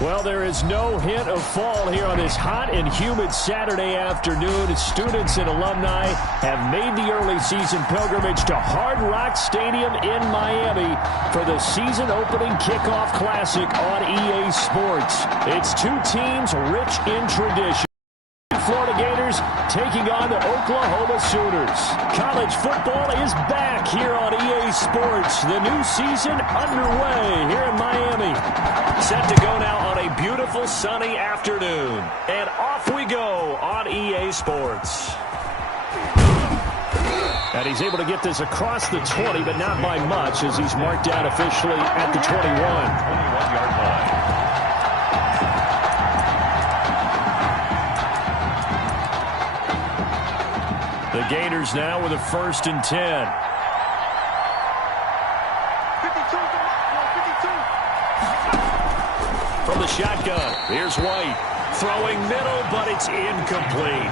Well, there is no hint of fall here on this hot and humid Saturday afternoon. Students and alumni have made the early season pilgrimage to Hard Rock Stadium in Miami for the season opening kickoff classic on EA Sports. It's two teams rich in tradition. Florida Gators taking on the Oklahoma Sooners. College football is back here on EA Sports. The new season underway here in Miami. Set to go now on a beautiful sunny afternoon. And off we go on EA Sports. And he's able to get this across the 20, but not by much as he's marked down officially at the 21. 21-yard line. The Gators now with a 1st and 10. 52. From the shotgun, here's White. Throwing middle, but it's incomplete.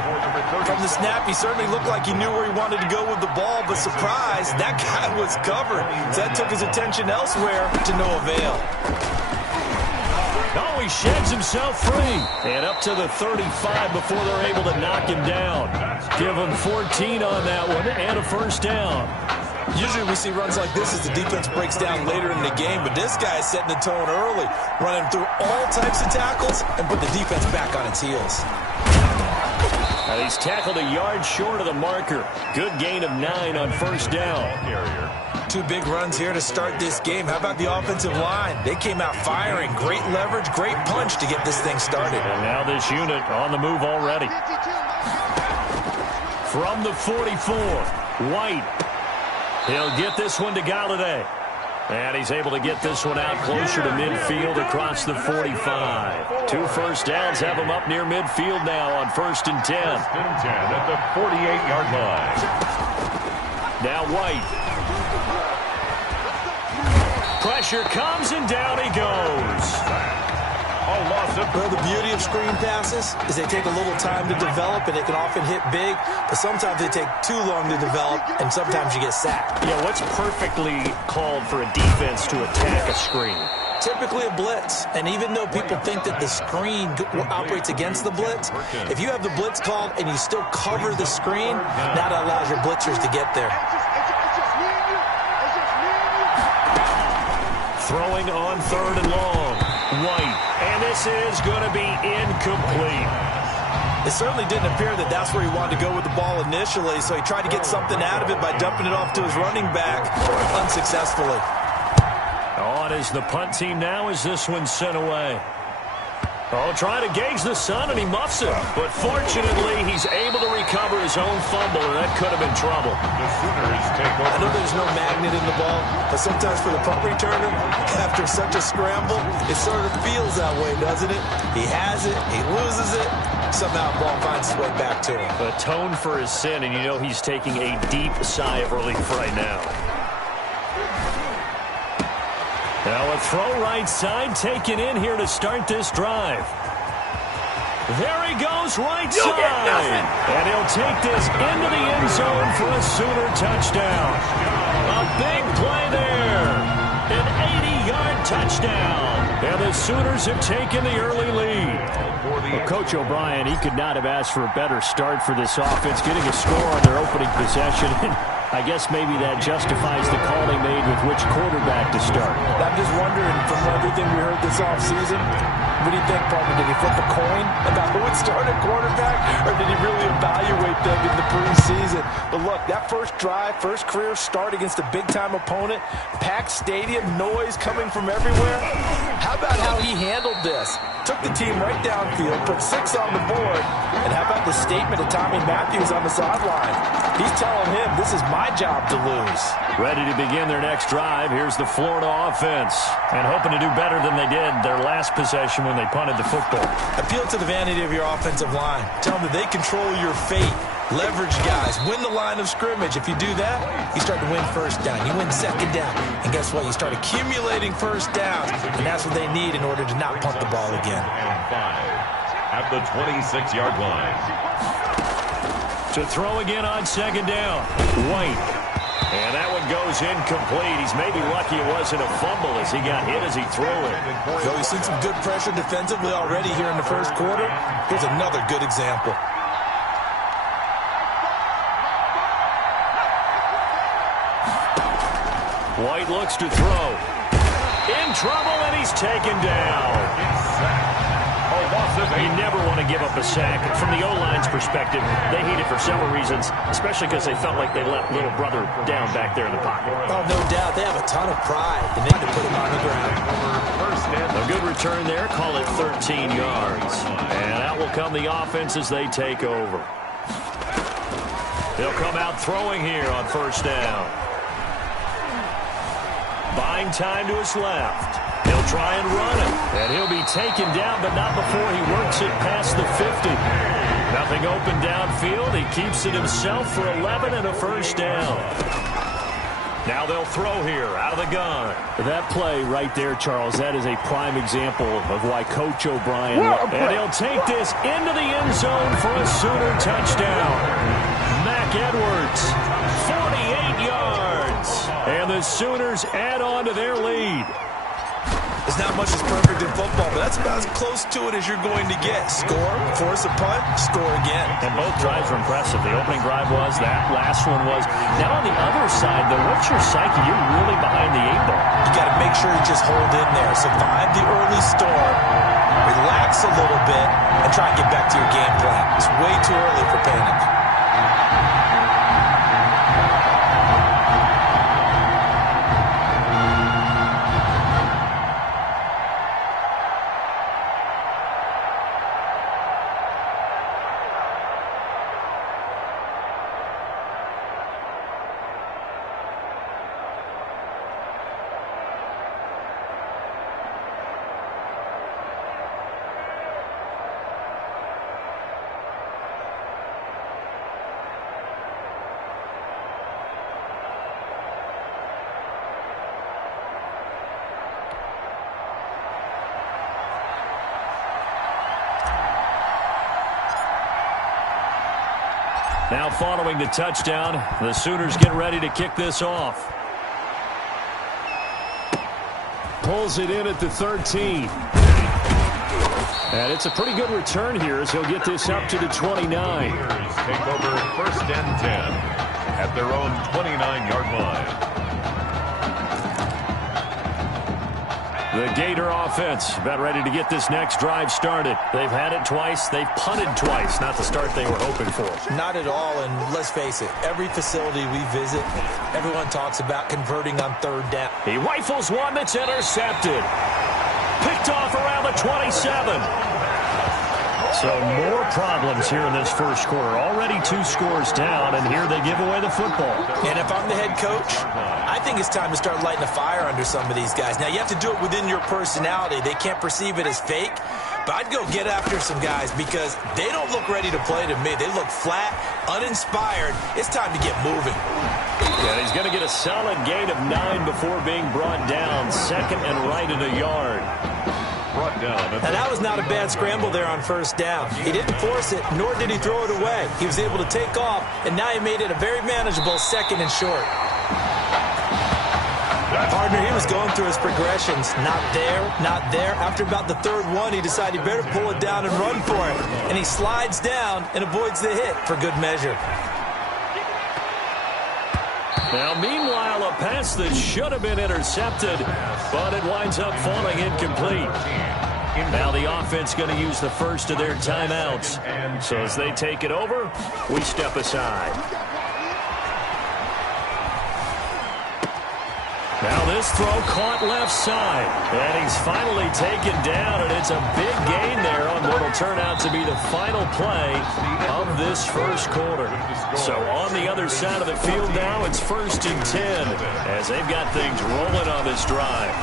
From the snap, he certainly looked like he knew where he wanted to go with the ball, but surprise, that guy was covered. So that took his attention elsewhere to no avail. Oh, he sheds himself free. And up to the 35 before they're able to knock him down. Give him 14 on that one and a 1st down. Usually we see runs like this as the defense breaks down later in the game, but this guy is setting the tone early, running through all types of tackles and put the defense back on its heels. And he's tackled a yard short of the marker. Good gain of 9 on 1st down. Two big runs here to start this game. How about the offensive line? They came out firing. Great leverage, great punch to get this thing started. And now this unit on the move already. From the 44, White. He'll get this one to Galladay. And he's able to get this one out closer to midfield across the 45. 2 first downs have him up near midfield now on 1st and 10. 1st and 10 at the 48-yard line. Now White. Pressure comes and down he goes. Well, the beauty of screen passes is they take a little time to develop, and they can often hit big, but sometimes they take too long to develop, and sometimes you get sacked. Yeah, what's perfectly called for a defense to attack a screen? Typically a blitz, and even though people think that the screen operates against the blitz, if you have the blitz called and you still cover the screen, that allows your blitzers to get there. Throwing on 3rd and long. White. And this is going to be incomplete. It certainly didn't appear that that's where he wanted to go with the ball initially, so he tried to get something out of it by dumping it off to his running back unsuccessfully. On is the punt team now as this one's sent away. Oh, trying to gauge the sun, and he muffs it. But fortunately, he's able to recover his own fumble, and that could have been trouble. The Sooners take over. I know there's no magnet in the ball, but sometimes for the punt returner, after such a scramble, it sort of feels that way, doesn't it? He has it, he loses it, somehow the ball finds its way back to him. Atone for his sin, and you know he's taking a deep sigh of relief right now. Now a throw right side taken in here to start this drive. There he goes right side. And he'll take this into the end zone for a Sooner touchdown. A big play there. An 80-yard touchdown. And the Sooners have taken the early lead. Well, Coach O'Brien, he could not have asked for a better start for this offense, getting a score on their opening possession. I guess maybe that justifies the call they made with which quarterback to start. I'm just wondering, from everything we heard this offseason, what do you think, partner? Did he flip a coin about who would start at quarterback, or did he really evaluate them in the preseason? But look, that first drive, first career start against a big-time opponent, packed stadium, noise coming from everywhere. How about how he handled this? Took the team right downfield, put 6 on the board, and how about the statement of Tommy Matthews on the sideline? He's telling him, this is my job to lose. Ready to begin their next drive. Here's the Florida offense. And hoping to do better than they did their last possession when they punted the football. Appeal to the vanity of your offensive line. Tell them that they control your fate. Leverage guys. Win the line of scrimmage. If you do that, you start to win 1st down. You win 2nd down. And guess what? You start accumulating 1st downs. And that's what they need in order to not punt the ball again. And 5 at the 26-yard line. To throw again on 2nd down. White. And that one goes is incomplete. He's maybe lucky it wasn't a fumble as he got hit as he threw it. So he's seen some good pressure defensively already here in the first quarter. Here's another good example. White looks to throw. In trouble, and he's taken down. You never want to give up a sack. From the O-line's perspective, they hate it for several reasons, especially because they felt like they let little brother down back there in the pocket. Oh, no doubt. They have a ton of pride, and they need to put him on the ground. A good return there. Call it 13 yards. And out will come the offense as they take over. They'll come out throwing here on first down. Buying time to his left. He'll try and run it. And he'll be taken down, but not before he works it past the 50. Nothing open downfield. He keeps it himself for 11 and a first down. Now they'll throw here out of the gun. That play right there, Charles, that is a prime example of why Coach O'Brien... And he'll take this into the end zone for a Sooner touchdown. Mac Edwards, 48 yards. And the Sooners add on to their lead. There's not much that's perfect in football, but that's about as close to it as you're going to get. Score, force a punt, score again. And both drives were impressive. The opening drive was, that last one was. Now on the other side, though, what's your psyche? You're really behind the 8-ball. You got to make sure you just hold in there. Survive the early storm, relax a little bit, and try and get back to your game plan. It's way too early for panic. Now following the touchdown, the Sooners get ready to kick this off. Pulls it in at the 13. And it's a pretty good return here as he'll get this up to the 29. Take over first and 10 at their own 29-yard line. The Gator offense about ready to get this next drive started. They've had it twice. They've punted twice. Not the start they were hoping for. Not at all, and let's face it, every facility we visit, everyone talks about converting on third down. He rifles one that's intercepted. Picked off around the 27. So more problems here in this first quarter. Already 2 scores down, and here they give away the football. And if I'm the head coach, I think it's time to start lighting a fire under some of these guys. Now, you have to do it within your personality. They can't perceive it as fake. But I'd go get after some guys because they don't look ready to play to me. They look flat, uninspired. It's time to get moving. Yeah, he's going to get a solid gain of 9 before being brought down. Second and right in a yard. Now, that was not a bad scramble there on first down. He didn't force it, nor did he throw it away. He was able to take off, and now he made it a very manageable second and short. Partner, he was going through his progressions. Not there, not there. After about the third one, he decided he better pull it down and run for it. And he slides down and avoids the hit for good measure. Now, meanwhile, a pass that should have been intercepted, but it winds up falling incomplete. Now the offense going to use the first of their timeouts. So as they take it over, we step aside. Now this throw caught left side. And he's finally taken down, and it's a big gain there on what will turn out to be the final play of this first quarter. So on the other side of the field now, it's first and 10 as they've got things rolling on this drive.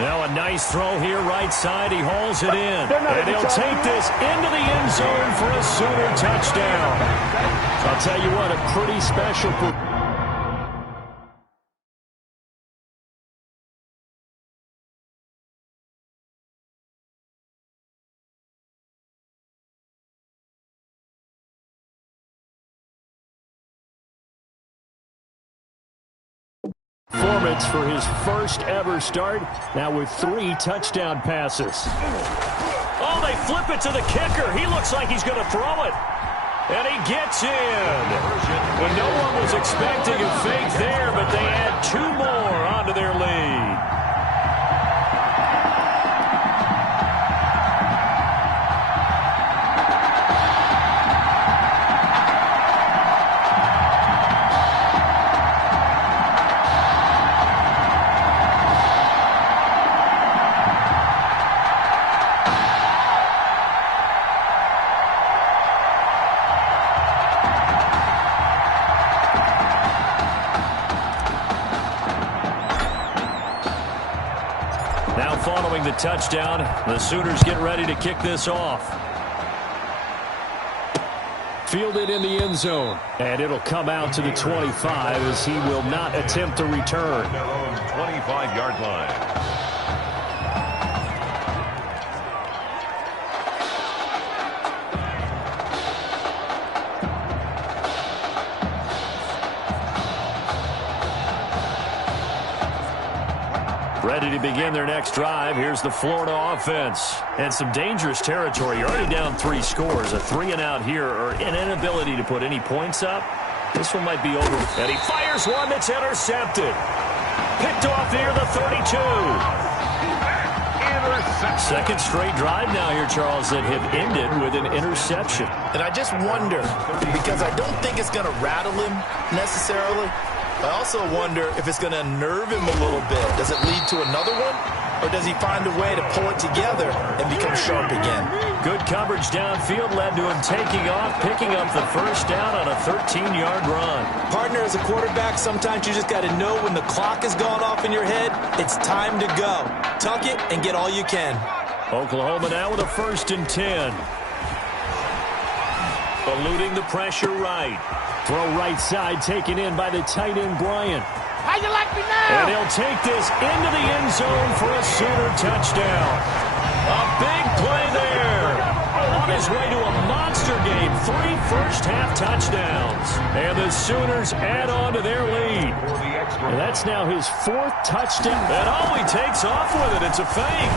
Now a nice throw here right side. He hauls it in. And he'll take this into the end zone for a Sooner touchdown. I'll tell you what, a pretty special performance for his first ever start, now with 3 touchdown passes. Oh, they flip it to the kicker. He looks like he's going to throw it. And he gets in. When no one was expecting a fake there, but they add 2 more onto their lead. Following the touchdown, the Sooners get ready to kick this off. Fielded in the end zone, and it'll come out to the 25 as he will not attempt to return. Their own 25-yard line. Ready to begin their next drive. Here's the Florida offense. And some dangerous territory. You're already down 3 scores. A 3-and-out here, or an inability to put any points up. This one might be over. And he fires one that's intercepted. Picked off near the 32. Second straight drive now here, Charles, that have ended with an interception. And I just wonder, because I don't think it's going to rattle him necessarily, I also wonder if it's going to unnerve him a little bit. Does it lead to another one? Or does he find a way to pull it together and become sharp again? Good coverage downfield led to him taking off, picking up the first down on a 13-yard run. Partner, as a quarterback, sometimes you just got to know when the clock has gone off in your head, it's time to go. Tuck it and get all you can. Oklahoma now with a 1st and 10. Eluding the pressure right. Throw right side taken in by the tight end, Bryant. How you like me now? And he'll take this into the end zone for a Sooner touchdown. A big play there. On his way to a monster game. 3 first-half touchdowns. And the Sooners add on to their lead. And that's now his 4th touchdown. And oh, he takes off with it. It's a fake.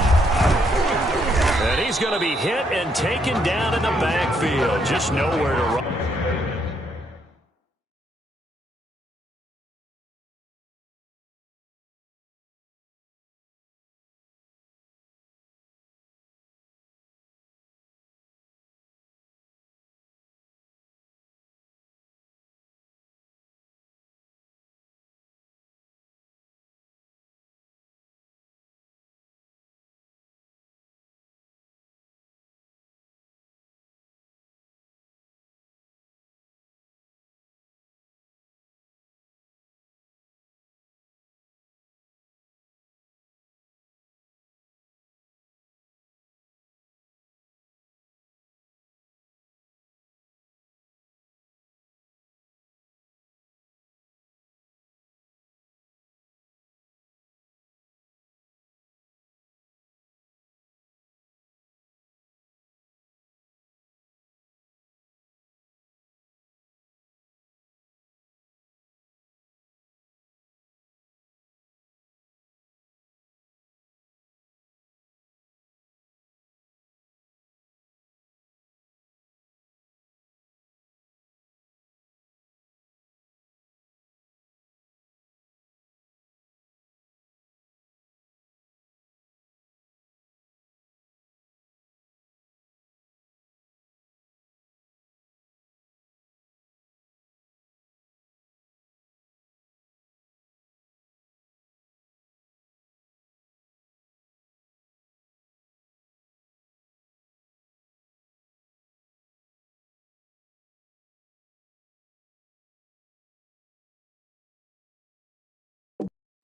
And he's going to be hit and taken down in the backfield. Just nowhere to run.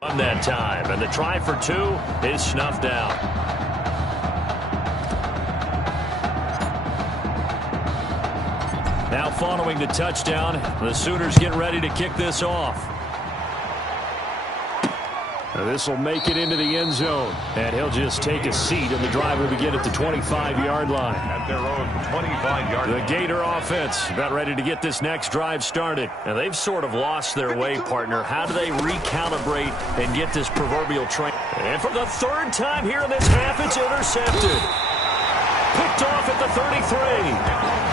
On that time, and the try for 2 is snuffed out. Now following the touchdown, the Sooners get ready to kick this off. This will make it into the end zone. And he'll just take a seat, and the drive will begin at the 25-yard line. At their own 25-yard line. The Gator offense about ready to get this next drive started. And they've sort of lost their way, partner. How do they recalibrate and get this proverbial train? And for the third time here in this half, it's intercepted. Picked off at the 33.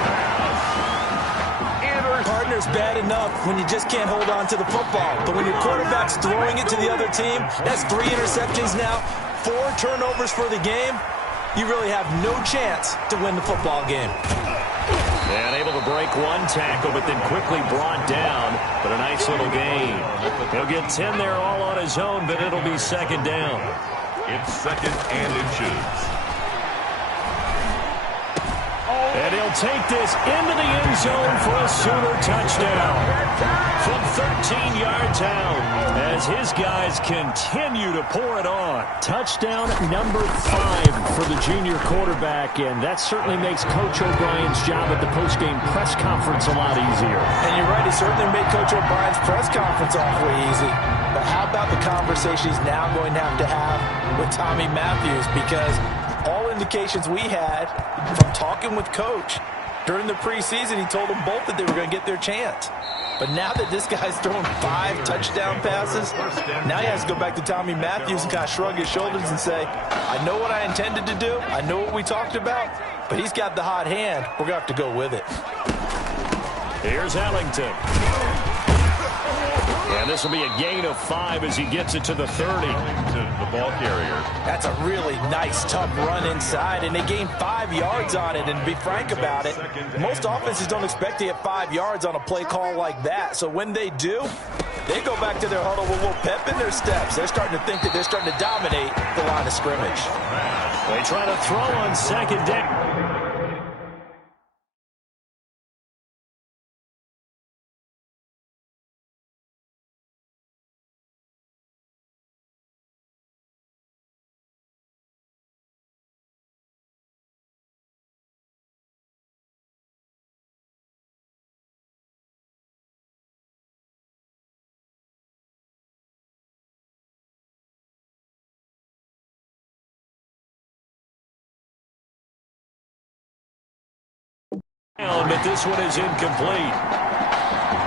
Partner's bad enough when you just can't hold on to the football. But when your quarterback's throwing it to the other team, that's 3 interceptions now, 4 turnovers for the game. You really have no chance to win the football game. And able to break one tackle, but then quickly brought down. But a nice little gain. He'll get 10 there all on his own, but it'll be second down. It's second and inches. And he'll take this into the end zone for a Sooner touchdown from 13 yards out as his guys continue to pour it on. Touchdown number 5 for the junior quarterback, and that certainly makes Coach O'Brien's job at the postgame press conference a lot easier. And you're right, it certainly made Coach O'Brien's press conference awfully easy. But how about the conversation he's now going to have with Tommy Matthews? Because all indications we had from talking with Coach during the preseason, he told them both that they were going to get their chance. But now that this guy's throwing 5 touchdown passes, now he has to go back to Tommy Matthews and kind of shrug his shoulders and say, I know what I intended to do. I know what we talked about. But he's got the hot hand. We're going to have to go with it. Here's Ellington. And this will be a gain of 5 as he gets it to the 30. To the ball carrier. That's a really nice, tough run inside, and they gained 5 yards on it. And to be frank about it, most offenses don't expect to get 5 yards on a play call like that. So when they do, they go back to their huddle with a little pep in their steps. They're starting to think that they're starting to dominate the line of scrimmage. They try to throw on second down. But this one is incomplete.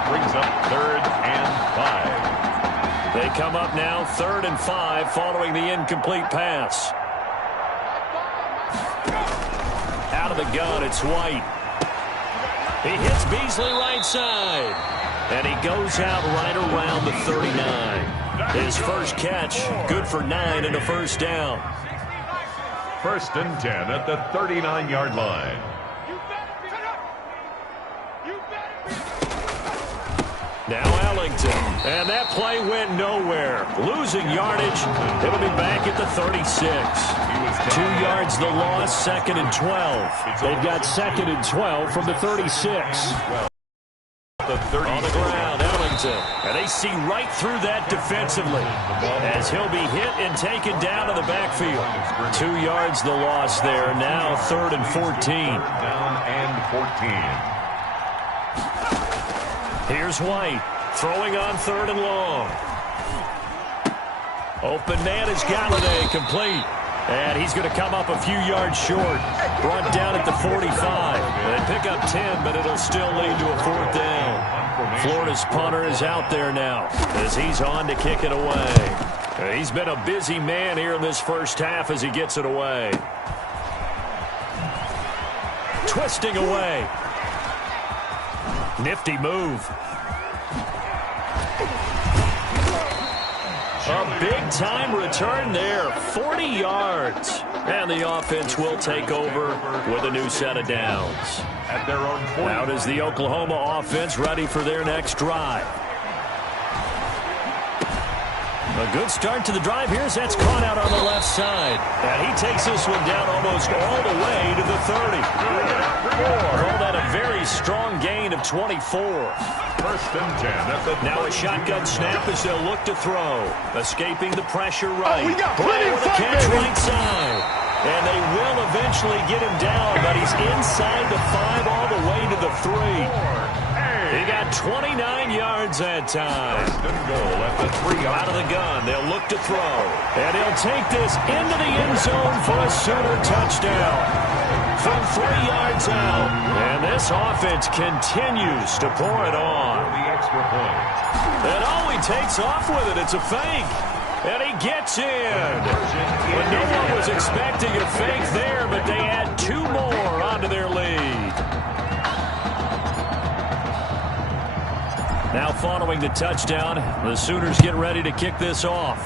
Brings up 3rd and 5. They come up now 3rd and 5 following the incomplete pass. Out of the gun, it's White. He hits Beasley right side. And he goes out right around the 39. His first catch, good for 9 and a first down. 1st and 10 at the 39-yard line. Now Ellington, and that play went nowhere. Losing yardage, it'll be back at the 36. 2 yards the loss, 2nd and 12. They've got 2nd and 12 from the 36. The 36. On the ground, Ellington. And they see right through that defensively as he'll be hit and taken down in the backfield. 2 yards the loss there, now 3rd and 14. Down and 14. Here's White, throwing on 3rd and long. Open man is Galladay, complete. And he's going to come up a few yards short. Brought down at the 45. They pick up 10, but it'll still lead to a 4th down. Florida's punter is out there now as he's on to kick it away. He's been a busy man here in this first half as he gets it away. Twisting away. Nifty move. A big-time return there, 40 yards. And the offense will take over with a new set of downs. At their own 40. Now does the Oklahoma offense ready for their next drive. A good start to the drive here as that's caught out on the left side. And he takes this one down almost all the way to the 30. Call that a very strong gain of 24. 1st and 10 at the now a shotgun snap as they'll look to throw. Escaping the pressure right. Oh, we got plenty of the fun, catch baby. right side. And they will eventually get him down, but he's inside the 5 all the way to the 3. He got 29 yards that time. Goal at the 3-yard. Out of the gun, they'll look to throw. And he'll take this into the end zone for a Sooner touchdown. From 3 yards out. And this offense continues to pour it on. The extra point. And oh, he takes off with it. It's a fake. And he gets in. But no one was expecting a fake there, but they add 2 more onto their lead. Now following the touchdown, the Sooners get ready to kick this off.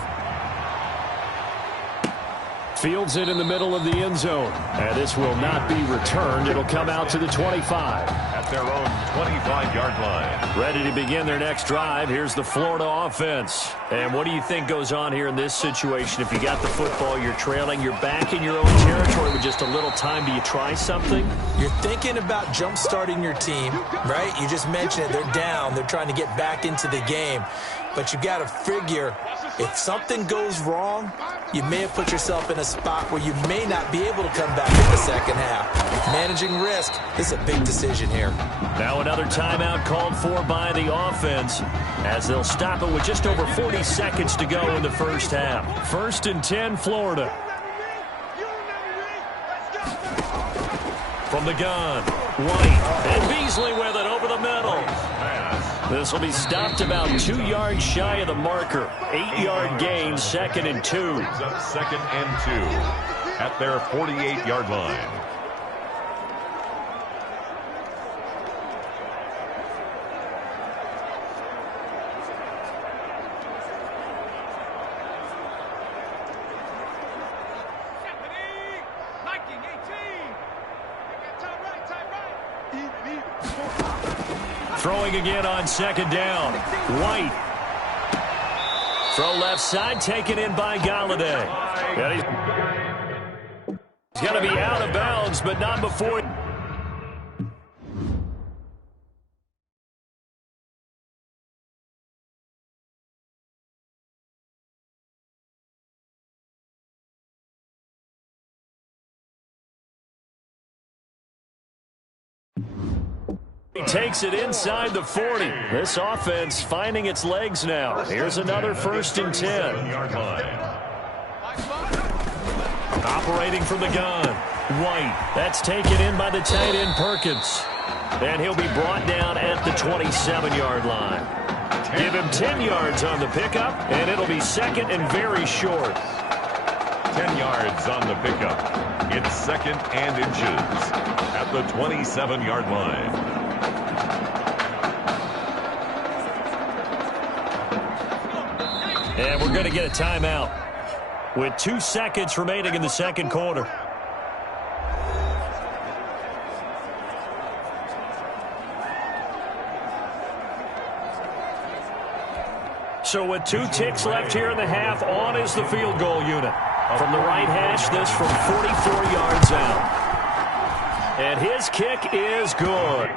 Fields it in the middle of the end zone. And this will not be returned. It'll come out to the 25. At their own 25-yard line. Ready to begin their next drive. Here's the Florida offense. And what do you think goes on here in this situation? If you got the football, you're trailing, you're back in your own territory with just a little time. Do you try something? You're thinking about jump-starting your team, right? You just mentioned it. They're down. They're trying to get back into the game. But you got to figure, if something goes wrong, you may have put yourself in a spot where you may not be able to come back in the second half. Managing risk is a big decision here. Now another timeout called for by the offense as they'll stop it with just over 40 seconds to go in the first half. 1st and 10, Florida. From the gun, White, and Beasley with it over the middle. This will be stopped about 2 yards shy of the marker. 8-yard gain, 2nd and 2. 2nd and 2 at their 48-yard line. Throwing again on 2nd down. White. Throw left side, taken in by Galladay. He's got to be out of bounds, but not before. He takes it inside the 40. This offense finding its legs now. Here's another 1st and 10. Operating from the gun. White. That's taken in by the tight end Perkins. And he'll be brought down at the 27-yard line. Give him 10 yards on the pickup, and it'll be 2nd and very short. 10 yards on the pickup. It's 2nd and inches at the 27-yard line. And we're going to get a timeout with 2 seconds remaining in the second quarter. So with 2 ticks left here in the half, on is the field goal unit. From the right hash, this from 44 yards out. And his kick is good.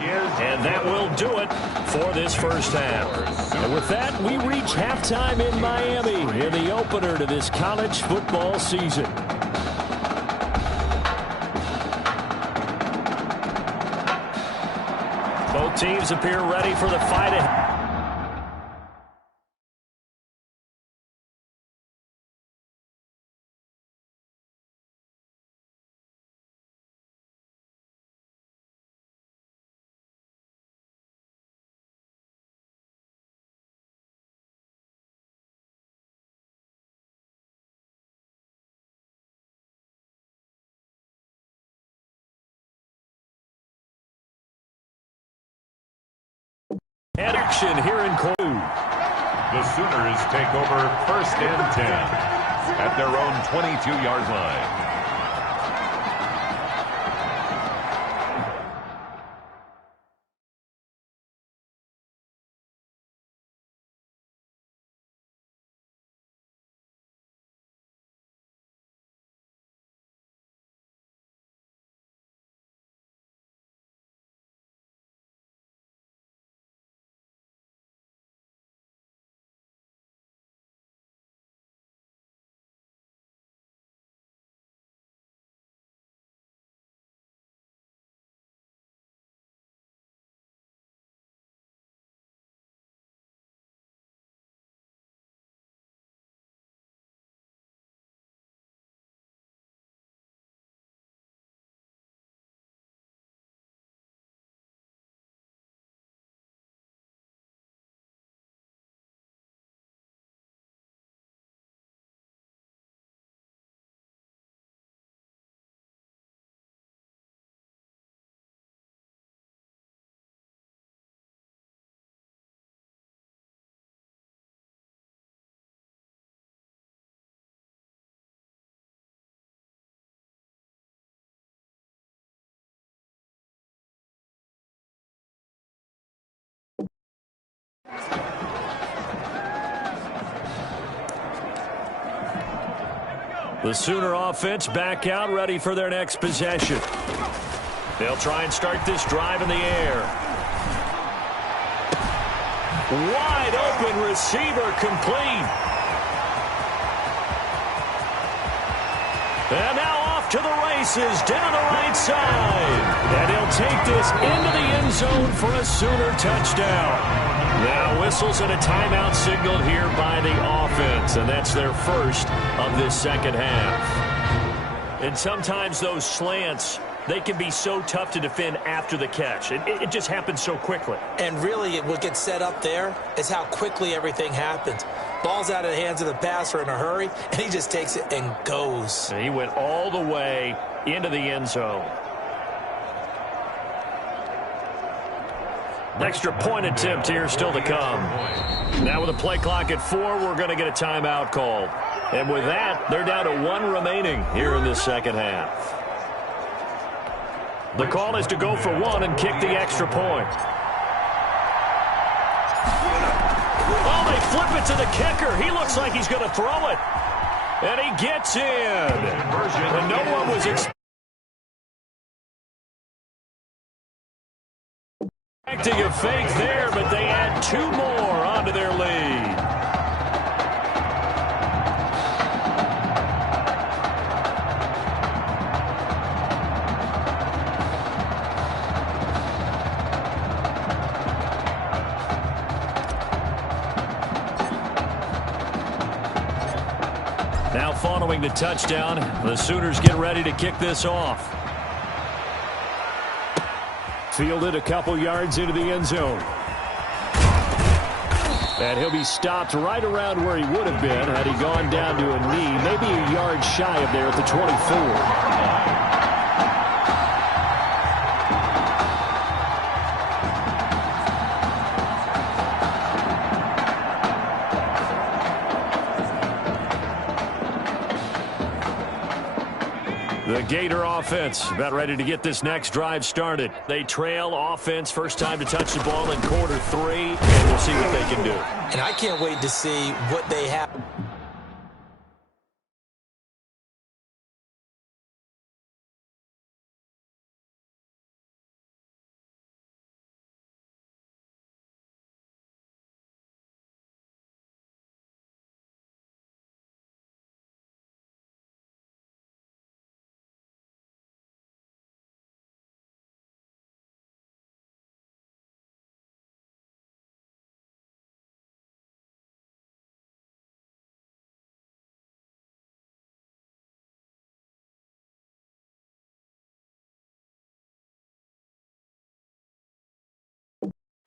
And that will do it for this first half. And with that, we reach halftime in Miami in the opener to this college football season. teams appear ready for the fight ahead. And action here in Cold. The Sooners take over 1st and 10 at their own 22-yard line. The Sooner offense back out, ready for their next possession. They'll try and start this drive in the air. Wide open receiver, complete. And now off to the races down the right side. And he'll take this into the end zone for a Sooner touchdown. Now whistles and a timeout signaled here by the offense, and that's their first of this second half. And sometimes those slants, they can be so tough to defend after the catch. It just happens so quickly. And really, what gets set up there is how quickly everything happens. Ball's out of the hands of the passer in a hurry, and he just takes it and goes. And he went all the way into the end zone. Extra point attempt here still to come. Now with a play clock at 4, we're going to get a timeout called. And with that, they're down to 1 remaining here in this second half. The call is to go for 1 and kick the extra point. Oh, they flip it to the kicker. He looks like he's going to throw it. And he gets in. And no one was expecting a fake there, but they add 2 more onto their lead. Now following the touchdown, the Sooners get ready to kick this off. Fielded a couple yards into the end zone. And he'll be stopped right around where he would have been had he gone down to a knee, maybe a yard shy of there at the 24. The Gator offense about ready to get this next drive started. They trail offense, first time to touch the ball in quarter 3, and we'll see what they can do. And I can't wait to see what they have.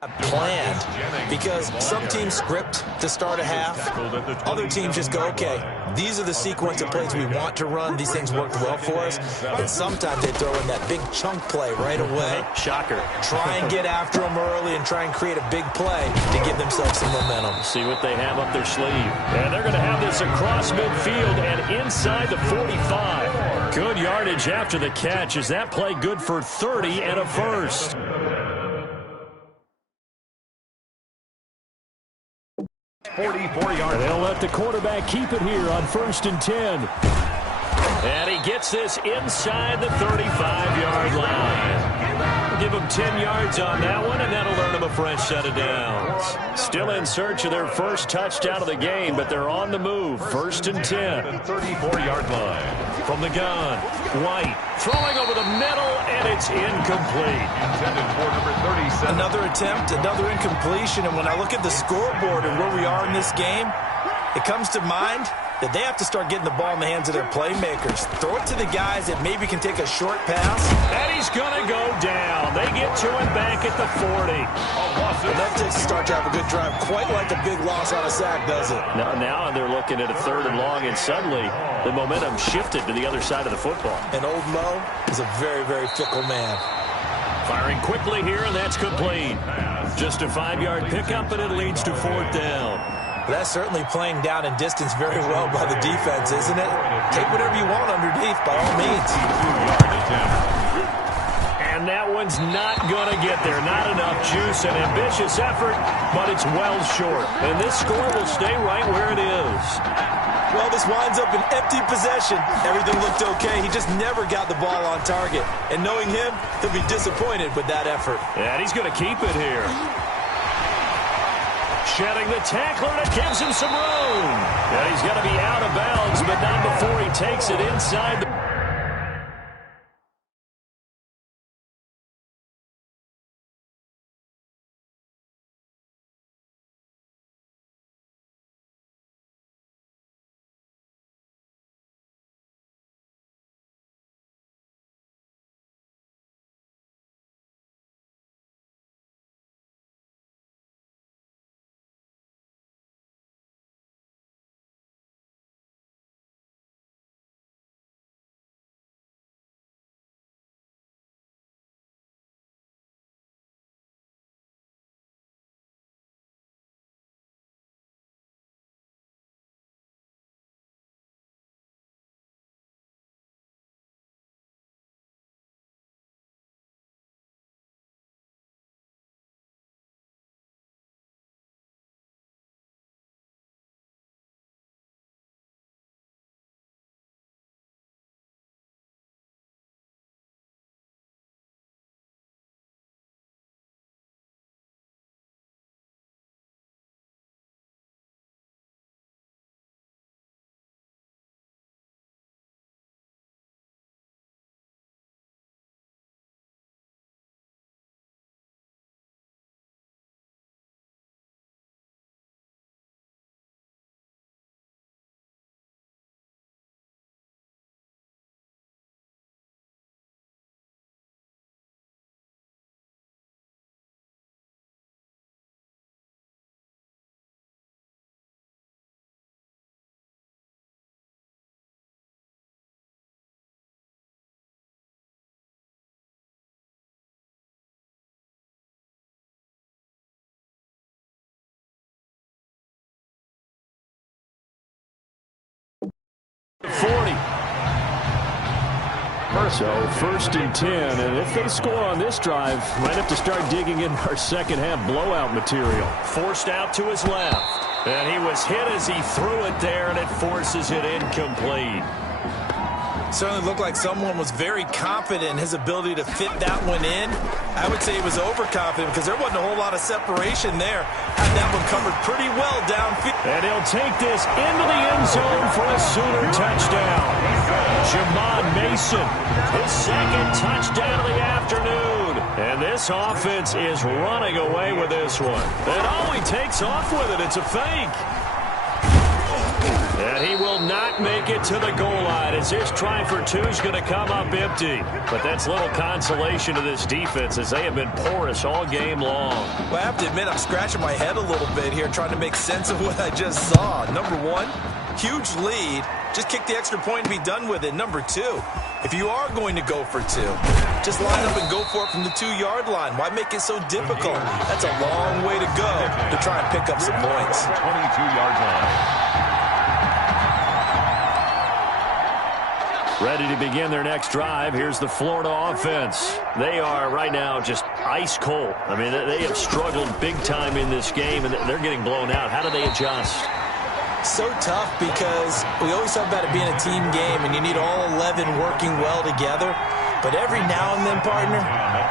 planned, because some teams script to start a half. Other teams just go, okay, these are the sequence of plays we want to run. These things worked well for us. And sometimes they throw in that big chunk play right away. Shocker. Try and get after them early and try and create a big play to give themselves some momentum. See what they have up their sleeve. And they're going to have this across midfield and inside the 45. Good yardage after the catch. Is that play good for 30 and a first? 44 yards. They'll let the quarterback keep it here on 1st and 10. And he gets this inside the 35-yard line. Give them 10 yards on that one, and that'll earn them a fresh set of downs. Still in search of their first touchdown of the game, but they're on the move. 1st and 10. 34-yard line. From the gun, White throwing over the middle, and it's incomplete. Intended for number 37. Another attempt, another incompletion, and when I look at the scoreboard and where we are in this game, it comes to mind that they have to start getting the ball in the hands of their playmakers. Throw it to the guys that maybe can take a short pass. And he's going to go down. They get to him back at the 40. And that takes a start to have a good drive. Quite like a big loss on a sack, does it? Now they're looking at a 3rd and long, and suddenly the momentum shifted to the other side of the football. And Old Mo is a very, very fickle man. Firing quickly here, and that's complete. Just a 5-yard pickup, and it leads to 4th down. That's certainly playing down in distance very well by the defense, isn't it? Take whatever you want underneath, by all means. And that one's not going to get there. Not enough juice. An ambitious effort, but it's well short. And this score will stay right where it is. Well, this winds up an empty possession. Everything looked okay. He just never got the ball on target. And knowing him, he'll be disappointed with that effort. And he's going to keep it here. Shedding the tackler, and it gives him some room. And he's going to be out of bounds, but not before he takes it inside the... So 1st and 10, and if they score on this drive, might have to start digging in our second half blowout material. Forced out to his left. And he was hit as he threw it there, and it forces it incomplete. Certainly looked like someone was very confident in his ability to fit that one in. I would say he was overconfident because there wasn't a whole lot of separation there. Had that one covered pretty well downfield. And he'll take this into the end zone for a Sooner touchdown. Jamon Mason, his 2nd touchdown of the afternoon. And this offense is running away with this one. And all he takes off with it, it's a fake. And he will not make it to the goal line as his try for two is going to come up empty. But that's little consolation to this defense as they have been porous all game long. Well, I have to admit, I'm scratching my head a little bit here trying to make sense of what I just saw. Number one, huge lead. Just kick the extra point and be done with it. Number two, if you are going to go for two, just line up and go for it from the 2-yard line. Why make it so difficult? That's a long way to go to try and pick up some points. 22-yard line. Ready to begin their next drive. Here's the Florida offense. They are right now just ice cold. I mean, they have struggled big time in this game, and they're getting blown out. How do they adjust? So tough because we always talk about it being a team game, and you need all 11 working well together. But every now and then, partner,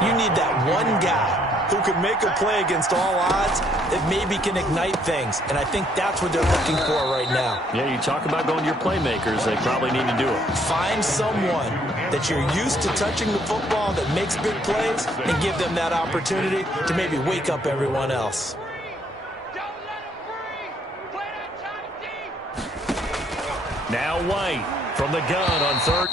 you need that one guy who can make a play against all odds that maybe can ignite things. And I think that's what they're looking for right now. Yeah, you talk about going to your playmakers. They probably need to do it. Find someone that you're used to touching the football that makes big plays and give them that opportunity to maybe wake up everyone else. Now White from the gun on third.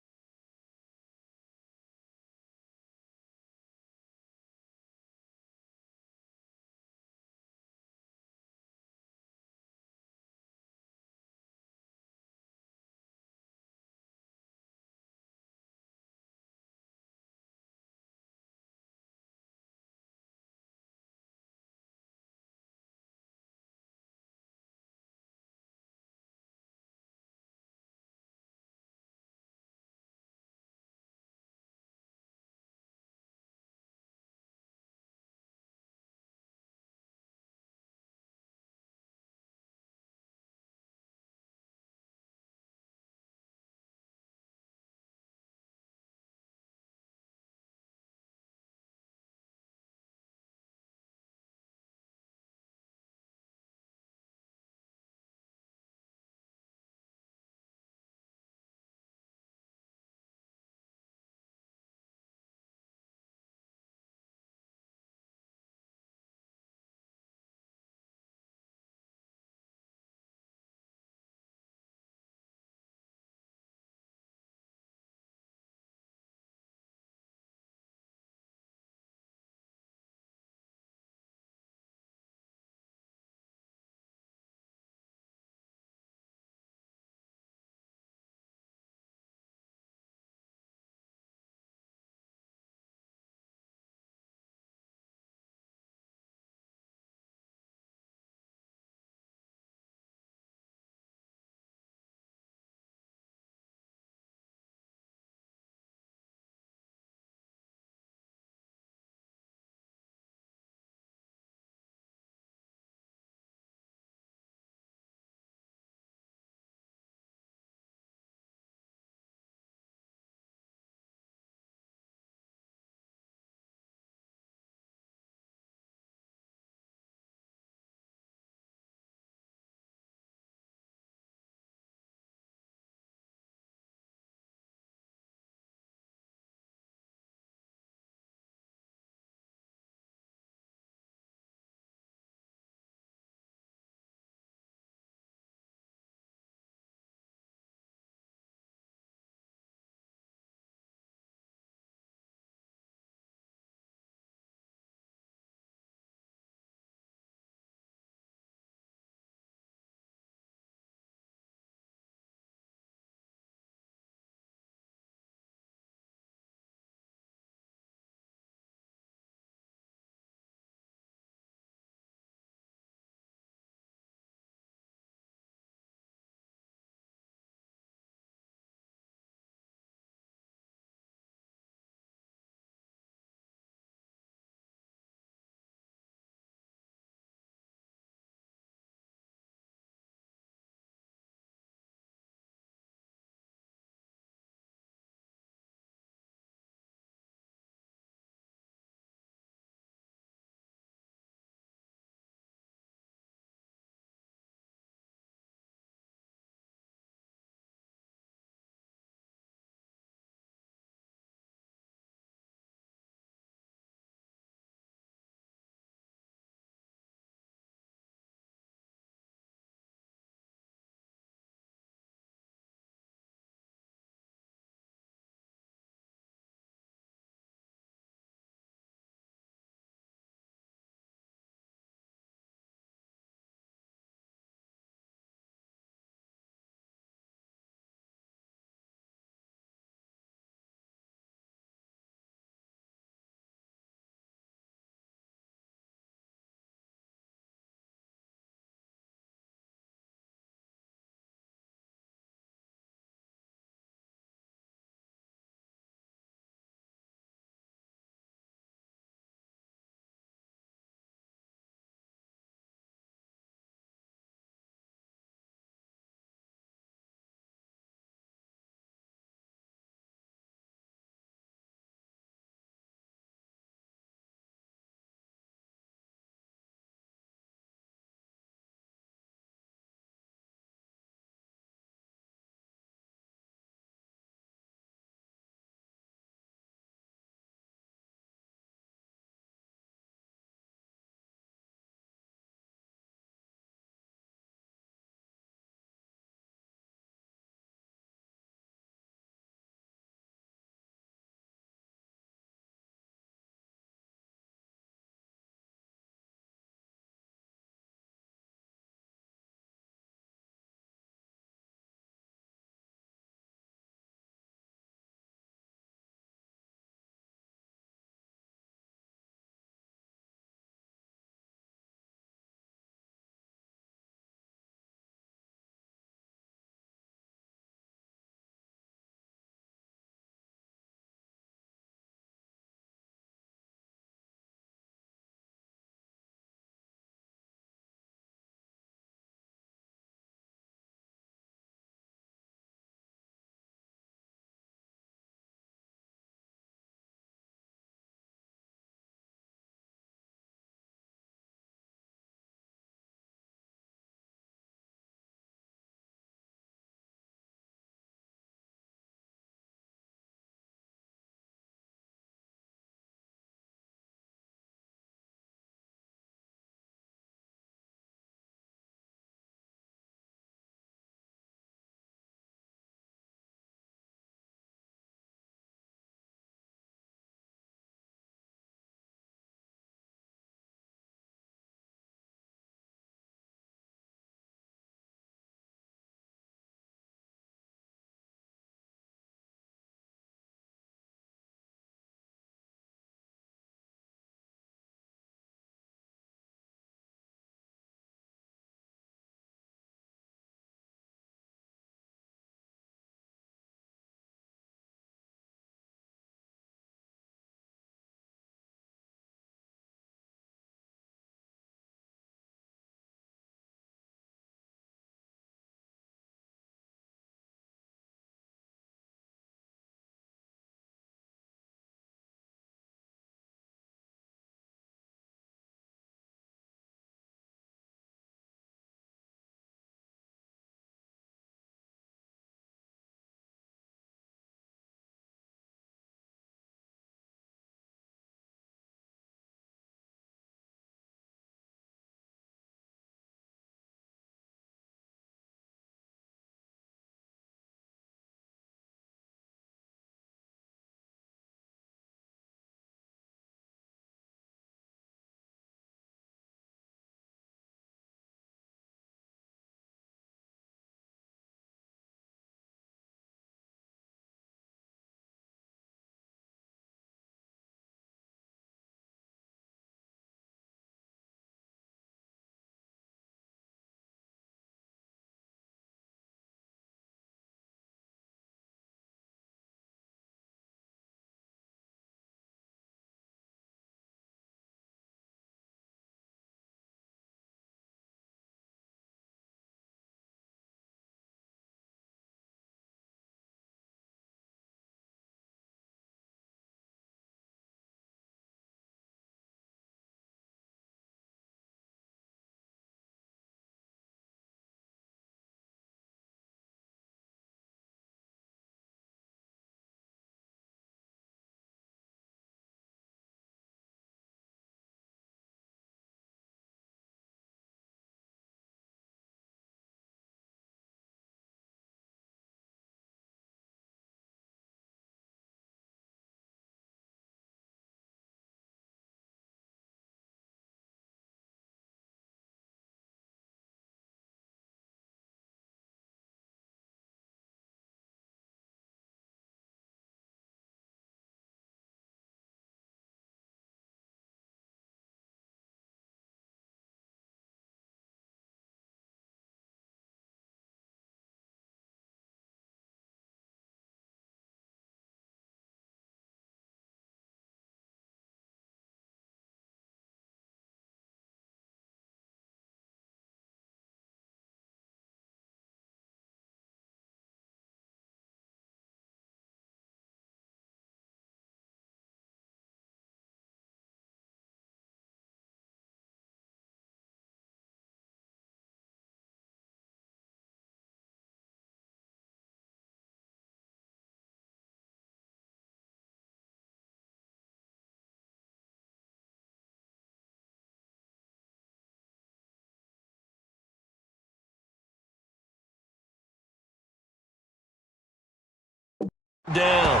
Down.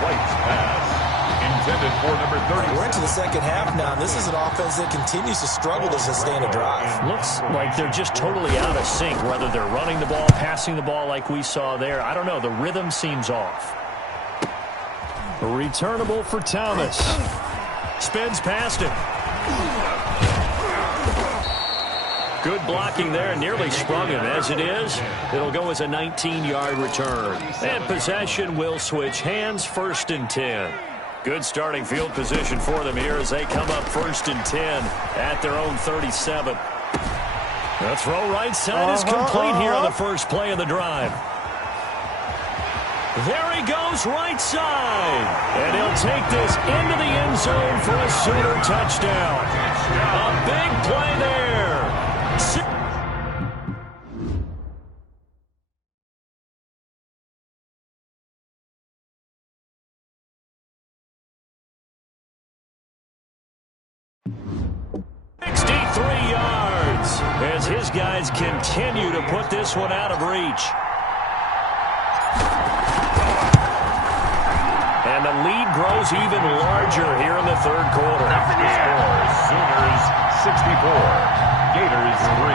White's pass. Intended for number 30. We're into the second half now. This is an offense that continues to struggle to sustain a drive. Looks like they're just totally out of sync, whether they're running the ball, passing the ball like we saw there. I don't know. The rhythm seems off. Returnable for Thomas. Spins past it. Good blocking there, nearly sprung him. As it is, it'll go as a 19-yard return. And possession will switch hands, 1st and 10. Good starting field position for them here as they come up 1st and 10 at their own 37. The throw right side is complete here on the first play of the drive. There he goes, right side. And he'll take this into the end zone for a Sooner touchdown. A big play there. As his guys continue to put this one out of reach. And the lead grows even larger here in the third quarter. The score, Sooners 64, Gators 3.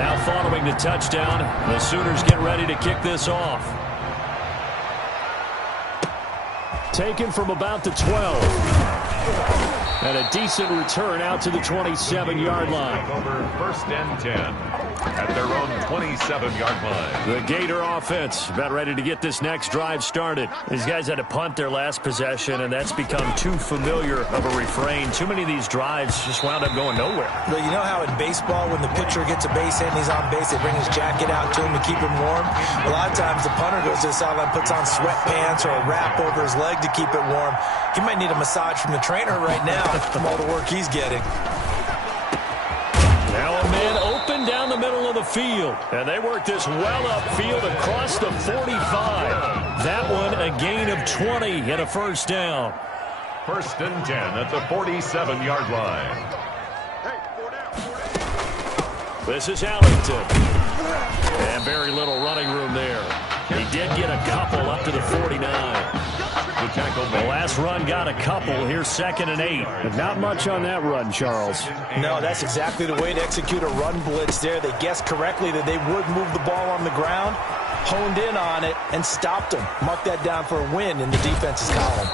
Now following the touchdown, the Sooners get ready to kick this off. Taken from about the 12. And a decent return out to the 27-yard line. Over 1st and 10 at their own 27-yard line. The Gator offense about ready to get this next drive started. These guys had to punt their last possession, and that's become too familiar of a refrain. Too many of these drives just wound up going nowhere. But you know how in baseball, when the pitcher gets a base hit and he's on base, they bring his jacket out to him to keep him warm? A lot of times the punter goes to the sideline, puts on sweatpants or a wrap over his leg to keep it warm. He might need a massage from the trainer right now from all the work he's getting. Now a man open down the middle of the field. And they work this well upfield across the 45. That one a gain of 20 and a 1st down. 1st and 10 at the 47-yard line. This is Allington. And very little running room there. He did get a couple up to the 49. The tackle. The last run got a couple. Here's 2nd and 8. But not much on that run, Charles. No, that's exactly the way to execute a run blitz there. They guessed correctly that they would move the ball on the ground, honed in on it, and stopped them. Mark that down for a win in the defense's column.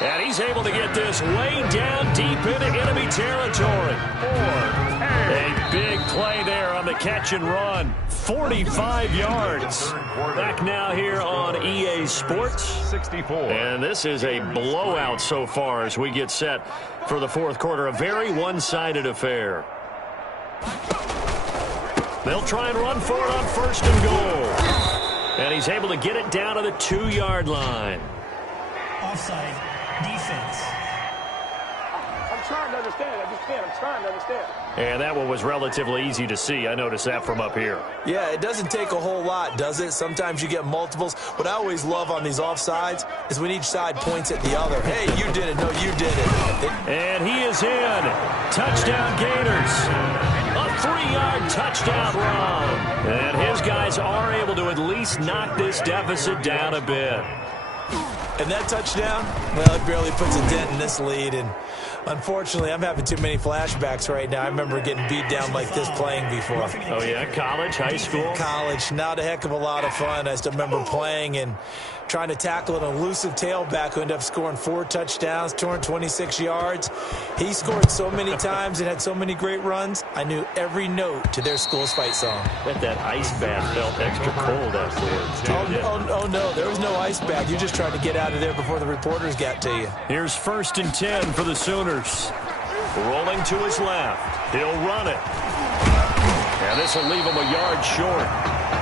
And he's able to get this way down deep into enemy territory. A big play there on the catch and run. 45 yards. Back now here on EA Sports. 64. And this is a blowout so far as we get set for the fourth quarter. A very one-sided affair. They'll try and run for it on 1st and goal. And he's able to get it down to the 2-yard line. Offside. Defense. I'm trying to understand. I just can't. I'm trying to understand. And that one was relatively easy to see. I noticed that from up here. Yeah, it doesn't take a whole lot, does it? Sometimes you get multiples. What I always love on these offsides is when each side points at the other. Hey, you did it. No, you did it. And he is in. Touchdown Gators. A 3-yard touchdown run. And his guys are able to at least knock this deficit down a bit. And that touchdown, well, it barely puts a dent in this lead. And unfortunately, I'm having too many flashbacks right now. I remember getting beat down like this playing before. Oh, yeah? College, high school? College. Not a heck of a lot of fun. I still remember playing and trying to tackle an elusive tailback who ended up scoring 4 touchdowns, 226 yards. He scored so many times and had so many great runs, I knew every note to their school's fight song. Bet that ice bath felt extra cold afterwards, too. Oh, no, there was no ice bath. You just tried to get out of there before the reporters got to you. Here's 1st and 10 for the Sooners. Rolling to his left. He'll run it. And this will leave him a yard short.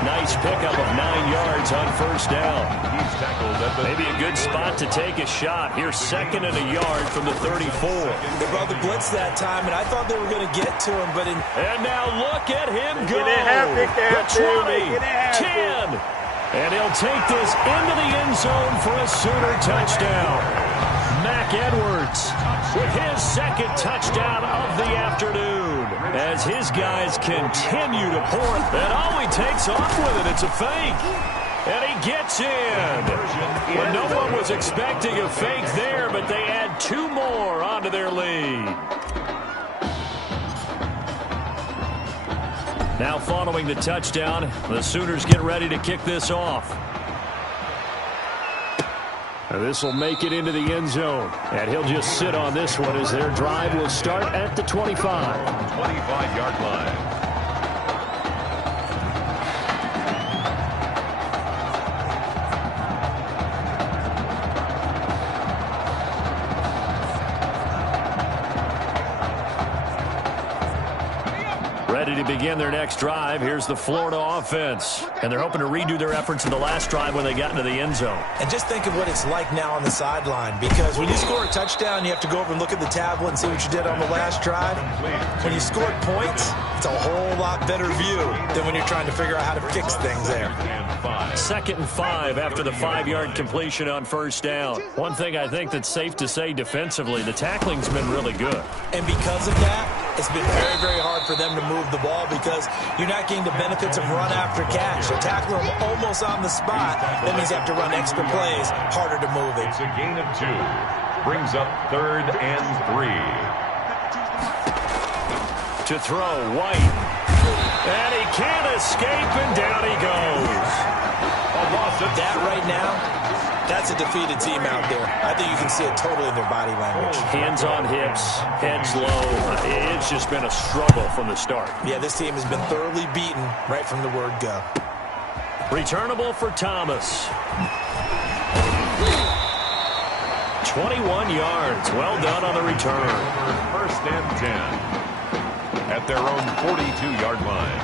Nice pickup of 9 yards on 1st down. He's tackled at the maybe a good spot to take a shot. Here's 2nd and a yard from the 34. They brought the blitz that time, and I thought they were going to get to him, but And now look at him go. The 20, 10. And he'll take this into the end zone for a Sooner touchdown. Mac Edwards with his second touchdown of the afternoon as his guys continue to pour it. And he takes off with it. It's a fake. And he gets in. Well, no one was expecting a fake there, but they add 2 more onto their lead. Now following the touchdown, the Sooners get ready to kick this off. This will make it into the end zone. And he'll just sit on this one as their drive will start at the 25. 25-yard line. Ready to begin their next drive. Here's the Florida offense. And they're hoping to redo their efforts in the last drive when they got into the end zone. And just think of what it's like now on the sideline, because when you score a touchdown, you have to go over and look at the tablet and see what you did on the last drive. When you scored points, it's a whole lot better view than when you're trying to figure out how to fix things there. 2nd and 5 after the 5-yard completion on first down. One thing I think that's safe to say defensively, the tackling's been really good. And because of that, it's been very, very hard for them to move the ball because you're not getting the benefits of run after catch. So tackle them almost on the spot. That means you have to run extra plays, harder to move it. It's a gain of 2. Brings up 3rd and 3. To throw, White. And he can't escape, and down he goes. That right now, that's a defeated team out there. I think you can see it totally in their body language. Hands on hips, heads low. It's just been a struggle from the start. Yeah, this team has been thoroughly beaten right from the word go. Returnable for Thomas. 21 yards. Well done on the return. 1st and 10. At their own 42-yard line.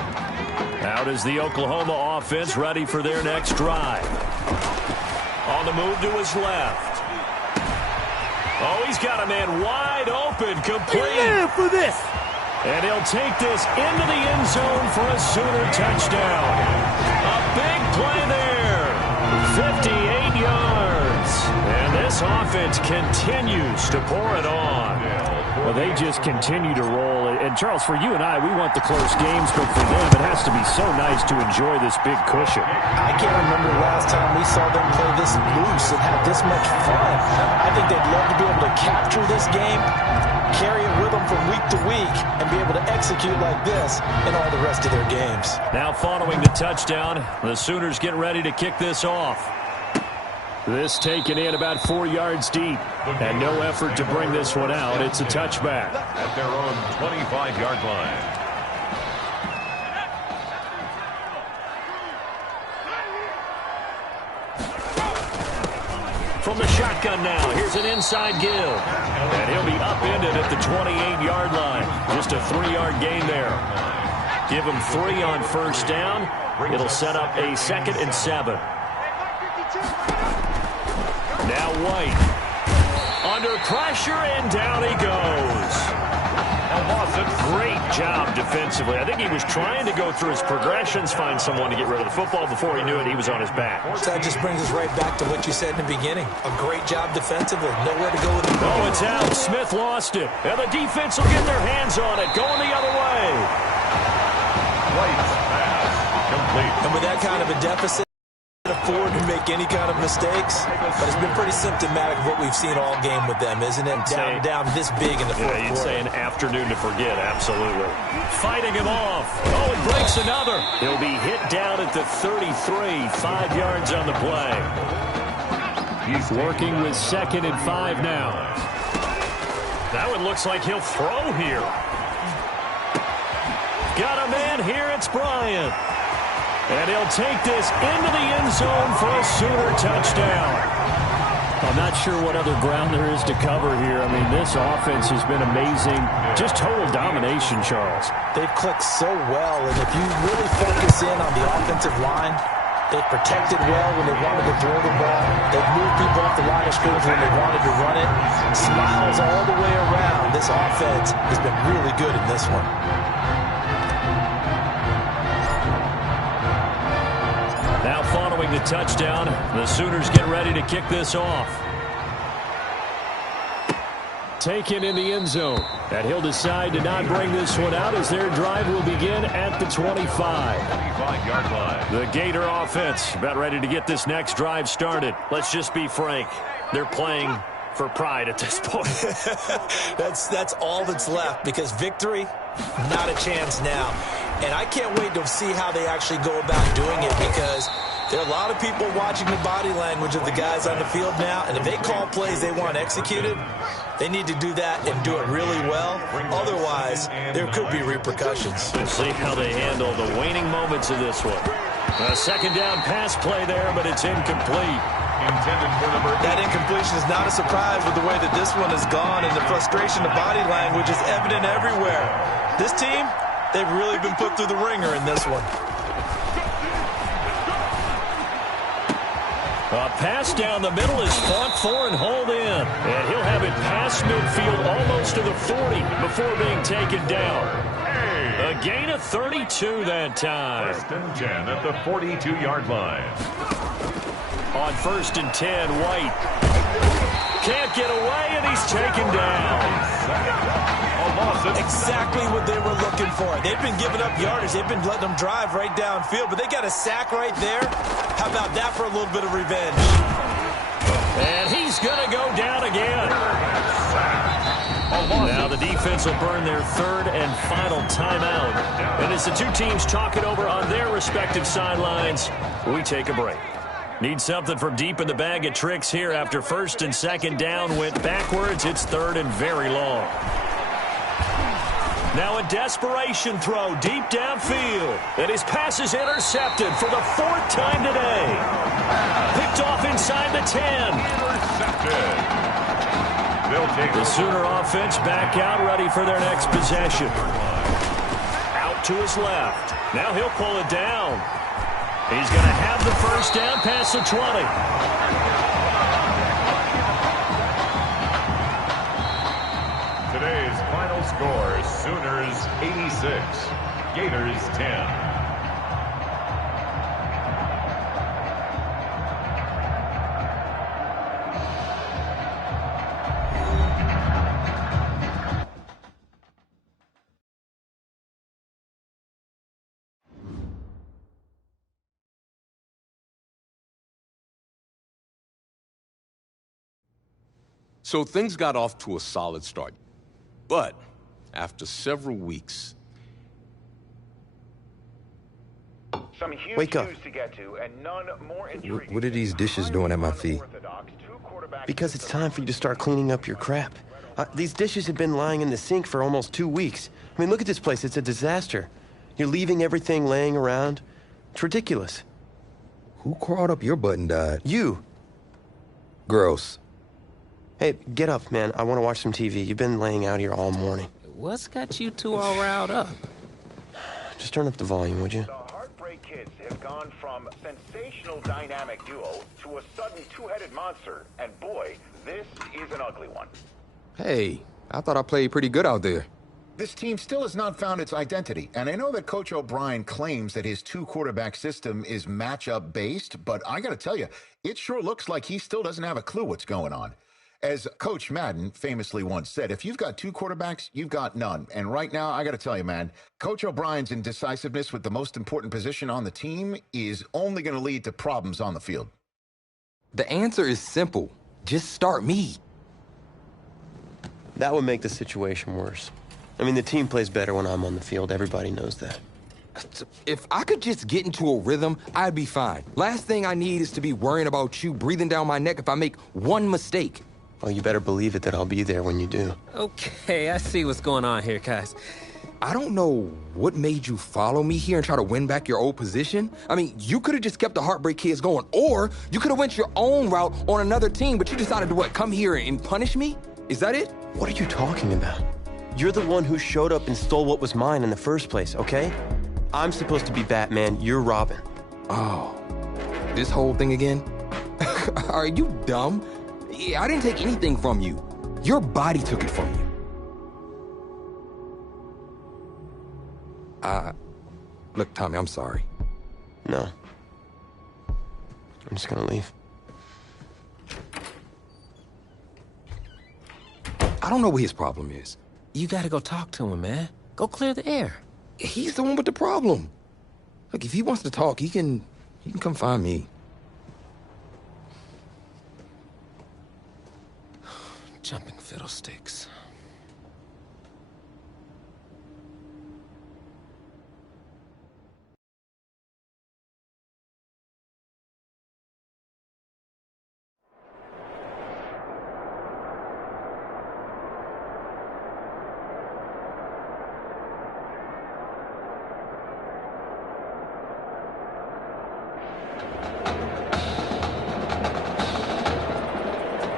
Out is the Oklahoma offense ready for their next drive. On the move to his left. Oh, he's got a man wide open, complete. For this. And he'll take this into the end zone for a Sooner touchdown. A big play there. 58 yards. And this offense continues to pour it on. Well, they just continue to roll. And, Charles, for you and I, we want the close games, but for them, it has to be so nice to enjoy this big cushion. I can't remember the last time we saw them play this loose and have this much fun. I think they'd love to be able to capture this game, carry it with them from week to week, and be able to execute like this in all the rest of their games. Now following the touchdown, the Sooners get ready to kick this off. This taken in about 4 yards deep. And no effort to bring this one out. It's a touchback. At their own 25-yard line. From the shotgun now, here's an inside give. And he'll be upended at the 28-yard line. Just a 3-yard gain there. Give him 3 on first down. It'll set up a 2nd and 7. Now White. Under pressure, and down he goes. Great job defensively. I think he was trying to go through his progressions, find someone to get rid of the football. Before he knew it, he was on his back. So that just brings us right back to what you said in the beginning. A great job defensively. Nowhere to go with the ball. Oh, it's out. Smith lost it. And the defense will get their hands on it. Going the other way. White's pass complete. And with that kind of a deficit, afford to make any kind of mistakes, but it's been pretty symptomatic of what we've seen all game with them, isn't it? Down this big in the fourth quarter. You'd say an afternoon to forget, absolutely. Fighting him off. Oh, he breaks another. He'll be hit down at the 33, 5 yards on the play. He's working with 2nd and 5 now. That one looks like he'll throw here. Got a man here, it's Bryant. And he'll take this into the end zone for a Sooner touchdown. I'm not sure what other ground there is to cover here. I mean, this offense has been amazing. Just total domination, Charles. They've clicked so well, and if you really focus in on the offensive line, they've protected well when they wanted to throw the ball. They've moved people off the line of scrimmage when they wanted to run it. Smiles all the way around. This offense has been really good in this one. Now following the touchdown, the Sooners get ready to kick this off. taken in the end zone. And he'll decide to not bring this one out as their drive will begin at the 25. 25-yard line. The Gator offense about ready to get this next drive started. Let's just be frank. They're playing for pride at this point. That's all that's left, because victory, not a chance now. And I can't wait to see how they actually go about doing it, because there are a lot of people watching the body language of the guys on the field now, and if they call plays they want executed, they need to do that and do it really well. Otherwise, there could be repercussions. We'll see how they handle the waning moments of this one. A second down pass play there, but it's incomplete. Intended for number 8. That incompletion is not a surprise with the way that this one has gone, and the frustration of body language is evident everywhere. This team, they've really been put through the ringer in this one. A pass down the middle is fought for and hauled in. And he'll have it past midfield almost to the 40 before being taken down. A gain of 32 that time. 1st and 10 at the 42-yard line. On 1st and 10, White can't get away, and he's taken down. Exactly what they were looking for. They've been giving up yardage. They've been letting them drive right downfield, but they got a sack right there. How about that for a little bit of revenge? And he's going to go down again. Now the defense will burn their 3rd and final timeout. And as the two teams talk it over on their respective sidelines, we take a break. Need something from deep in the bag of tricks here after 1st and 2nd down went backwards. It's 3rd and very long. Now a desperation throw deep downfield. And his pass is intercepted for the 4th time today. Picked off inside the 10. Intercepted. They'll take the Sooner offense back out, ready for their next possession. Out to his left. Now he'll pull it down. He's going to have the 1st down past the 20. Today's final score, Sooners 86, Gators 10. So things got off to a solid start. But after several weeks... Some huge news to get to, and none more intriguing. What are these dishes doing at my feet? Because it's time for you to start cleaning up your crap. These dishes have been lying in the sink for almost 2 weeks. I mean, look at this place. It's a disaster. You're leaving everything laying around. It's ridiculous. Who crawled up your butt and died? You. Gross. Hey, get up, man. I want to watch some TV. You've been laying out here all morning. What's got you two all riled up? Just turn up the volume, would you? The Heartbreak Kids have gone from sensational dynamic duo to a sudden two-headed monster. And boy, this is an ugly one. Hey, I thought I played pretty good out there. This team still has not found its identity, and I know that Coach O'Brien claims that his two-quarterback system is matchup-based, but I gotta tell you, it sure looks like he still doesn't have a clue what's going on. As Coach Madden famously once said, if you've got two quarterbacks, you've got none. And right now, I got to tell you, man, Coach O'Brien's indecisiveness with the most important position on the team is only going to lead to problems on the field. The answer is simple. Just start me. That would make the situation worse. I mean, the team plays better when I'm on the field. Everybody knows that. If I could just get into a rhythm, I'd be fine. Last thing I need is to be worrying about you breathing down my neck if I make one mistake. Well, you better believe it that I'll be there when you do. Okay, I see what's going on here, guys. I don't know what made you follow me here and try to win back your old position. I mean, you could have just kept the Heartbreak Kids going, or you could have went your own route on another team, but you decided to, what, come here and punish me? Is that it? What are you talking about? You're the one who showed up and stole what was mine in the first place, okay? I'm supposed to be Batman, you're Robin. Oh, this whole thing again? Are you dumb? I didn't take anything from you. Your body took it from you. Look, Tommy, I'm sorry. No. I'm just gonna leave. I don't know what his problem is. You gotta go talk to him, man. Go clear the air. He's the one with the problem. Look, if he wants to talk, he can come find me. Jumping fiddlesticks.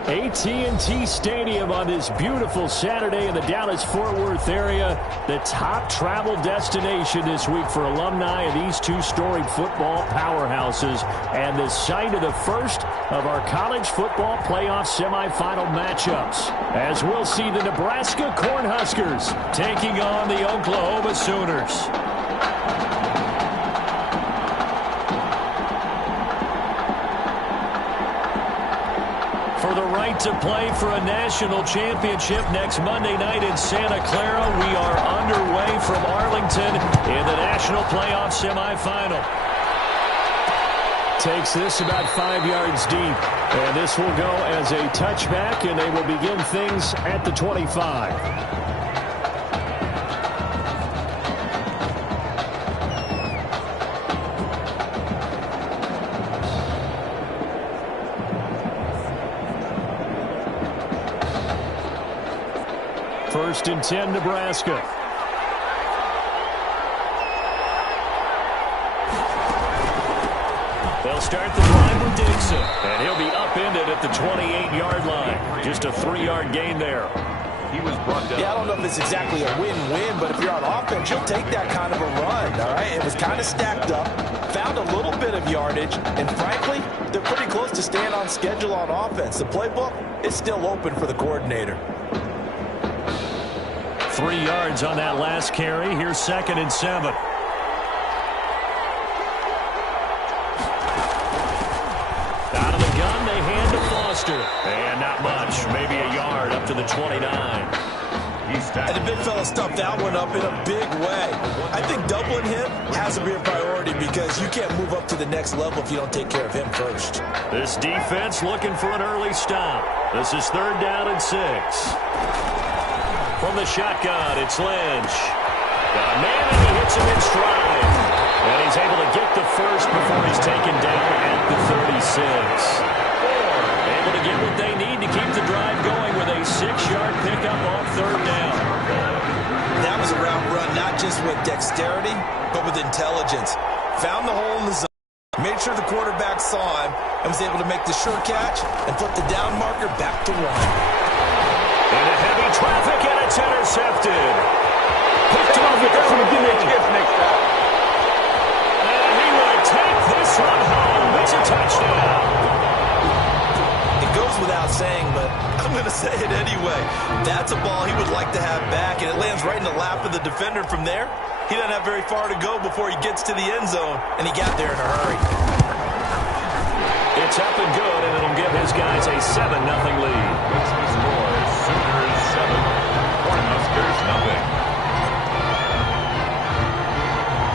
AT&T Stadium on this beautiful Saturday in the Dallas-Fort Worth area. The top travel destination this week for alumni of these two storied football powerhouses, and the site of the first of our college football playoff semifinal matchups, as we'll see the Nebraska Cornhuskers taking on the Oklahoma Sooners. For the right to play for a national championship next Monday night in Santa Clara, we are underway from Arlington in the national playoff semifinal. Takes this about 5 yards deep, and this will go as a touchback, and they will begin things at the 25. First and 10, Nebraska. They'll start the drive with Dixon, and he'll be upended at the 28-yard line. Just a 3-yard gain there. He was brought down. Yeah, I don't know if it's exactly a win-win, but if you're on offense, you'll take that kind of a run, all right? It was kind of stacked up, found a little bit of yardage, and frankly, they're pretty close to staying on schedule on offense. The playbook is still open for the coordinator. 3 yards on that last carry. Here's 2nd and 7. Out of the gun, they hand to Foster. And not much. Maybe a yard up to the 29. And the big fella stuffed that one up in a big way. I think doubling him has to be a priority because you can't move up to the next level if you don't take care of him first. This defense looking for an early stop. This is 3rd down and 6. From the shotgun, it's Lynch. Got a man, and he hits him in stride. And he's able to get the first before he's taken down at the 36. Able to get what they need to keep the drive going with a 6-yard pickup on 3rd down. That was a route run, not just with dexterity, but with intelligence. Found the hole in the zone, made sure the quarterback saw him, and was able to make the sure catch and flip the down marker back to 1. Into heavy traffic, and it's intercepted. Picked off at the 40. And he will take this one home. It's a touchdown. It goes without saying, but I'm going to say it anyway. That's a ball he would like to have back, and it lands right in the lap of the defender from there. He doesn't have very far to go before he gets to the end zone, and he got there in a hurry. It's up and good, and it'll give his guys a 7-0 lead. What's the score? Sooners 7, Cornhuskers 0.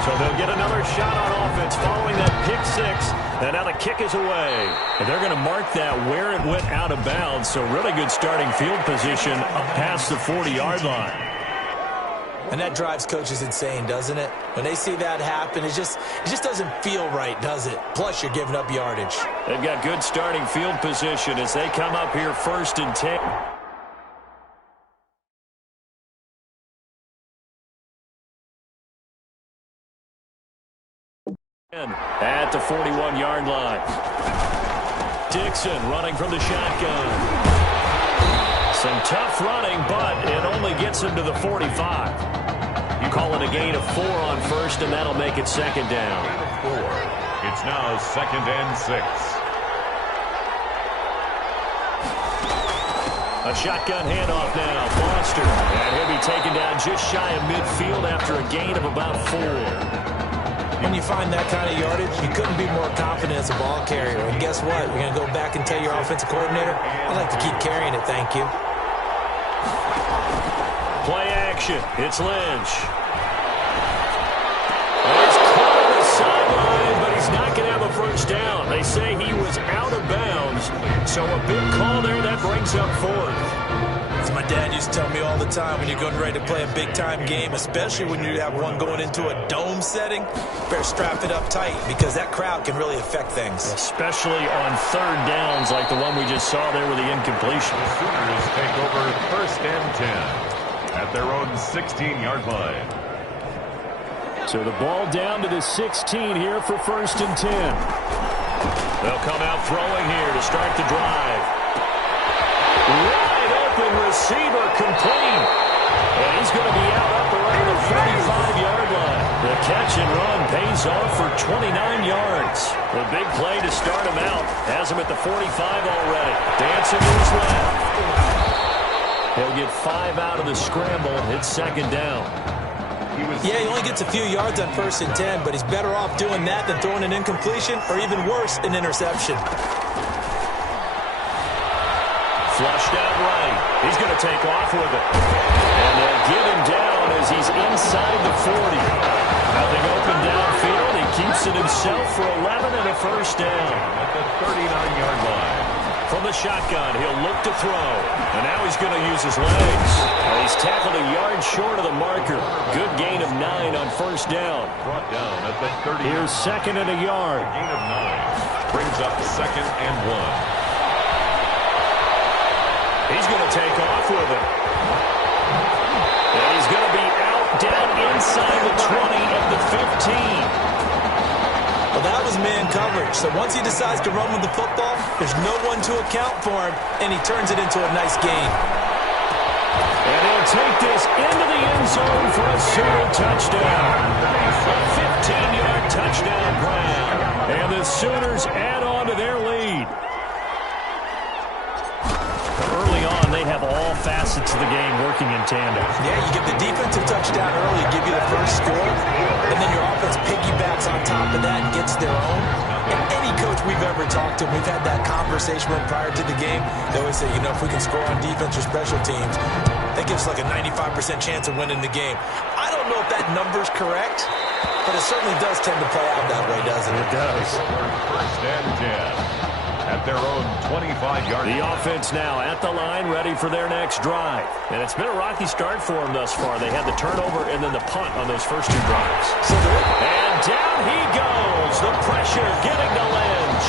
So they'll get another shot on offense following that pick 6, and now the kick is away. And they're going to mark that where it went out of bounds, so really good starting field position up past the 40-yard line. And that drives coaches insane, doesn't it? When they see that happen, it just doesn't feel right, does it? Plus, you're giving up yardage. They've got good starting field position as they come up here 1st and 10. At the 41-yard line. Dixon running from the shotgun. Some tough running, but it only gets him to the 45. You call it a gain of 4 on 1st, and that'll make it 2nd down. 4. It's now 2nd and 6. A shotgun handoff now. Foster. And he'll be taken down just shy of midfield after a gain of about 4. When you find that kind of yardage, you couldn't be more confident as a ball carrier. And guess what? You're going to go back and tell your offensive coordinator, I'd like to keep carrying it, thank you. Play action. It's Lynch. He's caught on the sideline, but he's not going to have a first down. They say he was out of bounds, so a big call there. That brings up fourth. As my dad used to tell me all the time, when you're getting ready to play a big-time game, especially when you have one going into a dome setting, better strap it up tight because that crowd can really affect things. Especially on third downs like the one we just saw there with the incompletion. The Sooners take over first and 10 at their own 16-yard line. So the ball down to the 16 here for first and 10. They'll come out throwing here to start the drive. Wide open receiver complete. And he's going to be out up around the 45-yard line. The catch and run pays off for 29 yards. The big play to start him out. Has him at the 45 already. Dancing to his left. He'll get 5 out of the scramble. It's second down. Yeah, he only gets a few yards on first and 10, but he's better off doing that than throwing an incompletion or even worse, an interception. Flushed out right. He's going to take off with it. And they'll get him down as he's inside the 40. Nothing open downfield. He keeps it himself for 11 and a first down. At the 39-yard line. From the shotgun, he'll look to throw. And now he's going to use his legs. Well, he's tackled a yard short of the marker. Good gain of 9 on first down. Brought down at the 30. Here's second and a yard. A gain of 9. Brings up second and 1. He's going to take off with it. And he's going to be out down inside the 20 of the 15. Well, that was man coverage. So once he decides to run with the football, there's no one to account for him, and he turns it into a nice gain. And he'll take this into the end zone for a Sooner touchdown. A 15-yard touchdown grab. And the Sooners add on to their lead. Early on, they have all facets of the game working in tandem. Yeah, you get the defensive touchdown early, give you the first score, and then your offense piggybacks on top of that and gets their own. And any coach we've ever talked to, we've had that conversation with prior to the game, they always say, you know, if we can score on defense or special teams, that gives us like a 95% chance of winning the game. I don't know if that number's correct, but it certainly does tend to play out that way, doesn't it? It does. First and 10. At their own 25-yard line. The offense now at the line, ready for their next drive. And it's been a rocky start for them thus far. They had the turnover and then the punt on those first two drives. And down he goes. The pressure getting to Lynch.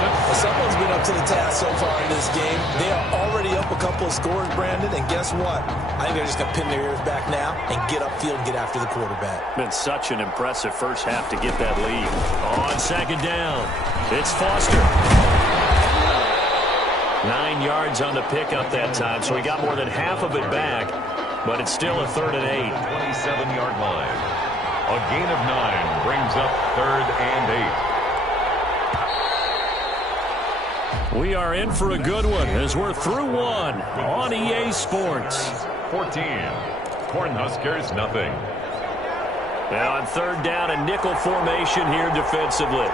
Well, someone's been up to the task so far in this game. They are already up a couple of scores, Brandon, and guess what? I think they're just going to pin their ears back now and get upfield and get after the quarterback. Been such an impressive first half to get that lead. On second down, it's Foster. 9 yards on the pickup that time, so he got more than half of it back, but it's still a 3rd and 8. 27-yard line. A gain of 9 brings up 3rd and 8. We are in for a good one as we're through one on EA Sports. 14. Cornhuskers, nothing. Now on third down, a nickel formation here defensively.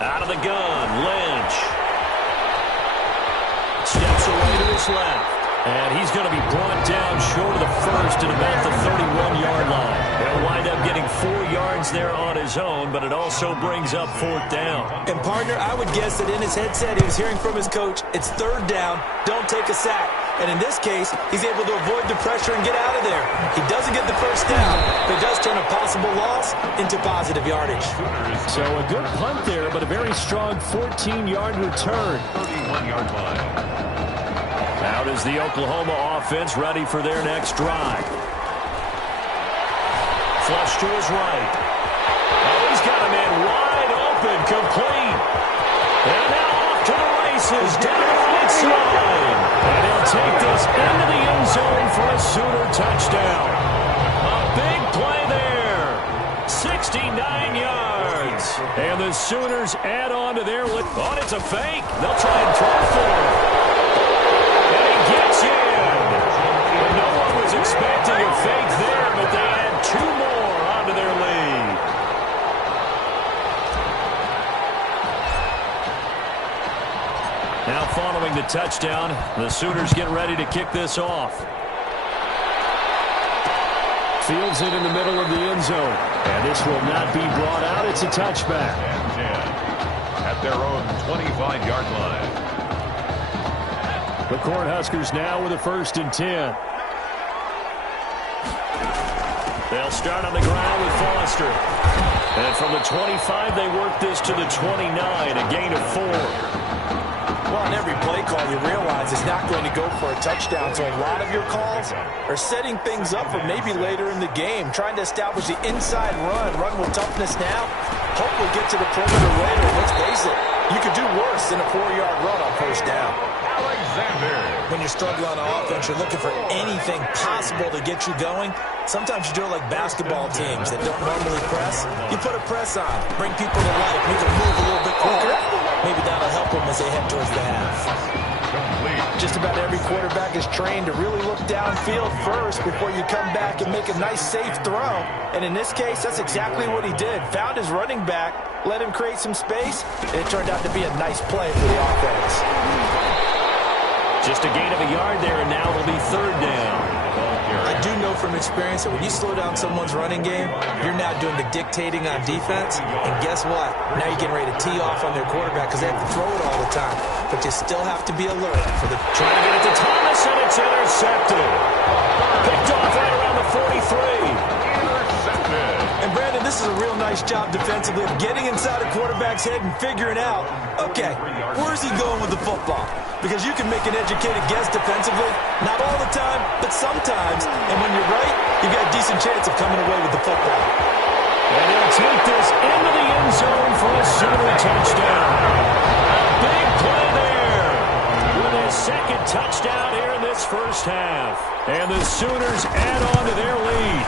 Out of the gun, Lynch. Steps away to his left. And he's going to be brought down short of the first at about the 31-yard line. He'll wind up getting 4 yards there on his own, but it also brings up 4th down. And, partner, I would guess that in his headset he was hearing from his coach, it's 3rd down, don't take a sack. And in this case, he's able to avoid the pressure and get out of there. He doesn't get the first down, but it does turn a possible loss into positive yardage. So a good punt there, but a very strong 14-yard return. 31-yard line. Out is the Oklahoma offense, ready for their next drive. Flush to his right. Oh, he's got a man wide open, complete. And now off to the races, down the right side. And he'll take this into the end zone for a Sooner touchdown. A big play there. 69 yards. And the Sooners add on to their lead. Oh, it's a fake. They'll try and throw for it. Gets in. No one was expecting a fake there, but they add 2 more onto their lead. Now following the touchdown, the Sooners get ready to kick this off. Fields it in the middle of the end zone. And this will not be brought out. It's a touchback. And 10 at their own 25-yard line. The Cornhuskers now with a 1st and 10. They'll start on the ground with Foster. And from the 25, they work this to the 29, a gain of 4. Well, on every play call, you realize it's not going to go for a touchdown, so a lot of your calls are setting things up for maybe later in the game, trying to establish the inside run with toughness now, hopefully get to the perimeter later. Let's face it, you could do worse than a 4-yard run on 1st down. When you're struggling on offense, you're looking for anything possible to get you going. Sometimes you do it like basketball teams that don't normally press. You put a press on, bring people to life, make them move a little bit quicker. Maybe that'll help them as they head towards the half. Complete. Just about every quarterback is trained to really look downfield first before you come back and make a nice, safe throw. And in this case, that's exactly what he did. Found his running back, let him create some space, and it turned out to be a nice play for the offense. Just a gain of a yard there, and now it'll be third down. I do know from experience that when you slow down someone's running game, you're now doing the dictating on defense. And guess what? Now you're getting ready to tee off on their quarterback because they have to throw it all the time. But you still have to be alert for the... Trying to get it to Thomas, and it's intercepted. Picked off right around the 43. And Brandon, this is a real nice job defensively of getting inside a quarterback's head and figuring out, okay, where's he going with the football? Because you can make an educated guess defensively, not all the time, but sometimes. And when you're right, you've got a decent chance of coming away with the football. And he'll take this into the end zone for a Sooner touchdown. A big play there with his second touchdown here in this first half. And the Sooners add on to their lead.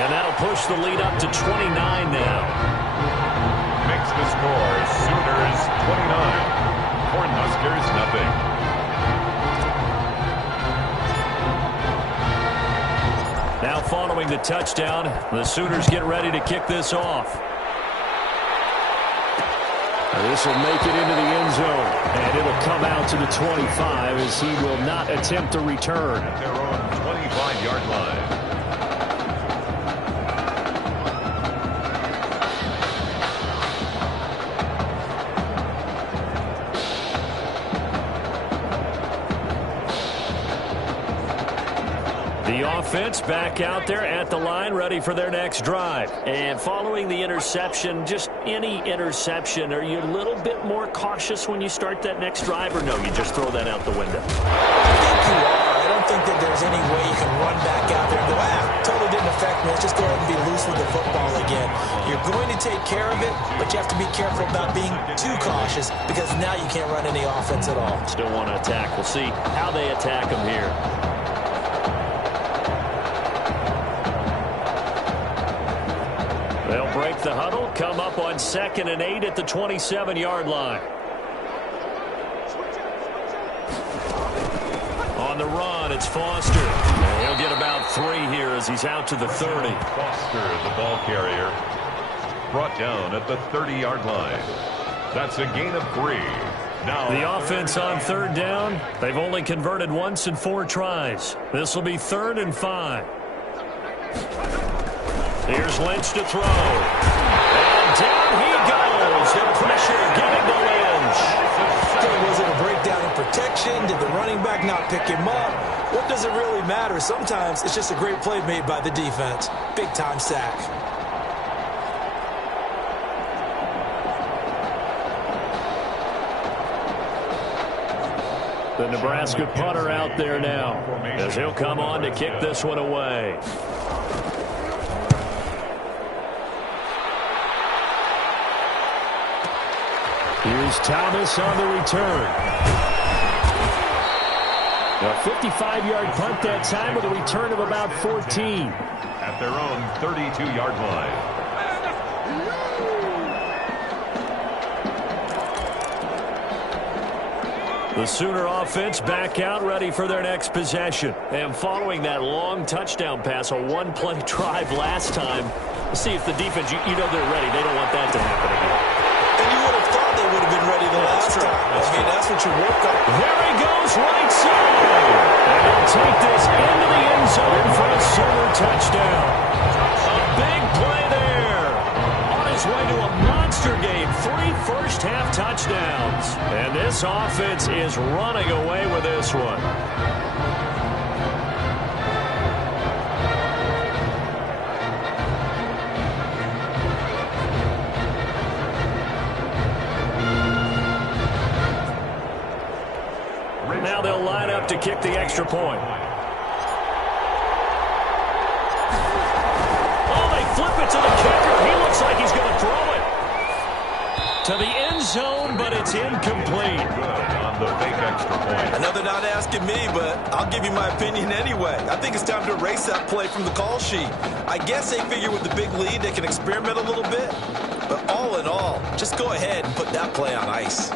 And that'll push the lead up to 29 now. Makes the score Sooners 29. Cornhuskers nothing. Now following the touchdown, the Sooners get ready to kick this off. This will make it into the end zone, and it'll come out to the 25 as he will not attempt to return. At their own 25-yard line. The offense back out there at the line, ready for their next drive. And following the interception, just any interception, are you a little bit more cautious when you start that next drive, or no, you just throw that out the window? I think you are. I don't think that there's any way you can run back out there and go, totally didn't affect me. Let's just go ahead and be loose with the football again. You're going to take care of it, but you have to be careful about being too cautious because now you can't run any offense at all. Still want to attack. We'll see how they attack him here. They'll break the huddle, come up on 2nd and 8 at the 27-yard line. On the run, it's Foster. And he'll get about 3 here as he's out to the 30. Foster, the ball carrier, brought down at the 30-yard line. That's a gain of 3. Now the offense on 3rd down, they've only converted once in 4 tries. This will be 3rd and 5. Here's Lynch to throw. And down he goes. The pressure getting to Lynch. Was it a breakdown in protection? Did the running back not pick him up? What does it really matter? Sometimes it's just a great play made by the defense. Big-time sack. The Nebraska punter out there now as he'll come on to kick this one away. Here's Thomas on the return. A 55-yard punt that time with a return of about 14. At their own 32-yard line. The Sooner offense back out, ready for their next possession. And following that long touchdown pass, a one-play drive last time, let's see if the defense, you know they're ready. They don't want that to happen again. And you would have thought they would have been ready the last time. That's what you work on. There he goes, right side. And he'll take this into the end zone for a Sooner touchdown. A big play there. On his way to a monster game. 3 first-half touchdowns. And this offense is running away with this one. Now they'll line up to kick the extra point. Oh, they flip it to the kicker. He looks like he's going to throw it to the end zone, but it's incomplete. Good on the big extra point. I know they're not asking me, but I'll give you my opinion anyway. I think it's time to erase that play from the call sheet. I guess they figure with the big lead they can experiment a little bit. But all in all, just go ahead and put that play on ice.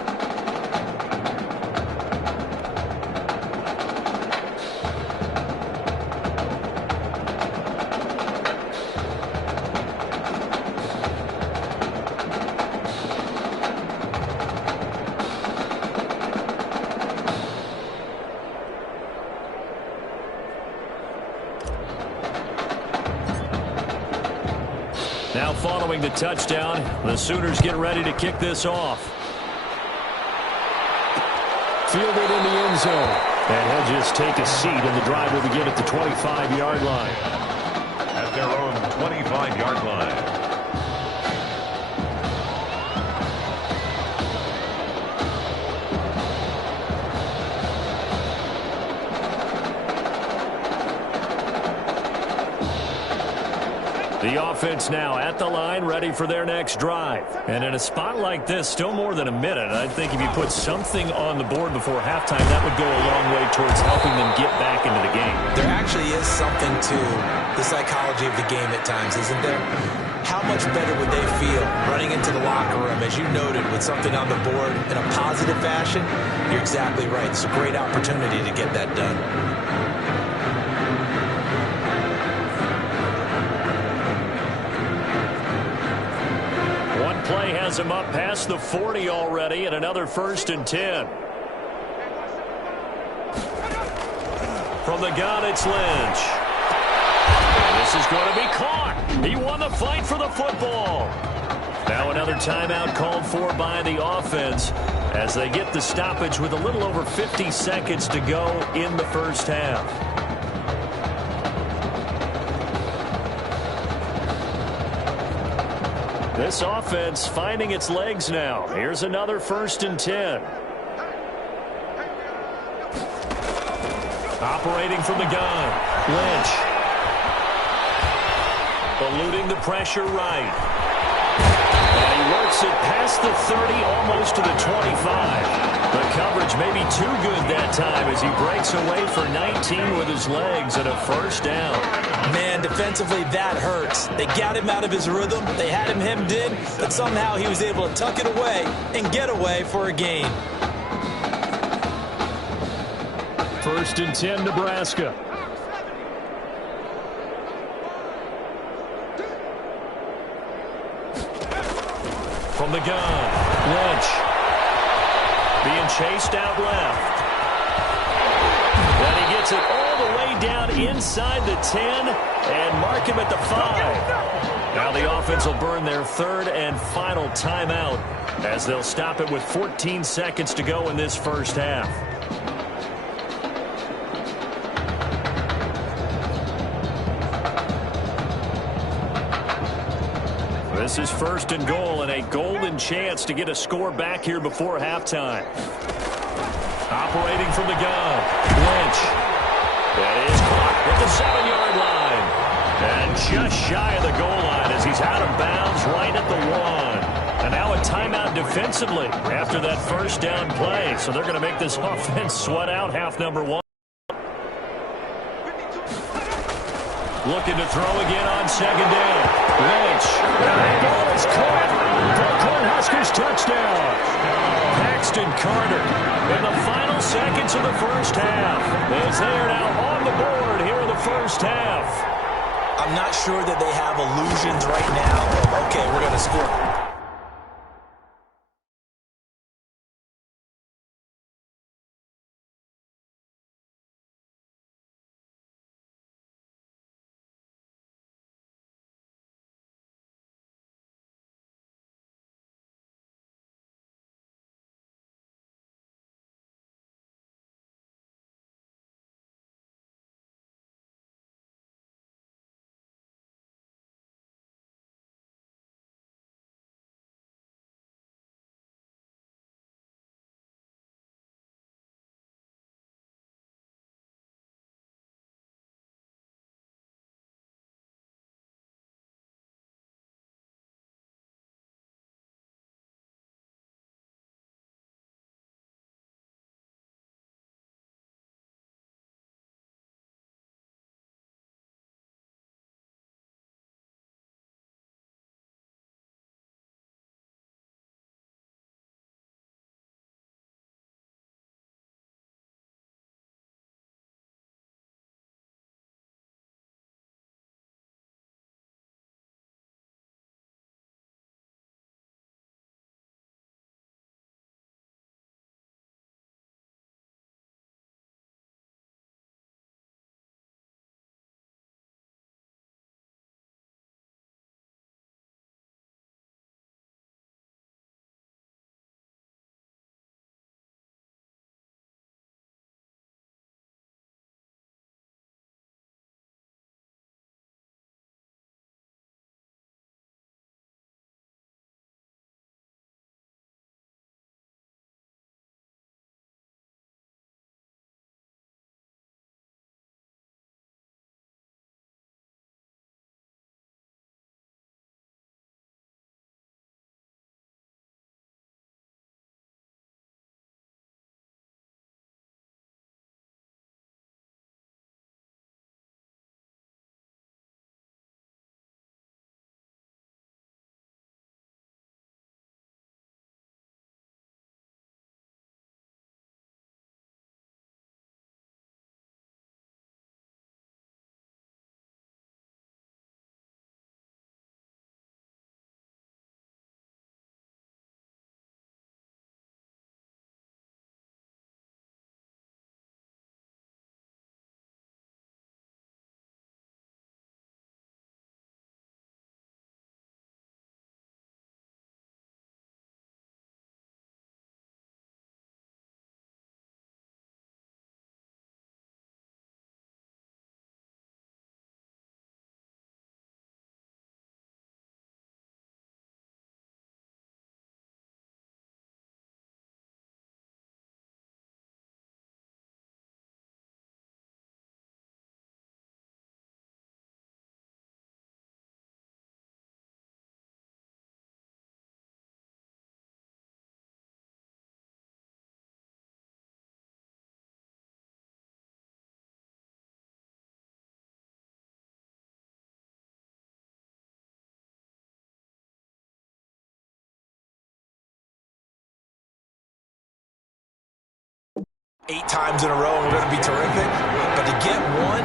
Now following the touchdown, the Sooners get ready to kick this off. Fielded in the end zone. And he'll just take a seat, and the drive will begin at the 25-yard line. At their own 25-yard line. The offense now at the line, ready for their next drive. And in a spot like this, still more than a minute, I think if you put something on the board before halftime, that would go a long way towards helping them get back into the game. There actually is something to the psychology of the game at times, isn't there? How much better would they feel running into the locker room, as you noted, with something on the board in a positive fashion? You're exactly right. It's a great opportunity to get that done. Play has him up past the 40 already, and another 1st and 10. From the gun, it's Lynch. And this is going to be caught. He won the fight for the football. Now another timeout called for by the offense as they get the stoppage with a little over 50 seconds to go in the first half. This offense finding its legs now. Here's another 1st and 10. Operating from the gun. Lynch. Eluding the pressure right. And he works it past the 30, almost to the 25. The coverage may be too good that time as he breaks away for 19 with his legs and a 1st down. Man, defensively, that hurts. They got him out of his rhythm. They had him hemmed in, but somehow he was able to tuck it away and get away for a gain. 1st and 10, Nebraska. From the gun, Lynch. Being chased out left. And he gets it all the way down inside the 10 and mark him at the 5. Now the offense will burn their 3rd and final timeout as they'll stop it with 14 seconds to go in this first half. This is 1st and goal and a golden chance to get a score back here before halftime. Operating from the gun, Lynch. That is caught at the 7-yard line. And just shy of the goal line as he's out of bounds right at the 1. And now a timeout defensively after that 1st down play. So they're going to make this offense sweat out half number 1. Looking to throw again on 2nd down. Lynch. And the ball is caught. Brooklyn Huskers touchdown. Paxton Carter in the final seconds of the first half is there now on the board here in the first half. I'm not sure that they have illusions right now of, okay, we're going to score. 8 times in a row and we're going to be terrific. But to get one,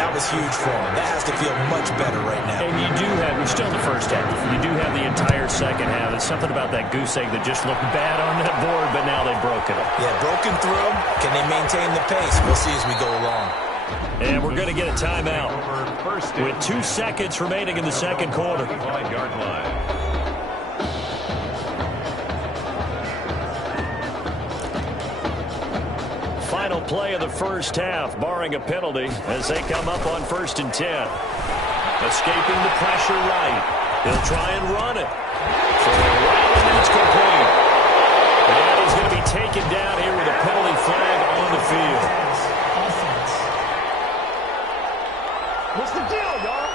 that was huge for him. That has to feel much better right now. And you do have, we're still in the first half. You do have the entire second half. There's something about that goose egg that just looked bad on that board, but now they've broken it. Yeah, broken through. Can they maintain the pace? We'll see as we go along. And we're going to get a timeout with 2 seconds remaining in the second quarter. 5-yard line. Final play of the first half, barring a penalty, as they come up on 1st and 10. Escaping the pressure right. He'll try and run it. And it's complete. And he's going to be taken down here with a penalty flag on the field. What's the deal, y'all?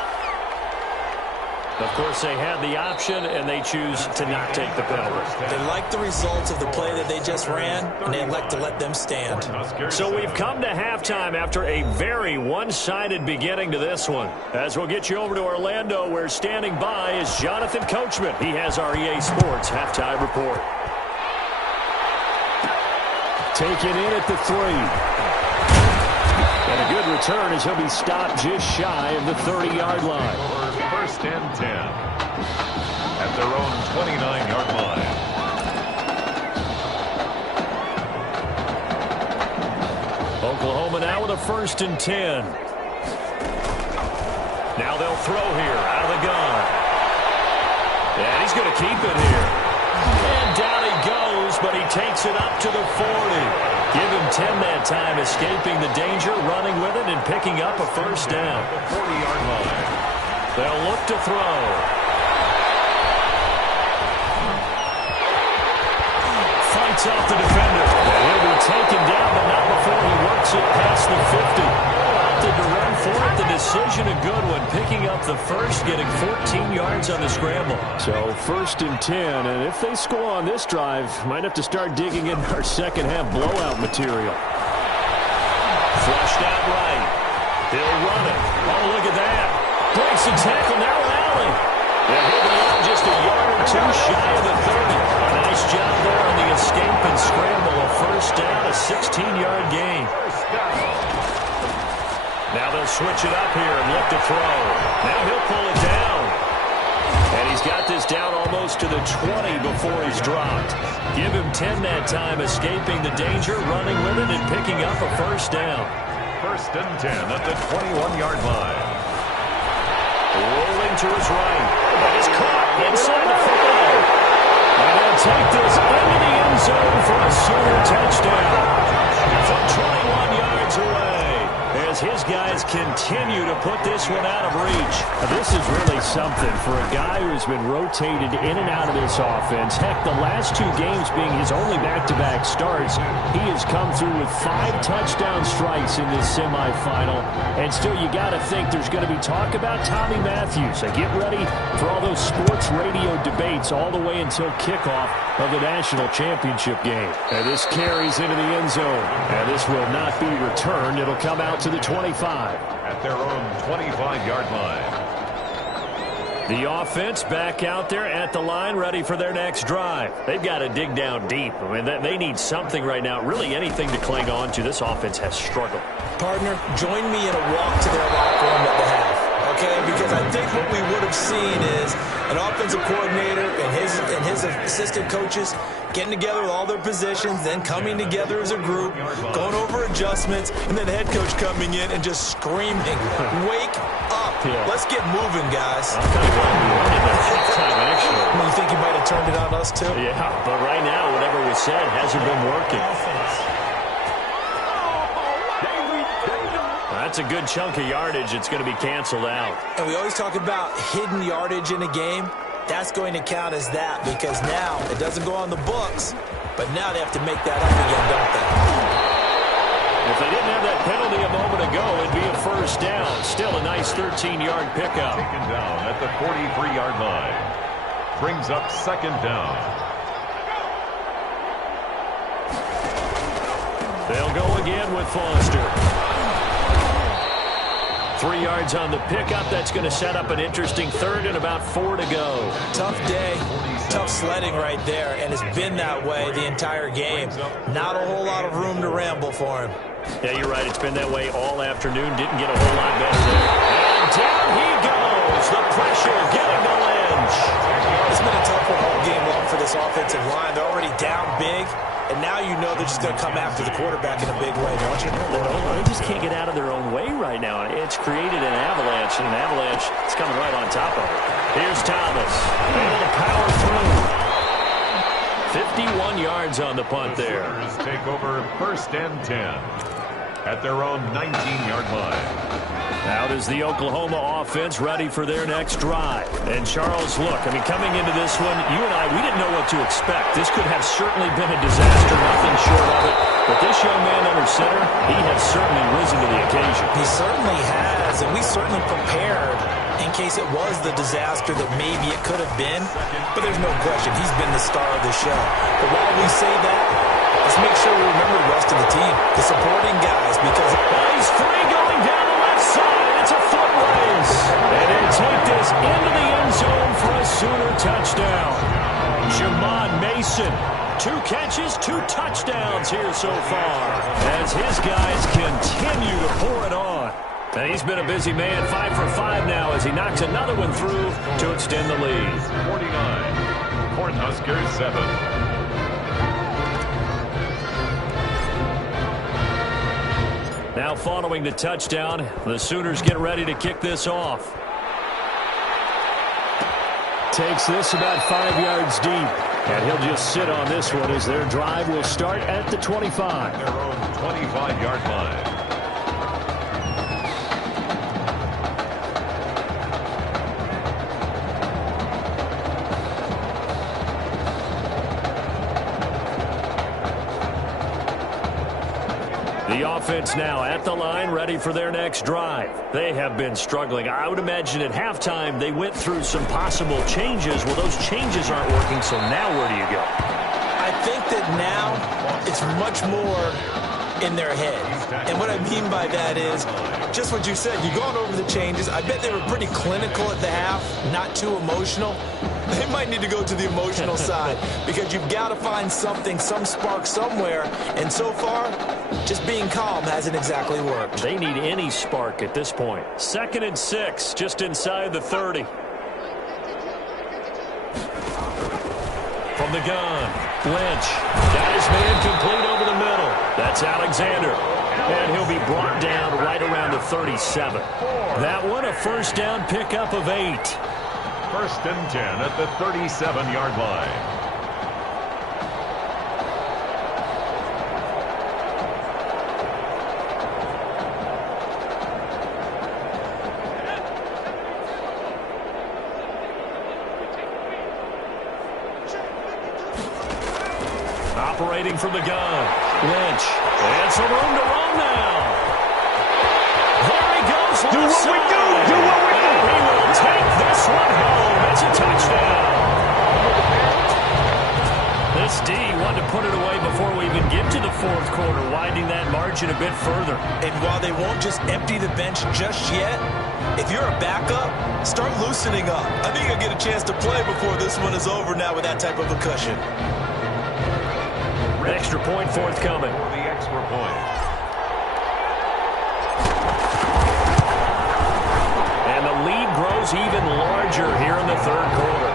Of course, they had the option, and they choose to not take the penalty. They like the results of the play that they just ran, and they elect to let them stand. So we've come to halftime after a very one-sided beginning to this one. As we'll get you over to Orlando, where standing by is Jonathan Coachman. He has our EA Sports halftime report. Taken in at the 3. And a good return as he'll be stopped just shy of the 30-yard line. 1st and 10 at their own 29-yard line. Oklahoma now with a 1st and 10. Now they'll throw here out of the gun. And he's going to keep it here. And down he goes, but he takes it up to the 40. Give him 10 that time, escaping the danger, running with it, and picking up a 1st down. 40-yard line. They'll look to throw. Fights off the defender. And he'll be taken down, but not before he works it past the 50. Opted to run for it. The decision a good one. Picking up the 1st, getting 14 yards on the scramble. So 1st and 10, and if they score on this drive, might have to start digging in our second half blowout material. Flushed out right. He'll run it. Oh, look at that. Breaks the tackle, now rally. And he'll be out just a yard or 2 shy of the 30. A nice job there on the escape and scramble. A 1st down, a 16-yard gain. Now they'll switch it up here and look to throw. Now he'll pull it down. And he's got this down almost to the 20 before he's dropped. Give him 10 that time, escaping the danger, running with it, and picking up a 1st down. 1st and 10 at the 21-yard line. Rolling to his right. And it's caught inside the 5. And they'll take this into the end zone for a Sooner touchdown. From 21 yards away, as his guys continue to put this one out of reach. This is really something for a guy who's been rotated in and out of this offense. Heck, the last 2 games being his only back-to-back starts, he has come through with 5 touchdown strikes in this semifinal. And still, you got to think there's going to be talk about Tommy Matthews. So get ready for all those sports radio debates all the way until kickoff of the national championship game. And this carries into the end zone. And this will not be returned. It'll come out to the 25. At their own 25-yard line. The offense back out there at the line, ready for their next drive. They've got to dig down deep. I mean, they need something right now, really anything to cling on to. This offense has struggled. Partner, join me in a walk to their locker room at the half. Okay, because I think what we would have seen is an offensive coordinator and his assistant coaches getting together with all their positions, then coming together as a group, going over adjustments, and then the head coach coming in and just screaming, "Wake up! Yeah. Let's get moving, guys." I'm kind of glad we won in that halftime, actually. You think you might have turned it on us too? Yeah, but right now, whatever was said hasn't been working. That's a good chunk of yardage. It's going to be canceled out. And we always talk about hidden yardage in a game. That's going to count as that because now it doesn't go on the books, but now they have to make that up again, don't they? If they didn't have that penalty a moment ago, it'd be a 1st down. Still a nice 13-yard pickup. Taken down at the 43-yard line. Brings up 2nd down. They'll go again with Foster. 3 yards on the pickup. That's going to set up an interesting third and about 4 to go. Tough day, tough sledding right there, and it's been that way the entire game. Not a whole lot of room to ramble for him. Yeah, you're right. It's been that way all afternoon. Didn't get a whole lot better there. And down he goes. The pressure getting the Lynch. It's been a tough one all game long for this offensive line. They're already down big, and now you know they're just going to come after the quarterback in a big way, don't you? They just can't get out of their own way right now. It's created an avalanche, and an avalanche is coming right on top of it. Here's Thomas. Able to power through. 51 yards on the punt there. Sooners take over 1st and 10 at their own 19-yard line. Out is the Oklahoma offense ready for their next drive. And Charles, look, I mean, coming into this one, you and I, we didn't know what to expect. This could have certainly been a disaster, nothing short of it. But this young man under center, he has certainly risen to the occasion. He certainly has, and we certainly prepared in case it was the disaster that maybe it could have been. But there's no question, he's been the star of the show. But while we say that, let's make sure we remember the rest of the team, the supporting guys, because he's free going down the left side. It's a foot race. And they take this into the end zone for a Sooner touchdown. Jamon Mason, 2 catches, 2 touchdowns here so far, as his guys continue to pour it on. And he's been a busy man, 5 for 5 now as he knocks another one through to extend the lead. 49, Cornhuskers 7. Now following the touchdown, the Sooners get ready to kick this off. Takes this about 5 yards deep, and he'll just sit on this one as their drive will start at the 25. Their own 25-yard line. The offense now at the line, ready for their next drive. They have been struggling. I would imagine at halftime they went through some possible changes. Well, those changes aren't working, so now where do you go? I think that now it's much more in their head. And what I mean by that is just what you said. You've gone over the changes. I bet they were pretty clinical at the half, not too emotional. They might need to go to the emotional side because you've got to find something, some spark somewhere. And so far, just being calm hasn't exactly worked. They need any spark at this point. 2nd and 6, just inside the 30. From the gun, Lynch got his man complete over the middle. That's Alexander. And he'll be brought down right around the 37. That one a 1st down pickup of 8. 1st and 10 at the 37-yard line. Operating from the gun, Lynch. And some room to run now. There he goes. Do what we do. Do what we do. He will take this one home. It's a touchdown. This D wanted to put it away before we even get to the 4th quarter, widening that margin a bit further. And while they won't just empty the bench just yet, if you're a backup, start loosening up. I think you'll get a chance to play before this one is over now with that type of a cushion. Extra point forthcoming. The extra point. And the lead grows even larger here in the 3rd quarter.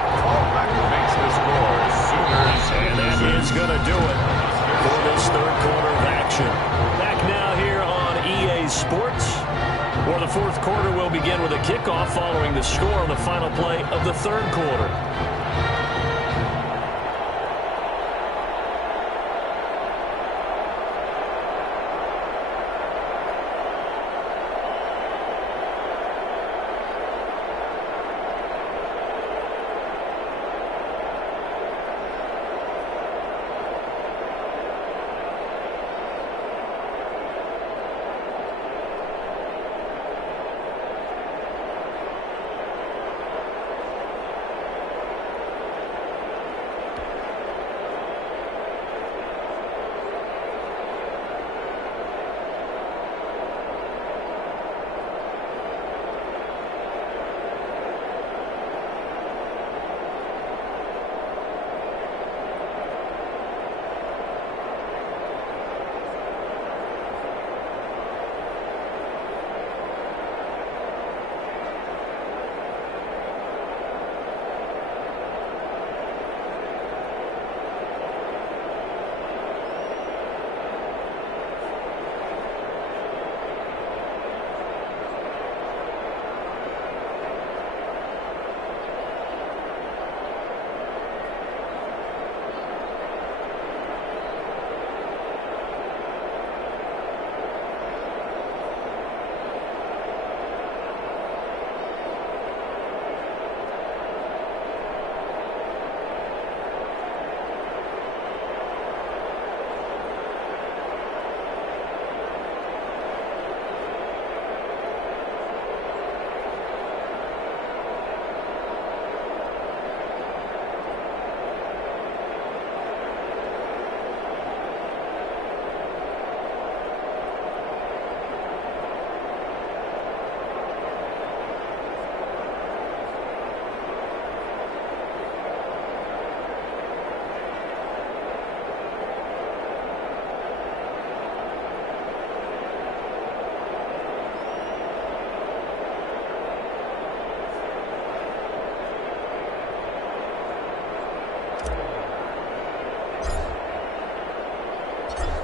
That makes the score. Sooners. And that is going to do it for this 3rd quarter of action. Back now here on EA Sports, where the 4th quarter will begin with a kickoff following the score on the final play of the 3rd quarter.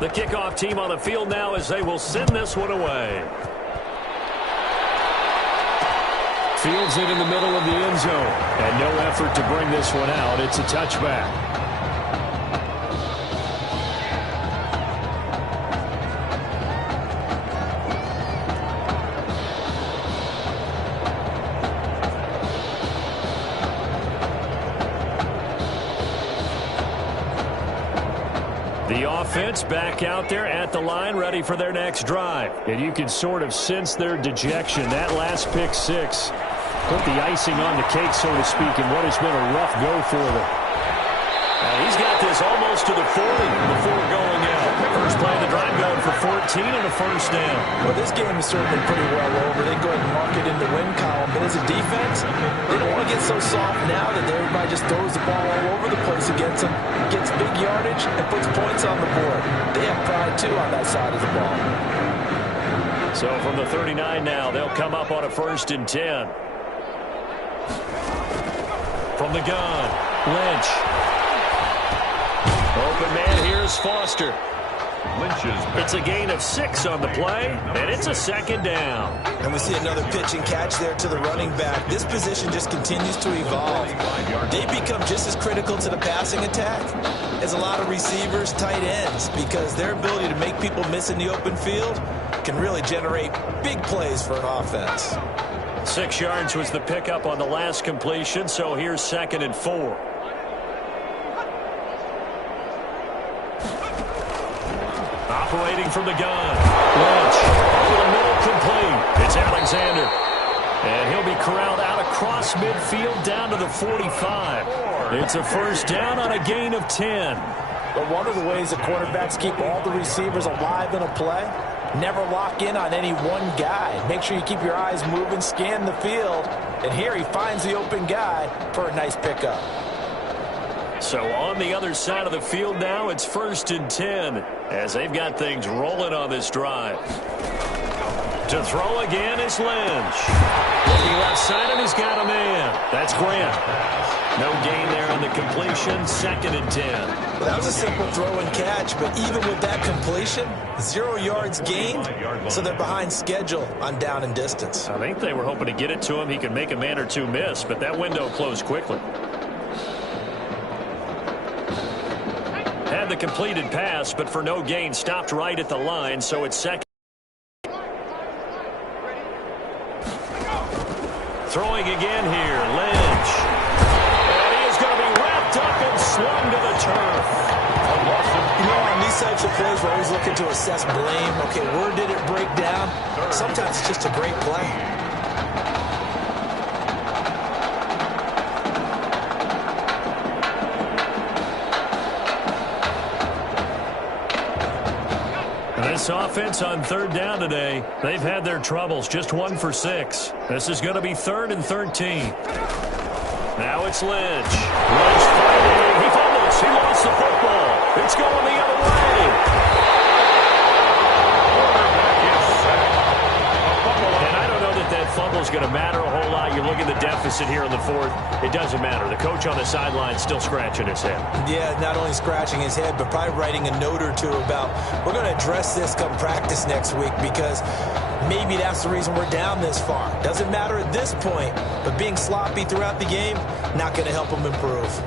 The kickoff team on the field now as they will send this one away. Fields it in the middle of the end zone. And no effort to bring this one out. It's a touchback. The offense back out there at the line, ready for their next drive. And you can sort of sense their dejection. That last pick six put the icing on the cake, so to speak, in what has been a rough go for them. He's got this almost to the 40 before going out. First play of the drive going for 14 and a first down. Well, this game is certainly pretty well over. They go ahead and mark it in the win column. But as a defense, they don't want to get so soft now that everybody just throws the ball all over the place against them, gets big yardage, and puts points on the board. They have pride, too, on that side of the ball. So from the 39 now, they'll come up on a 1st and 10. From the gun, Lynch. Open man, here's Foster. It's a gain of 6 on the play, and it's a 2nd down. And we see another pitch and catch there to the running back. This position just continues to evolve. They become just as critical to the passing attack as a lot of receivers, tight ends, because their ability to make people miss in the open field can really generate big plays for an offense. 6 yards was the pickup on the last completion, so here's 2nd and 4. Operating from the gun. Lynch. Over the middle, complete. It's Alexander. And he'll be corralled out across midfield down to the 45. It's a first down on a gain of 10. But one of the ways the quarterbacks keep all the receivers alive in a play, never lock in on any one guy. Make sure you keep your eyes moving, scan the field. And here he finds the open guy for a nice pickup. So on the other side of the field now, it's 1st and 10 as they've got things rolling on this drive. To throw again is Lynch. Looking left side, and he's got a man. That's Grant. No gain there on the completion, 2nd and 10. Well, that was a simple throw and catch, but even with that completion, 0 yards gained, so they're behind schedule on down and distance. I think they were hoping to get it to him. He could make a man or two miss, but that window closed quickly. Had the completed pass, but for no gain, stopped right at the line, so it's 2nd. Throwing again here, Lynch. And he is going to be wrapped up and slung to the turf. You know, on these types of plays, we're always looking to assess blame. Okay, where did it break down? Sometimes it's just a great play. This offense on 3rd down today, they've had their troubles, just 1 for 6. This is going to be 3rd and 13. Now it's Lynch. Lynch fighting. He fumbles. He lost the football. It's going the other way. And I don't know that fumble is going to matter a whole lot. You look at the deficit here in the 4th. It doesn't matter. The coach on the sideline still scratching his head. Yeah, not only scratching his head, but probably writing a note or two about, we're going to address this come practice next week, because maybe that's the reason we're down this far. Doesn't matter at this point, but being sloppy throughout the game, not going to help them improve.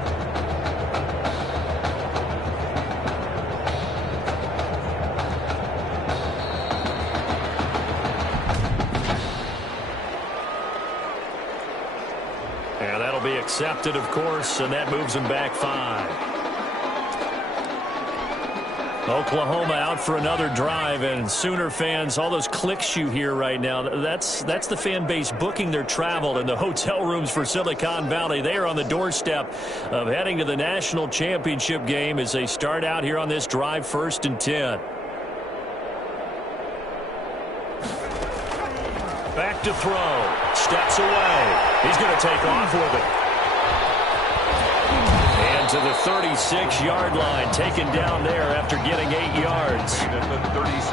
And that'll be accepted, of course, and that moves them back 5. Oklahoma out for another drive, and Sooner fans, all those clicks you hear right now, that's the fan base booking their travel and the hotel rooms for Silicon Valley. They are on the doorstep of heading to the national championship game as they start out here on this drive, 1st and 10. Back to throw. Steps away. He's going to take off with it. And to the 36-yard line, taken down there after getting 8 yards.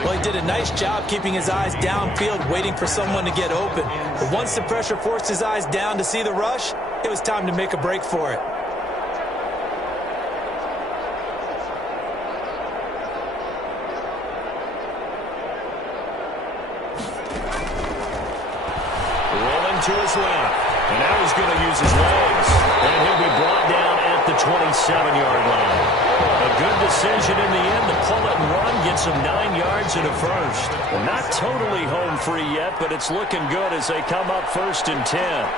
Well, he did a nice job keeping his eyes downfield, waiting for someone to get open. But once the pressure forced his eyes down to see the rush, it was time to make a break for it. to his left. And now he's going to use his legs. And he'll be brought down at the 27-yard line. A good decision in the end to pull it and run, gets him 9 yards and a first. Well, not totally home free yet, but it's looking good as they come up 1st and 10.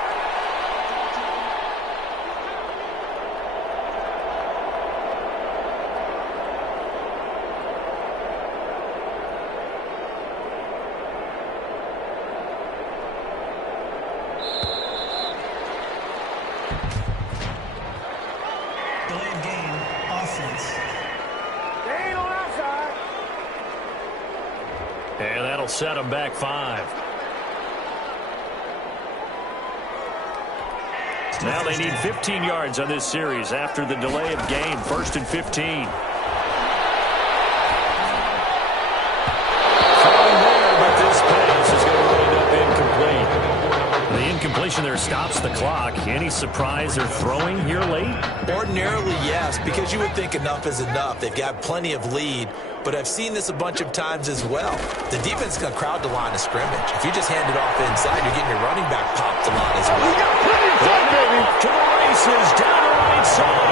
And that'll set them back 5. Now they need 15 yards on this series after the delay of game. 1st and 15. Throwing there, but this pass is going to end up incomplete. The incompletion there stops the clock. Any surprise they're throwing here late? Ordinarily, yes, because you would think enough is enough. They've got plenty of lead. But I've seen this a bunch of times as well. The defense is going to crowd the line of scrimmage. If you just hand it off inside, you're getting your running back popped a lot as well. We got plenty of time, baby. To the races, down the right side.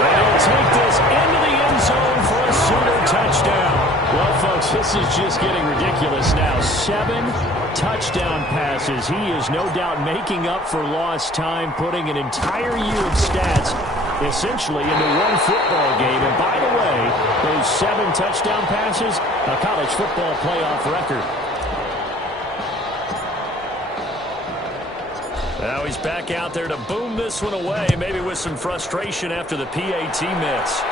And he'll take this into the end zone for a Sooner touchdown. Well, folks, this is just getting ridiculous now. 7 touchdown passes. He is no doubt making up for lost time, putting an entire year of stats essentially into one football game. And by the way, those 7 touchdown passes, a college football playoff record. Now he's back out there to boom this one away, maybe with some frustration after the PAT miss.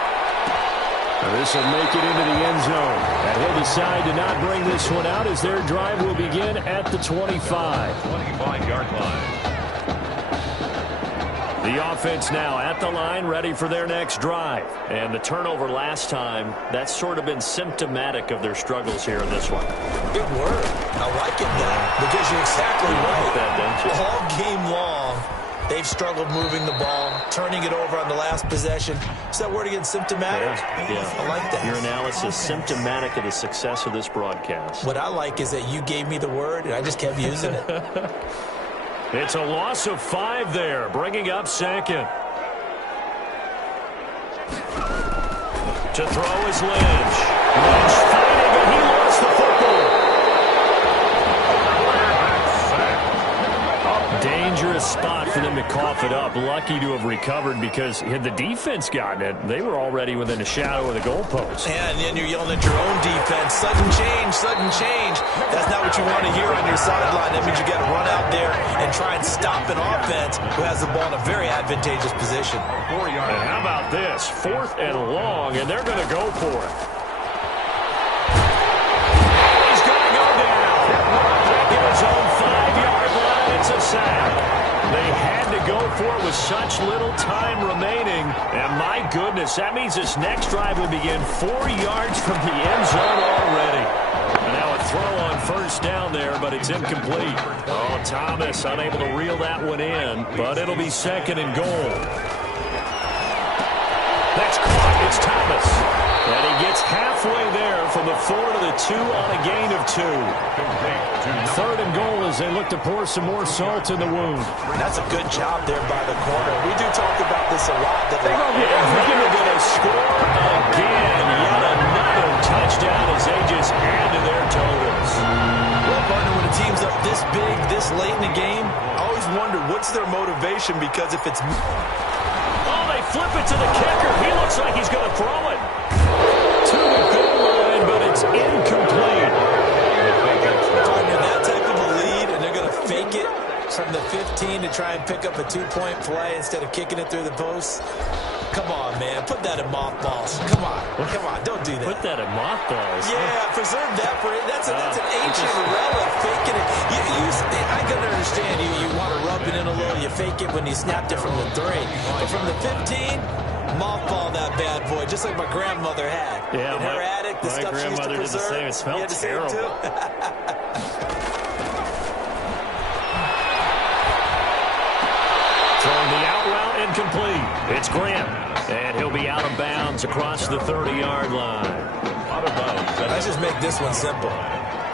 This will make it into the end zone. And he'll decide to not bring this one out as their drive will begin at the 25. 25-yard line. The offense now at the line, ready for their next drive. And the turnover last time, that's sort of been symptomatic of their struggles here in this one. Good word. I like it now because you're exactly right. That, don't you? All game long, they've struggled moving the ball, turning it over on the last possession. Is that word again, symptomatic? Yeah. I like that. Your analysis, symptomatic of the success of this broadcast. What I like is that you gave me the word, and I just kept using it. It's a loss of 5 there, bringing up 2nd. To throw is Lynch. Lynch fighting, and he lost the football. Dangerous spot for them to cough it up. Lucky to have recovered because had the defense gotten it, they were already within a shadow of the goalpost. And then you're yelling at your own defense. Sudden change, sudden change. That's not what you want to hear on your sideline. That means you got to run out there and try and stop an offense who has the ball in a very advantageous position. And how about this? 4th and long, and they're going to go for it. He's going to go down. Back in his own 5-yard line. It's a sack. They had to go for it with such little time remaining. And my goodness, that means this next drive will begin 4 yards from the end zone already. And now a throw on 1st down there, but it's incomplete. Oh, Thomas unable to reel that one in, but it'll be 2nd and goal. That's caught. It's Thomas. And he gets halfway there from the 4 to the 2 on a gain of 2. 3rd and goal as they look to pour some more salt in the wound. That's a good job there by the corner. We do talk about this a lot. That they're going to score again. Yet another touchdown as they just add to their totals. Well, partner, when a team's up this big, this late in the game, I always wonder what's their motivation, because if it's... Oh, they flip it to the kicker. He looks like he's going to throw it to the goal line, but it's incomplete. Partner, that type of a lead, and they're going to fake it from the 15 to try and pick up a 2-point play instead of kicking it through the posts. Come on, man. Put that in mothballs. Come on. Come on. Don't do that. Put that in mothballs. Yeah, preserve that for it. That's an ancient relic. Faking it. I can understand. You want to rub it in a little. You fake it when you snapped it from the 3. But from the 15, mothball that bad boy, just like my grandmother had. Yeah, in her attic, the stuff she used to preserve. It smelled terrible. Throwing the out route incomplete. It's Graham. And he'll be out of bounds across the 30-yard line. Let's just make this one simple.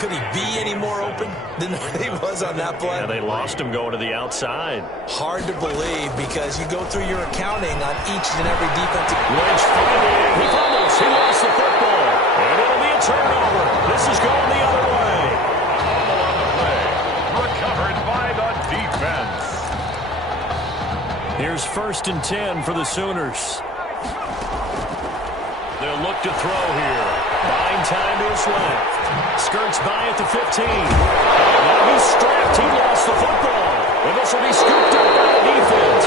Could he be any more open than he was on that play? Yeah, they lost him going to the outside. Hard to believe because you go through your accounting on each and every defensive. Lynch finding. He fumbles. He lost the football. And it'll be a turnover. This is going the other way. Fumble on the play. Recovered by the defense. Here's 1st and 10 for the Sooners. They'll look to throw here. Buying time to his left. Skirts by at the 15. Now he's strapped. He lost the football. And this will be scooped up by the defense.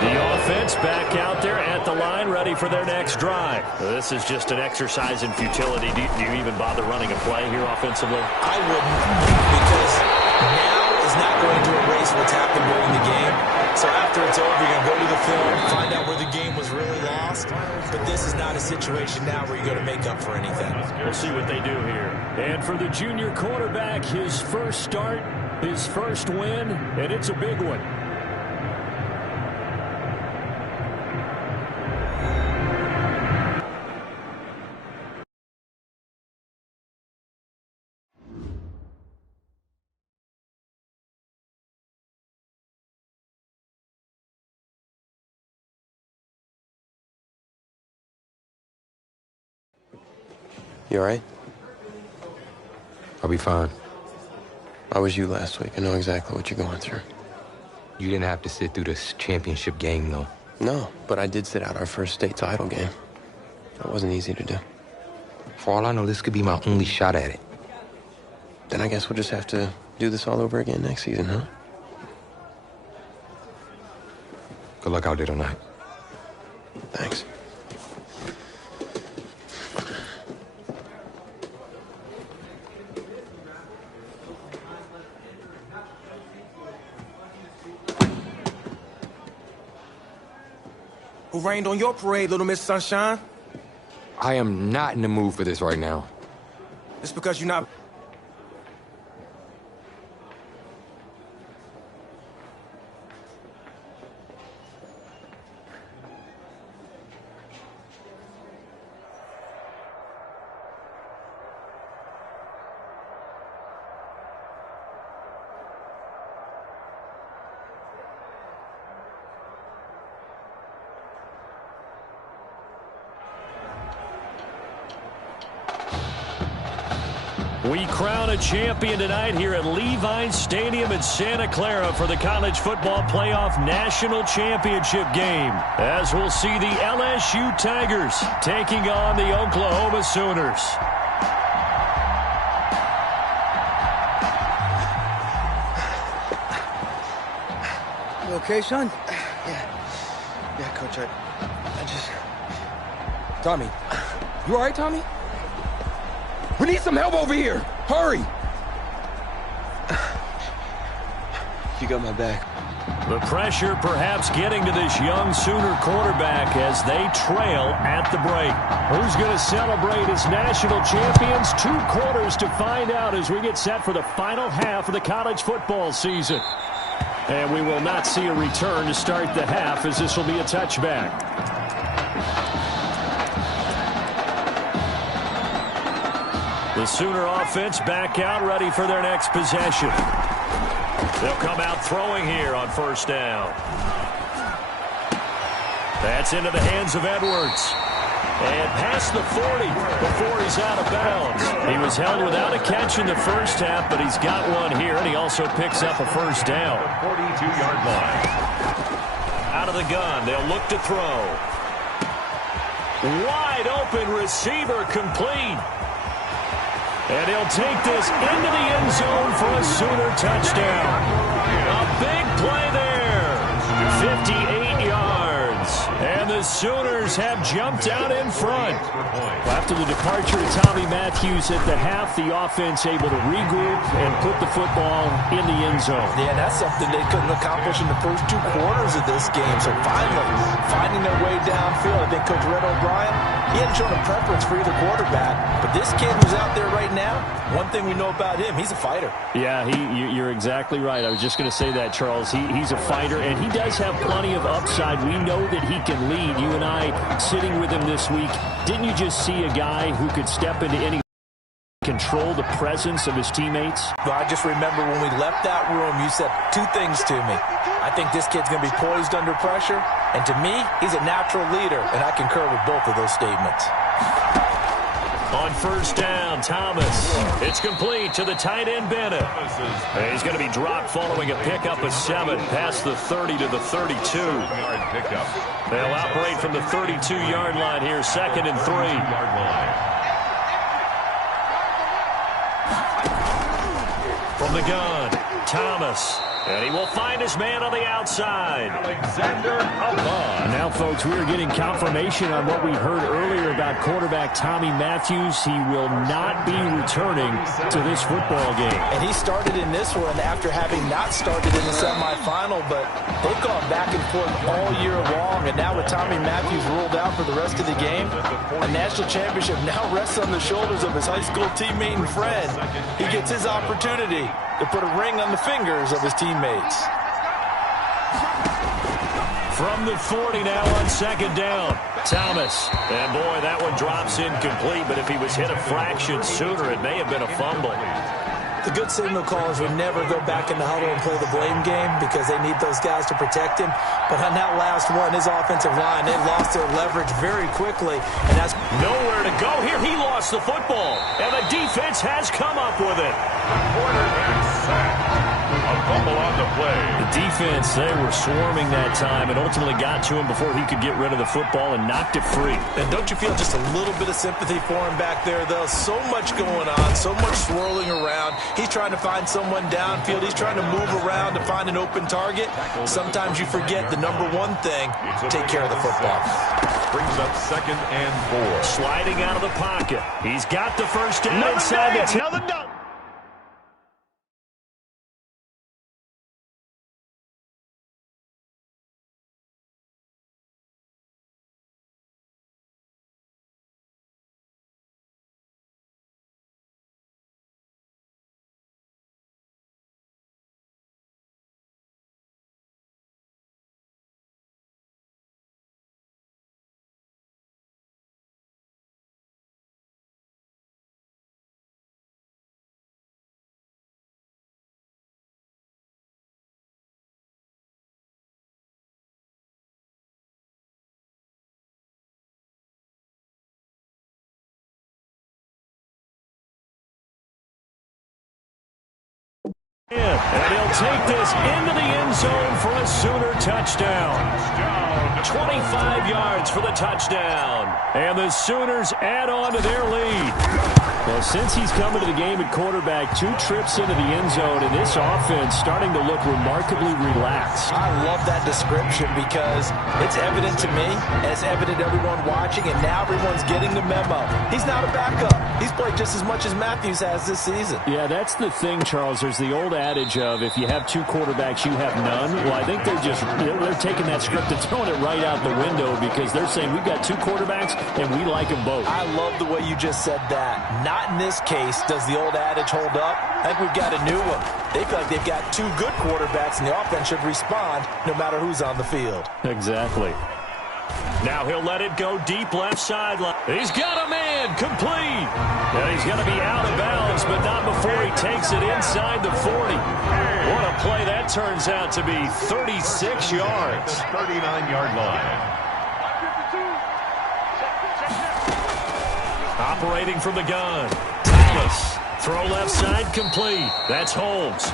The offense back out there at the line, ready for their next drive. This is just an exercise in futility. Do you even bother running a play here offensively? I wouldn't, because now is not going to erase what's happened during the game. So after it's over, you're going to go to the film, find out where the game was really lost. But this is not a situation now where you're going to make up for anything. We'll see what they do here. And for the junior quarterback, his first start, his first win, and it's a big one. You all right? I'll be fine. I was you last week. I know exactly what you're going through. You didn't have to sit through this championship game, though. No, but I did sit out our first state title game. That wasn't easy to do. For all I know, this could be my only shot at it. Then I guess we'll just have to do this all over again next season, huh? Good luck out there tonight. Thanks. Who rained on your parade, Little Miss Sunshine? I am not in the mood for this right now. It's because you're not... We crown a champion tonight here at Levi's Stadium in Santa Clara for the College Football Playoff National Championship game, as we'll see the LSU Tigers taking on the Oklahoma Sooners. You okay, son? Yeah, Coach, I just... Tommy. You all right, Tommy? We need some help over here. Hurry. You got my back. The pressure perhaps getting to this young Sooner quarterback as they trail at the break. Who's going to celebrate as national champions? 2 quarters to find out as we get set for the final half of the college football season. And we will not see a return to start the half, as this will be a touchback. The Sooner offense back out, ready for their next possession. They'll come out throwing here on first down. That's into the hands of Edwards. And past the 40 before he's out of bounds. He was held without a catch in the first half, but he's got one here, and he also picks up a first down. 42-yard line. Out of the gun, they'll look to throw. Wide open receiver complete. And he'll take this into the end zone for a Sooner touchdown. A big play there. 58 yards. And the Sooners have jumped out in front. After the departure of Tommy Matthews at the half, the offense able to regroup and put the football in the end zone. Yeah, that's something they couldn't accomplish in the first 2 quarters of this game. So finally, finding their way downfield. I think Coach Red O'Brien, he hadn't shown a preference for either quarterback. But this kid who's out there right now, one thing we know about him, he's a fighter. Yeah, you're exactly right. I was just going to say that, Charles. He's a fighter, and he does have plenty of upside. We know that he can lead. You you and I sitting with him this week, didn't you just see a guy who could step into any control the presence of his teammates? Well, I just remember when we left that room, you said two things to me. I think this kid's going to be poised under pressure, and to me, he's a natural leader, and I concur with both of those statements. On first down, Thomas. It's complete to the tight end, Bennett. He's going to be dropped following a pickup of 7 past the 30 to the 32. They'll operate from the 32-yard line here, 2nd and 3. From the gun, Thomas. And he will find his man on the outside. Alexander Abad. Now, folks, we are getting confirmation on what we heard earlier about quarterback Tommy Matthews. He will not be returning to this football game. And he started in this one after having not started in the semifinal, but they've gone back and forth all year long. And now with Tommy Matthews ruled out for the rest of the game, a national championship now rests on the shoulders of his high school teammate and friend. He gets his opportunity to put a ring on the fingers of his teammates. From the 40 now on 2nd down, Thomas. And boy, that one drops incomplete, but if he was hit a fraction sooner, it may have been a fumble. The good signal callers would never go back in the huddle and play the blame game because they need those guys to protect him. But on that last one, his offensive line, they lost their leverage very quickly, and that's nowhere to go here. He lost the football, and the defense has come up with it. Quarterback sack. A fumble on the play. The defense, they were swarming that time and ultimately got to him before he could get rid of the football and knocked it free. And don't you feel just a little bit of sympathy for him back there, though? So much going on, so much swirling around. He's trying to find someone downfield. He's trying to move around to find an open target. Sometimes you forget the number one thing, take care of the football. Brings up 2nd and 4. Sliding out of the pocket. He's got the first down inside the 10. Another dunk. And he'll take this into the end zone for a Sooner touchdown. 25 yards for the touchdown. And the Sooners add on to their lead. Well, since he's come into the game at quarterback, 2 trips into the end zone, and this offense starting to look remarkably relaxed. I love that description because it's evident to me, and it's evident to everyone watching, and now everyone's getting the memo. He's not a backup. He's played just as much as Matthews has this season. Yeah, that's the thing, Charles. There's the old adage of if you have 2 quarterbacks, you have none. Well, I think they're taking that script and throwing it right out the window because they're saying we've got 2 quarterbacks and we like them both. I love the way you just said that. Not in this case does the old adage hold up. I think we've got a new one. They feel like they've got 2 good quarterbacks, and the offense should respond no matter who's on the field. Exactly. Now he'll let it go deep left sideline. He's got a man complete. And he's going to be out of bounds, but not before he takes it inside the 40. What a play that turns out to be. 36 yards. 39-yard line. Operating from the gun. Thomas. Throw left side complete. That's Holmes.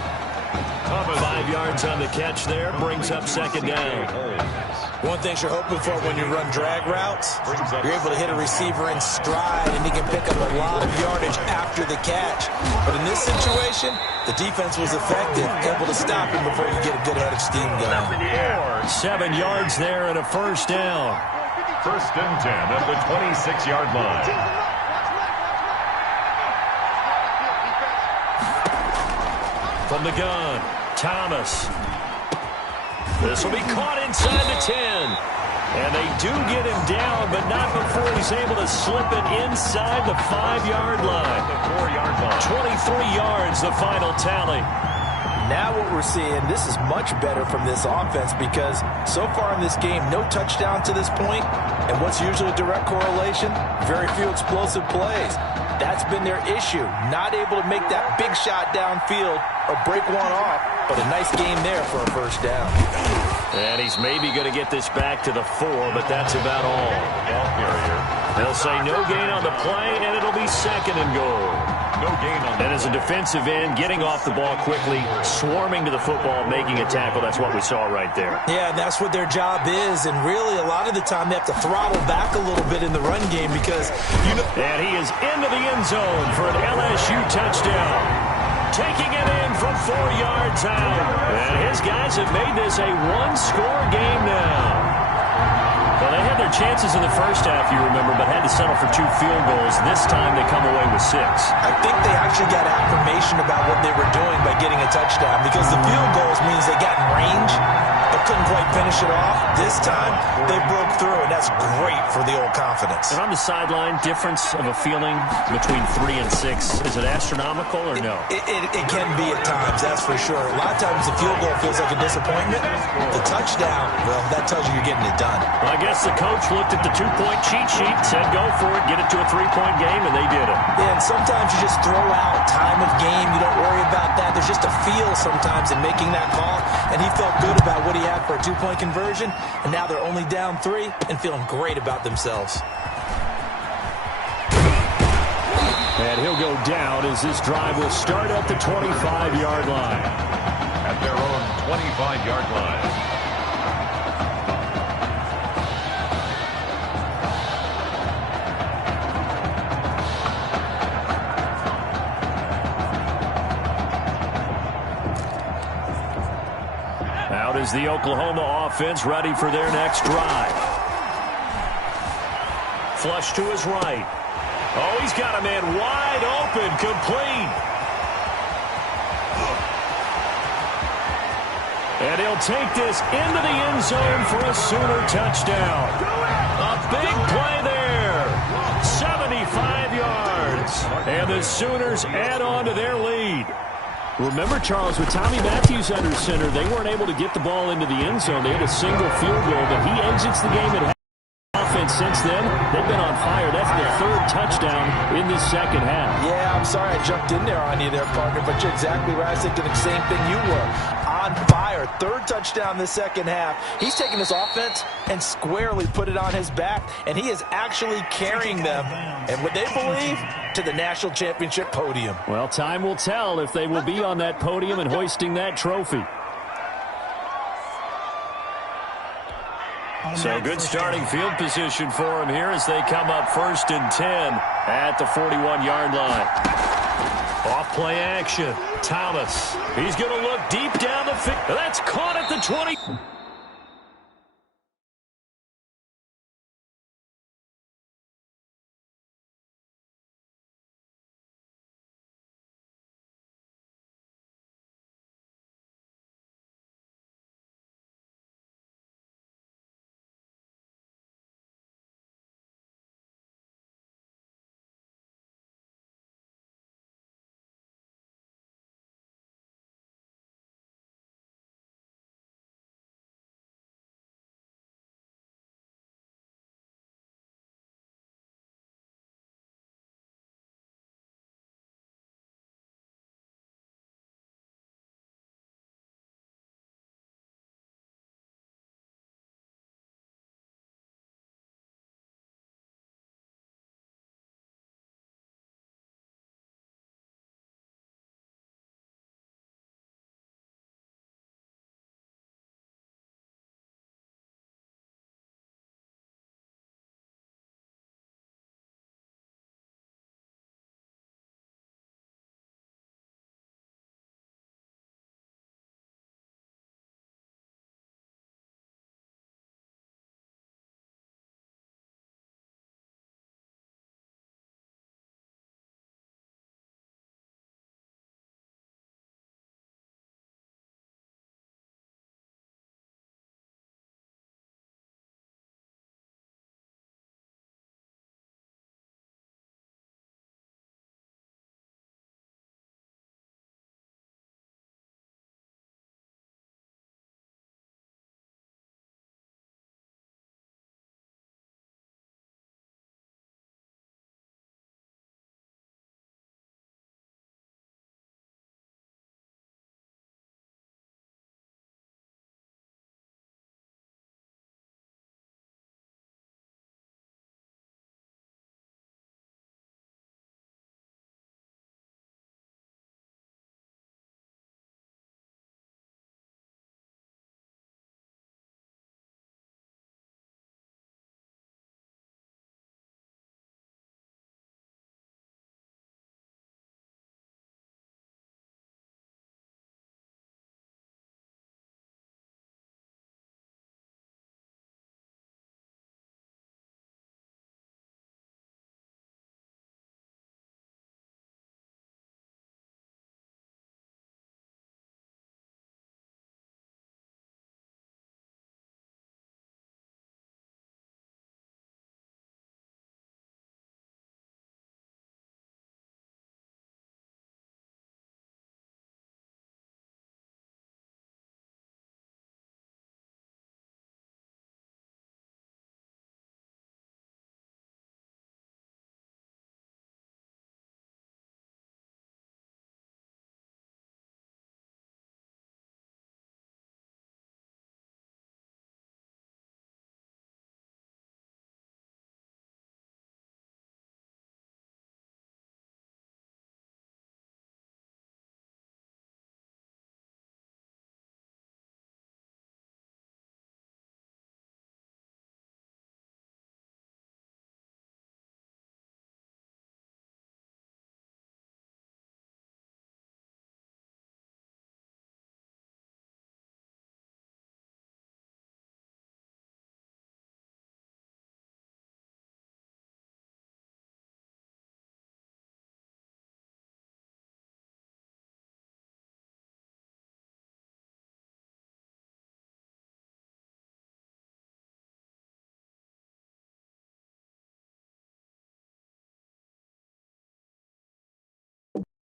5 yards on the catch there. Brings up 2nd down. One thing you're hoping for when you run drag routes, you're able to hit a receiver in stride, and he can pick up a lot of yardage after the catch. But in this situation, the defense was effective, able to stop him before you get a good head of steam going. 7 yards there and a first down. 1st and 10 at the 26-yard line. From the gun, Thomas. This will be caught inside the 10. And they do get him down, but not before he's able to slip it inside the 5-yard line. 4-yard line. 23 yards, the final tally. Now what we're seeing, this is much better from this offense because so far in this game, no touchdown to this point, and what's usually a direct correlation? Very few explosive plays. That's been their issue. Not able to make that big shot downfield or break one off, but a nice game there for a first down. And he's maybe going to get this back to the 4, but that's about all. Ball carrier. They'll say no gain on the play, and it'll be second and goal. No gain on And as a defensive end, getting off the ball quickly, swarming to the football, making a tackle, that's what we saw right there. Yeah, and that's what their job is, and really a lot of the time they have to throttle back a little bit in the run game because, you know. And he is into the end zone for an LSU touchdown. Taking it in from 4 yards out. And his guys have made this a one-score game now. Well, they had their chances in the first half, you remember, but had to settle for 2 field goals. This time they come away with 6. I think they actually got affirmation about what they were doing by getting a touchdown because the field goals means they got in range but couldn't quite finish it off. This time they broke through, and that's great for the old confidence. And on the sideline, difference of a feeling between 3 and 6, is it astronomical or no? It can be at times, that's for sure. A lot of times the field goal feels like a disappointment. The touchdown, well, that tells you you're getting it done. Well, I guess the coach looked at the 2-point cheat sheet, said go for it, get it to a 3-point game, and they did it. Yeah, and sometimes you just throw out time of game. You don't worry about that. There's just a feel sometimes in making that call, and he felt good about what he had for a 2-point conversion, and now they're only down 3 and feeling great about themselves. And he'll go down as this drive will start at the 25-yard line. At their own 25-yard line. Out is the Oklahoma offense ready for their next drive. Flush to his right. Oh, he's got a man wide open, complete. And he'll take this into the end zone for a Sooner touchdown. A big play there. 75 yards. And the Sooners add on to their lead. Remember, Charles, with Tommy Matthews under center, they weren't able to get the ball into the end zone. They had a single field goal, but he exits the game at offense since then. They've been on fire. That's the 3rd touchdown in the second half. Yeah, I'm sorry I jumped in there on you there, partner, but you're exactly right. I was thinking the same thing you were. On fire. 3rd touchdown the second half. He's taken this offense and squarely put it on his back, and he is actually carrying them, and what they believe, to the national championship podium. Well, time will tell if they will be on that podium and hoisting that trophy. So good starting field position for him here as they come up 1st and 10 at the 41-yard line. Off play action. Thomas. He's going to look deep down the field. That's caught at the 20.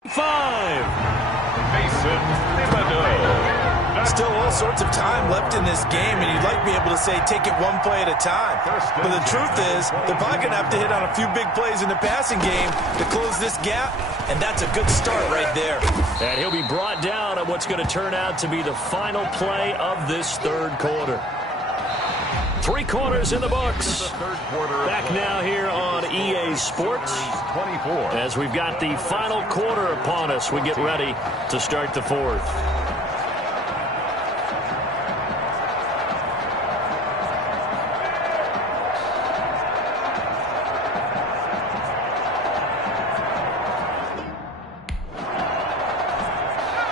5. Mason Thibodeau. Still all sorts of time left in this game, and you'd like to be able to say take it one play at a time. But the truth is, they're probably going to have to hit on a few big plays in the passing game to close this gap, and that's a good start right there. And he'll be brought down on what's going to turn out to be the final play of this third quarter. 3 quarters in the books. Back now here on EA Sports. As we've got the final quarter upon us, we get ready to start the fourth.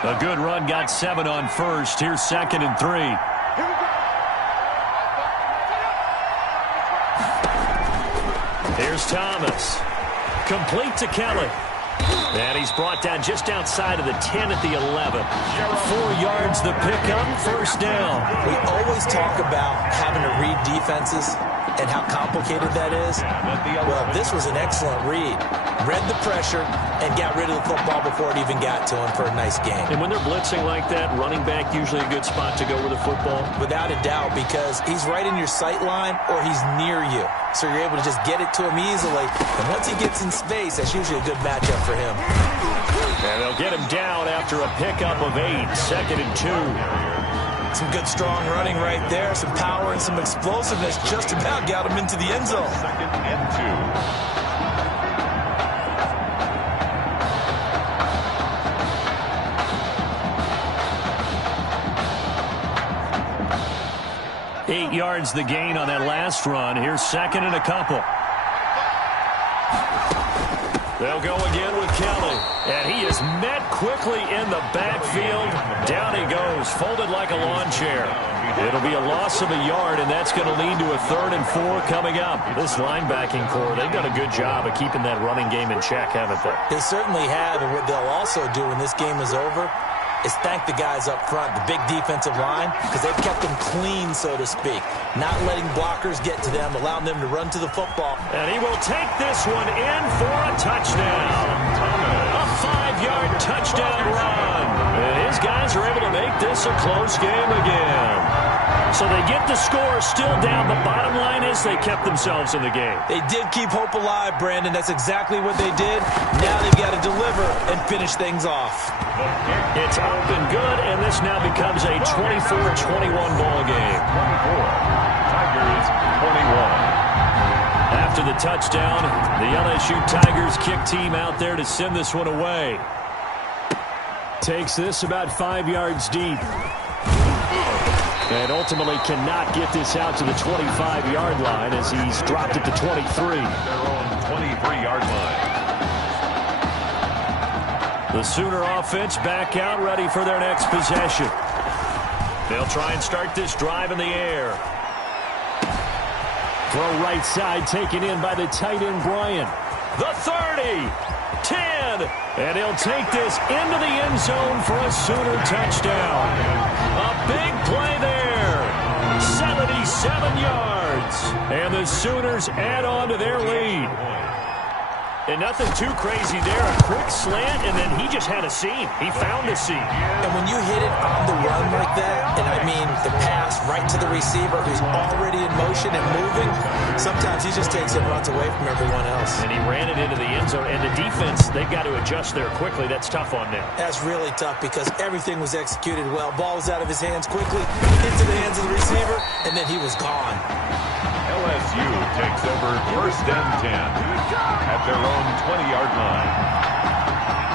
A good run, got 7 on first. Here's 2nd and 3. Here's Thomas. Complete to Kelly. And he's brought down just outside of the 10 at the 11. 4 yards the pickup, first down. We always talk about having to read defenses and how complicated that is. Well, this was an excellent read. Read the pressure and got rid of the football before it even got to him for a nice game. And when they're blitzing like that, running back usually a good spot to go with the football? Without a doubt, because he's right in your sight line or he's near you. So you're able to just get it to him easily. And once he gets in space, that's usually a good matchup for him. And they'll get him down after a pickup of 8, 2nd and 2. Some good strong running right there, some power and some explosiveness just about got him into the end zone. 2nd and 2. 8 yards the gain on that last run. Here's 2nd and a couple. They'll go again with Kelly. And he is met quickly in the backfield. Down he goes, folded like a lawn chair. It'll be a loss of a yard, and that's going to lead to a 3rd and 4 coming up. This linebacking core, they've done a good job of keeping that running game in check, haven't they? They certainly have, and what they'll also do when this game is over is thank the guys up front, the big defensive line, because they've kept them clean, so to speak. Not letting blockers get to them, allowing them to run to the football. And he will take this one in for a touchdown. A 5-yard touchdown run. And his guys are able to make this a close game again. So they get the score still down, but bottom line is they kept themselves in the game. They did keep hope alive, Brandon. That's exactly what they did. Now they've got to deliver and finish things off. It's up and good, and this now becomes a 24-21 ball game. 24. Tigers 21. After the touchdown, the LSU Tigers kick team out there to send this one away. Takes this about 5 yards deep. And ultimately cannot get this out to the 25-yard line as he's dropped it to 23. Their own 23-yard line. The Sooner offense back out, ready for their next possession. They'll try and start this drive in the air. Throw right side taken in by the tight end, Bryant. The 30, 10, and he'll take this into the end zone for a Sooner touchdown. A big play there. 77 yards. And the Sooners add on to their lead. And nothing too crazy there. A quick slant, and then he just had a seam. He found a seam. And when you hit it on the run like that, and I mean the pass right to the receiver who's already in motion and moving, sometimes he just takes it and runs away from everyone else. And he ran it into the end zone. And the defense, they've got to adjust there quickly. That's tough on them. That's really tough because everything was executed well. Ball was out of his hands quickly, into the hands of the receiver, and then he was gone. LSU takes over 1st and 10 at their own 20-yard line.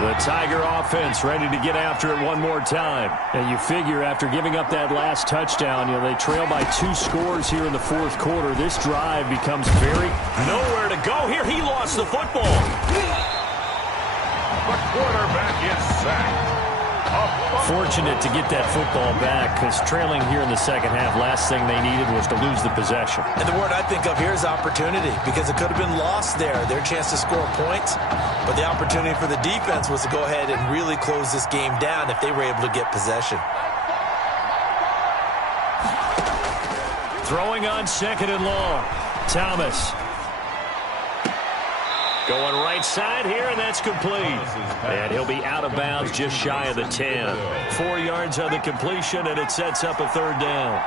The Tiger offense ready to get after it one more time. And you figure after giving up that last touchdown, they trail by 2 scores here in the fourth quarter. This drive becomes nowhere to go here. He lost the football. The quarterback is sacked. Fortunate to get that football back because trailing here in the second half, last thing they needed was to lose the possession. And the word I think of here is opportunity because it could have been lost there. Their chance to score points, but the opportunity for the defense was to go ahead and really close this game down if they were able to get possession. Throwing on 2nd and long. Thomas Going right side here, and that's complete. And he'll be out of bounds just shy of the 10. 4 yards on the completion, and it sets up a third down.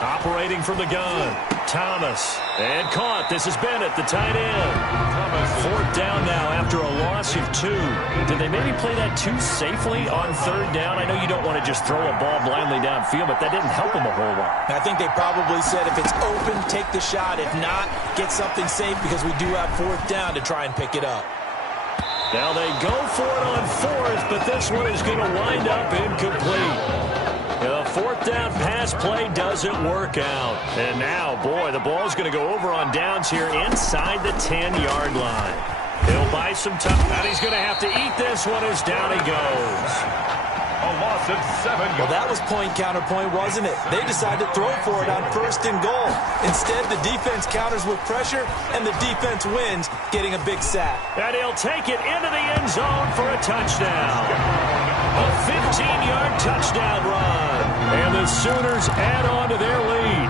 Operating from the gun, Thomas. And caught. This is Bennett, the tight end. Fourth down now after a loss of 2. Did they maybe play that too safely on third down? I know you don't want to just throw a ball blindly downfield, but that didn't help them a whole lot. I think they probably said if it's open, take the shot. If not, get something safe because we do have fourth down to try and pick it up. Now they go for it on fourth, but this one is going to wind up incomplete. The fourth down pass play doesn't work out. And now, boy, the ball's going to go over on downs here inside the 10-yard line. He'll buy some time, and he's going to have to eat this one as down he goes. A loss of 7 yards. Well, that was point counterpoint, wasn't it? They decided to throw for it on first and goal. Instead, the defense counters with pressure, and the defense wins, getting a big sack. And he'll take it into the end zone for a touchdown. A 15-yard touchdown run. And the Sooners add on to their lead.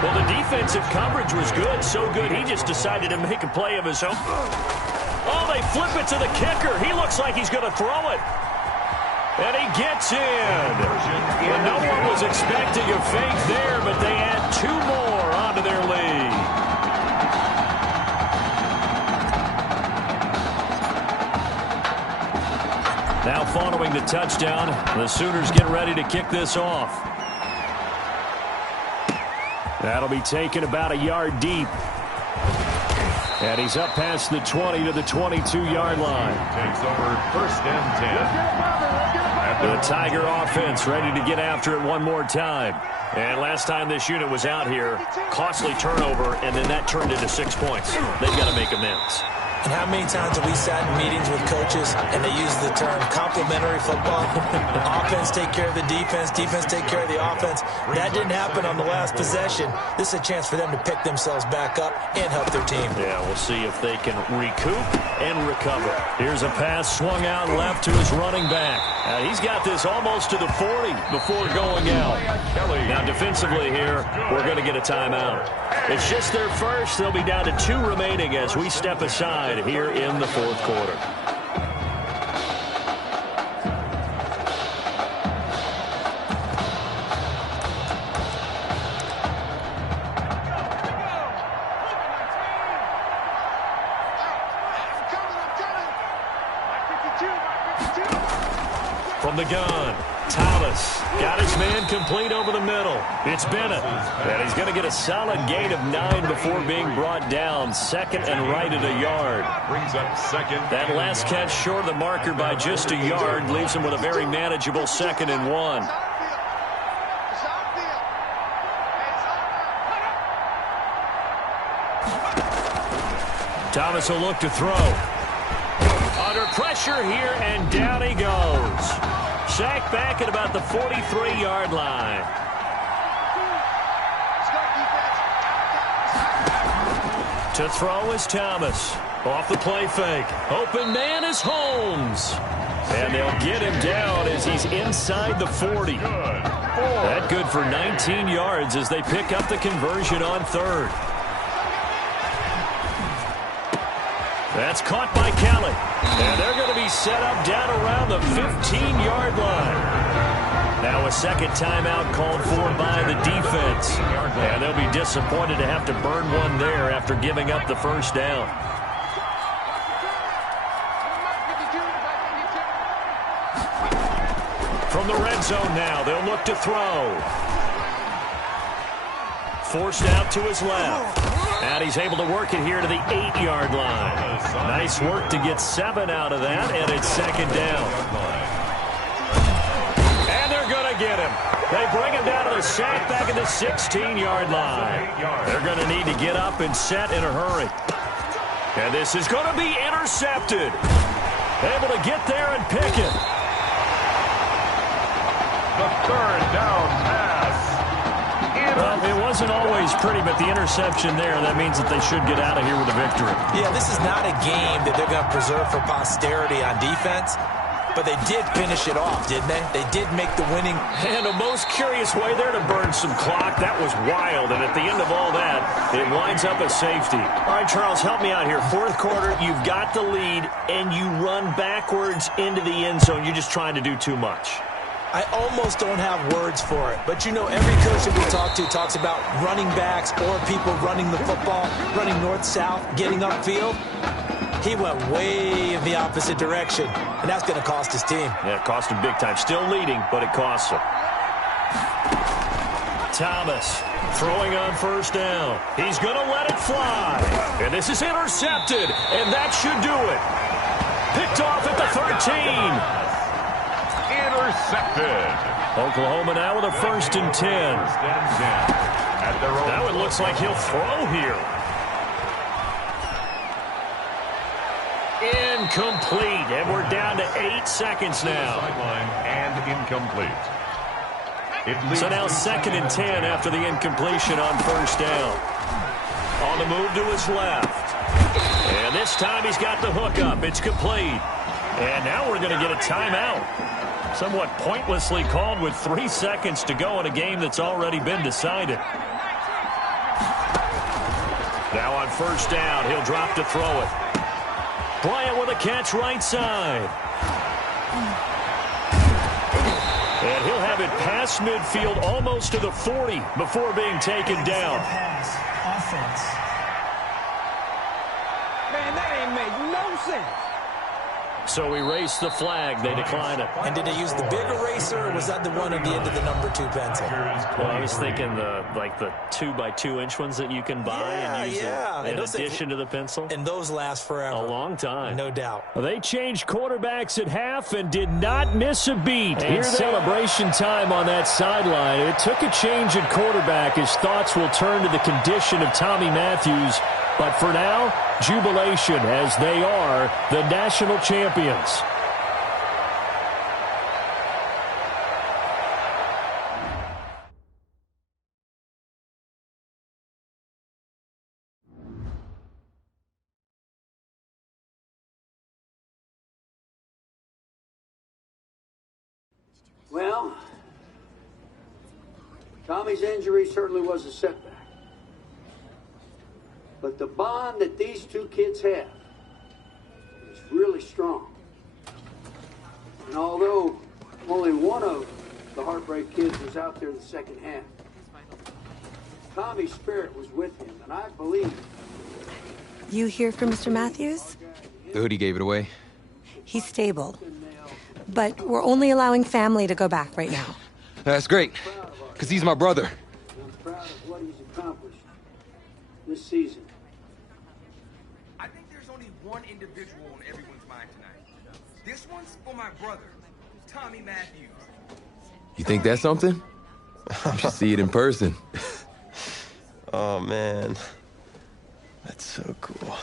Well, the defensive coverage was good, so good he just decided to make a play of his own. Oh, they flip it to the kicker. He looks like he's going to throw it. And he gets in. And no one was expecting a fake there, but they add 2 more onto their lead. Now following the touchdown, the Sooners get ready to kick this off. That'll be taken about a yard deep. And he's up past the 20 to the 22-yard line. Takes over first and 10. The Tiger offense ready to get after it one more time. And last time this unit was out here, costly turnover, and then that turned into 6 points. They've got to make amends. And how many times have we sat in meetings with coaches and they use the term complementary football? Offense take care of the defense, defense take care of the offense. That didn't happen on the last possession. This is a chance for them to pick themselves back up and help their team. Yeah, we'll see if they can recoup and recover. Here's a pass swung out left to his running back. He's got this almost to the 40 before going out. Now defensively here, we're going to get a timeout. It's just their first. They'll be down to 2 remaining as we step aside here in the fourth quarter. From the gun, Thomas got his man complete over the middle. It's Bennett. And he's going to get a solid gain of 9 before being brought down. Second and right at a yard. Brings up second. That last catch short of the marker by just a yard leaves him with a very manageable 2nd and 1. Thomas will look to throw. Under pressure here, and down he goes. Sacked back at about the 43-yard line. To throw is Thomas. Off the play fake. Open man is Holmes. And they'll get him down as he's inside the 40. That good for 19 yards as they pick up the conversion on third. That's caught by Kelly. And they're going to be set up down around the 15-yard line. Now a second timeout called for by the defense. And they'll be disappointed to have to burn one there after giving up the first down. From the red zone now, they'll look to throw. Forced out to his left. And he's able to work it here to the 8-yard line. Nice work to get 7 out of that, and it's second down. And they're going to get him. They bring him down to the sack back at the 16-yard line. They're going to need to get up and set in a hurry. And this is going to be intercepted. Able to get there and pick it. The third down pass. Well, it wasn't always pretty, but the interception there, that means that they should get out of here with a victory. Yeah, this is not a game that they're going to preserve for posterity on defense. but they did finish it off, didn't they? They did make the winning. And a most curious way there to burn some clock. That was wild, and at the end of all that, it winds up a safety. All right, Charles, help me out here. Fourth quarter, you've got the lead, and you run backwards into the end zone. You're just trying to do too much. I almost don't have words for it, but you know, every coach that we talk to talks about running backs or people running the football, running north-south, getting upfield. He went way in the opposite direction, and that's going to cost his team. Yeah, it cost him big time. Still leading, but it costs him. Thomas throwing on first down. He's going to let it fly. And this is intercepted, and that should do it. Picked off at the 13. Intercepted. Oklahoma now with a 1st and 10. Now it looks like he'll throw here. Incomplete, and we're down to 8 seconds now. Sideline and incomplete. So now 2nd and 10 after the incompletion on 1st down. On the move to his left. And this time he's got the hook up. It's complete. And now we're going to get a timeout. Somewhat pointlessly called with 3 seconds to go in a game that's already been decided. Now on 1st down, he'll drop to throw it. Bryant with a catch right side. And he'll have it past midfield almost to the 40 before being taken down. Pass. Offense. Man, that ain't make no sense. So erase the flag. They decline it. And did they use the big eraser, or was that the one at the end of the number 2 pencil? Well, I was thinking the 2x2-inch ones that you can buy and use in addition to the pencil. And those last forever. A long time. No doubt. They changed quarterbacks at half and did not miss a beat. And celebration time on that sideline. It took a change at quarterback. His thoughts will turn to the condition of Tommy Matthews. But for now, jubilation as they are the national champions. Well, Tommy's injury certainly was a setback. But the bond that these two kids have is really strong. And although only one of the Heartbreak kids was out there in the second half, Tommy's spirit was with him, and I believe... You hear from Mr. Matthews? The hoodie gave it away. He's stable. But we're only allowing family to go back right now. That's great, because he's my brother. I'm proud of what he's accomplished this season. I think there's only one individual on everyone's mind tonight. This one's for my brother, Tommy Matthews. You think that's something? You should see it in person. Oh, man. That's so cool.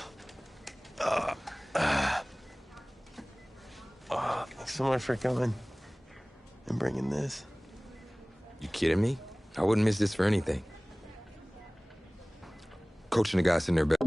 Thanks so much for coming and bringing this. You kidding me? I wouldn't miss this for anything. Coaching the guys in their best.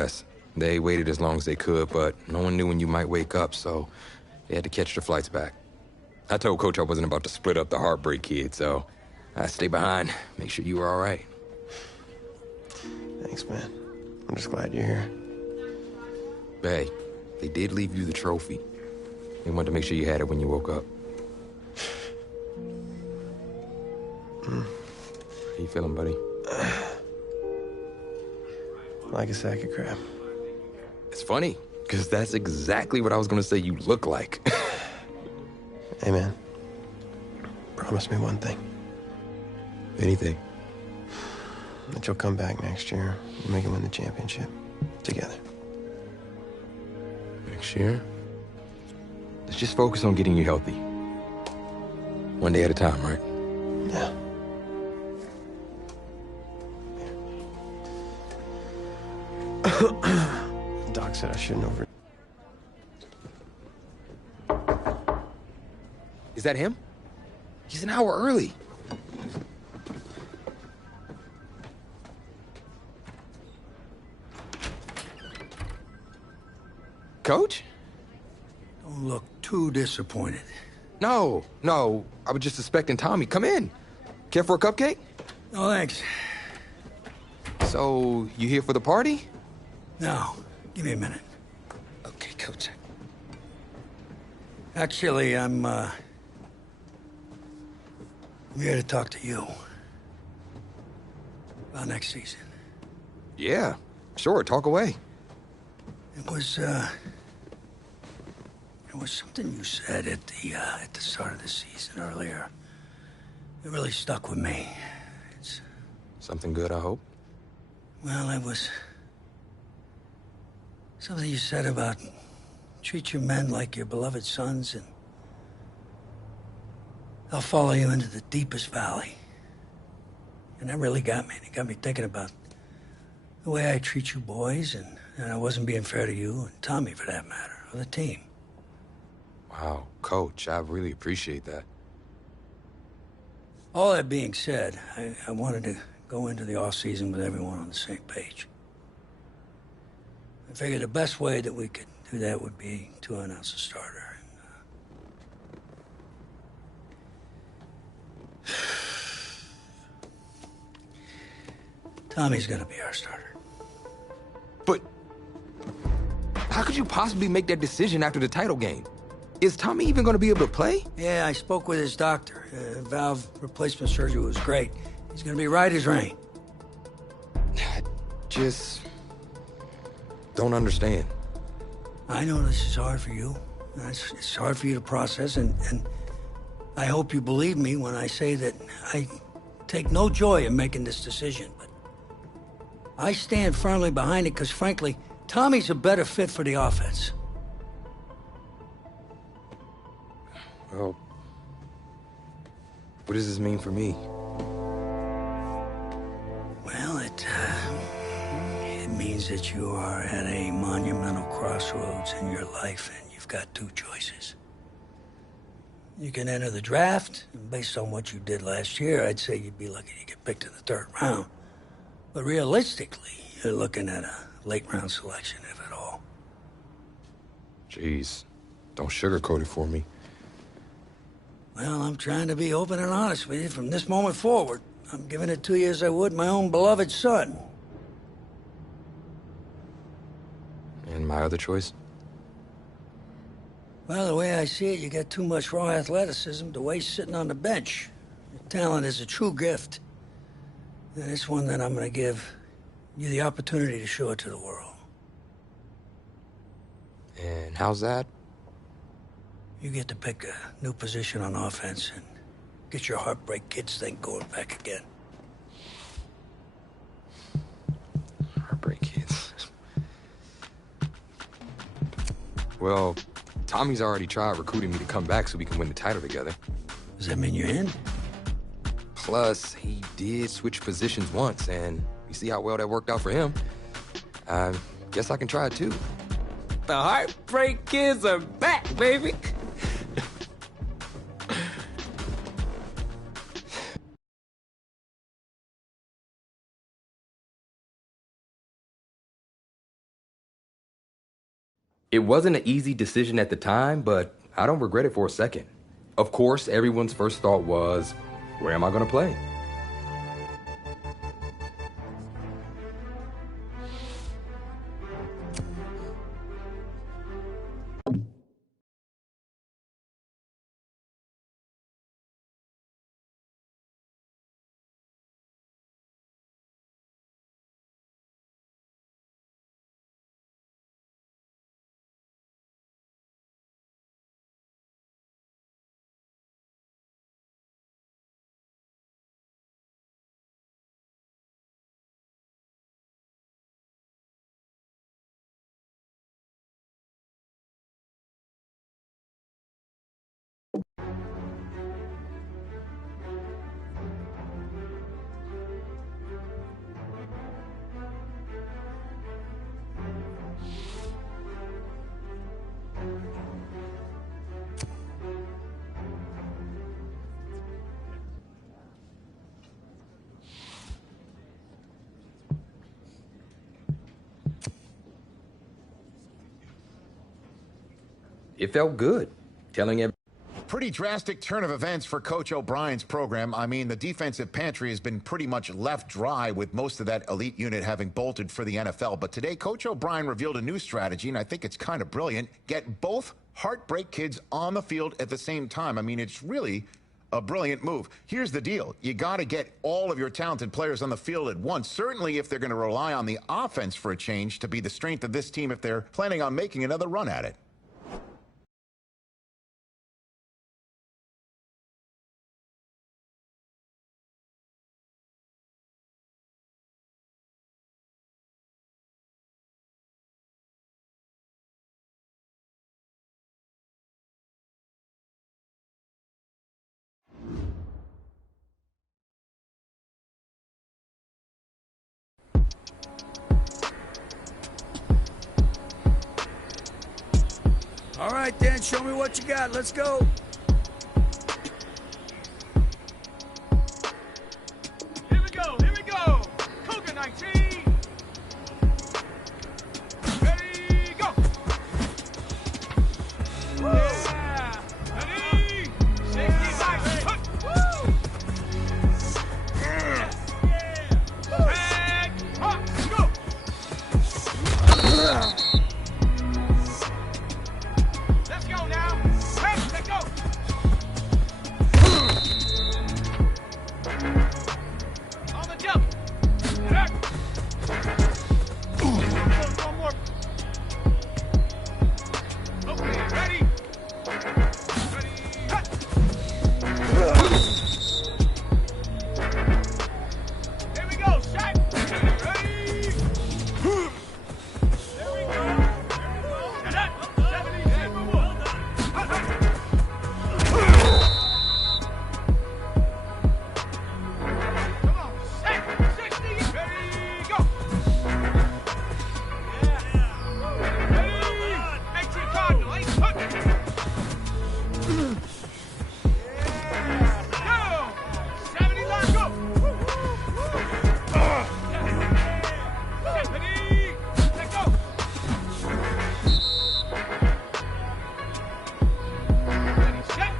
Yes, they waited as long as they could, but no one knew when you might wake up, so they had to catch the flights back. I told Coach I wasn't about to split up the Heartbreak Kid, so I stayed behind, make sure you were all right. Thanks, man. I'm just glad you're here. Hey, they did leave you the trophy. They wanted to make sure you had it when you woke up. How you feeling, buddy? Like a sack of crap. It's funny, because that's exactly what I was going to say you look like. Hey, man. Promise me one thing. Anything. That you'll come back next year and make it win the championship. Together. Next year? Let's just focus on getting you healthy. One day at a time, right? Yeah. Doc said I shouldn't over... Is that him? He's an hour early. Coach? Don't look too disappointed. No. I was just suspecting Tommy. Come in. Care for a cupcake? No, thanks. So, you here for the party? No. Give me a minute. Okay, Coach. Actually, I'm here to talk to you. About next season. Yeah, sure. Talk away. It was something you said at the start of the season earlier. It really stuck with me. It's something good, I hope. Well, it was something you said about treat your men like your beloved sons, and they'll follow you into the deepest valley. And that really got me. It got me thinking about the way I treat you boys, and I wasn't being fair to you, and Tommy for that matter, or the team. Wow, Coach, I really appreciate that. All that being said, I wanted to go into the off-season with everyone on the same page. I figured the best way that we could do that would be to announce a starter. Tommy's gonna be our starter. But how could you possibly make that decision after the title game? Is Tommy even going to be able to play? Yeah, I spoke with his doctor. Valve replacement surgery was great. He's going to be right as rain. I just don't understand. I know this is hard for you. It's hard for you to process, and I hope you believe me when I say that I take no joy in making this decision. But I stand firmly behind it because, frankly, Tommy's a better fit for the offense. Well, what does this mean for me? Well, it means that you are at a monumental crossroads in your life, and you've got two choices. You can enter the draft, and based on what you did last year, I'd say you'd be lucky to get picked in the third round. But realistically, you're looking at a late-round selection, if at all. Jeez, don't sugarcoat it for me. Well, I'm trying to be open and honest with you from this moment forward. I'm giving it to you as I would my own beloved son. And my other choice? Well, the way I see it, you got too much raw athleticism to waste sitting on the bench. Your talent is a true gift. And it's one that I'm going to give you the opportunity to show it to the world. And how's that? You get to pick a new position on offense and get your Heartbreak Kids thing going back again. Heartbreak Kids. Well, Tommy's already tried recruiting me to come back so we can win the title together. Does that mean you're in? Plus, he did switch positions once, and you see how well that worked out for him. I guess I can try it too. The Heartbreak Kids are back, baby. It wasn't an easy decision at the time, but I don't regret it for a second. Of course, everyone's first thought was, where am I going to play? It felt good, telling everyone. Pretty drastic turn of events for Coach O'Brien's program. I mean, the defensive pantry has been pretty much left dry with most of that elite unit having bolted for the NFL. But today, Coach O'Brien revealed a new strategy, and I think it's kind of brilliant. Get both Heartbreak Kids on the field at the same time. I mean, it's really a brilliant move. Here's the deal. You got to get all of your talented players on the field at once, certainly if they're going to rely on the offense for a change to be the strength of this team if they're planning on making another run at it. All right, then, show me what you got. Let's go. Here we go, here we go. Cougar 19. Ready, go. Yeah. Ready. 65. Cut. Woo. Yeah. Back. Up. Go. Let's go now. Hey, let's go. On the jump. One more. Okay, ready? Ready? Hut. Here we go, shot. Ready? There we go. And that. 71. Hut, hut. Come on, set. 60. Ready, go. Ready? 18 Cardinal, 8 hook. Go. 70 line, go. Ready? Let go. Ready, set.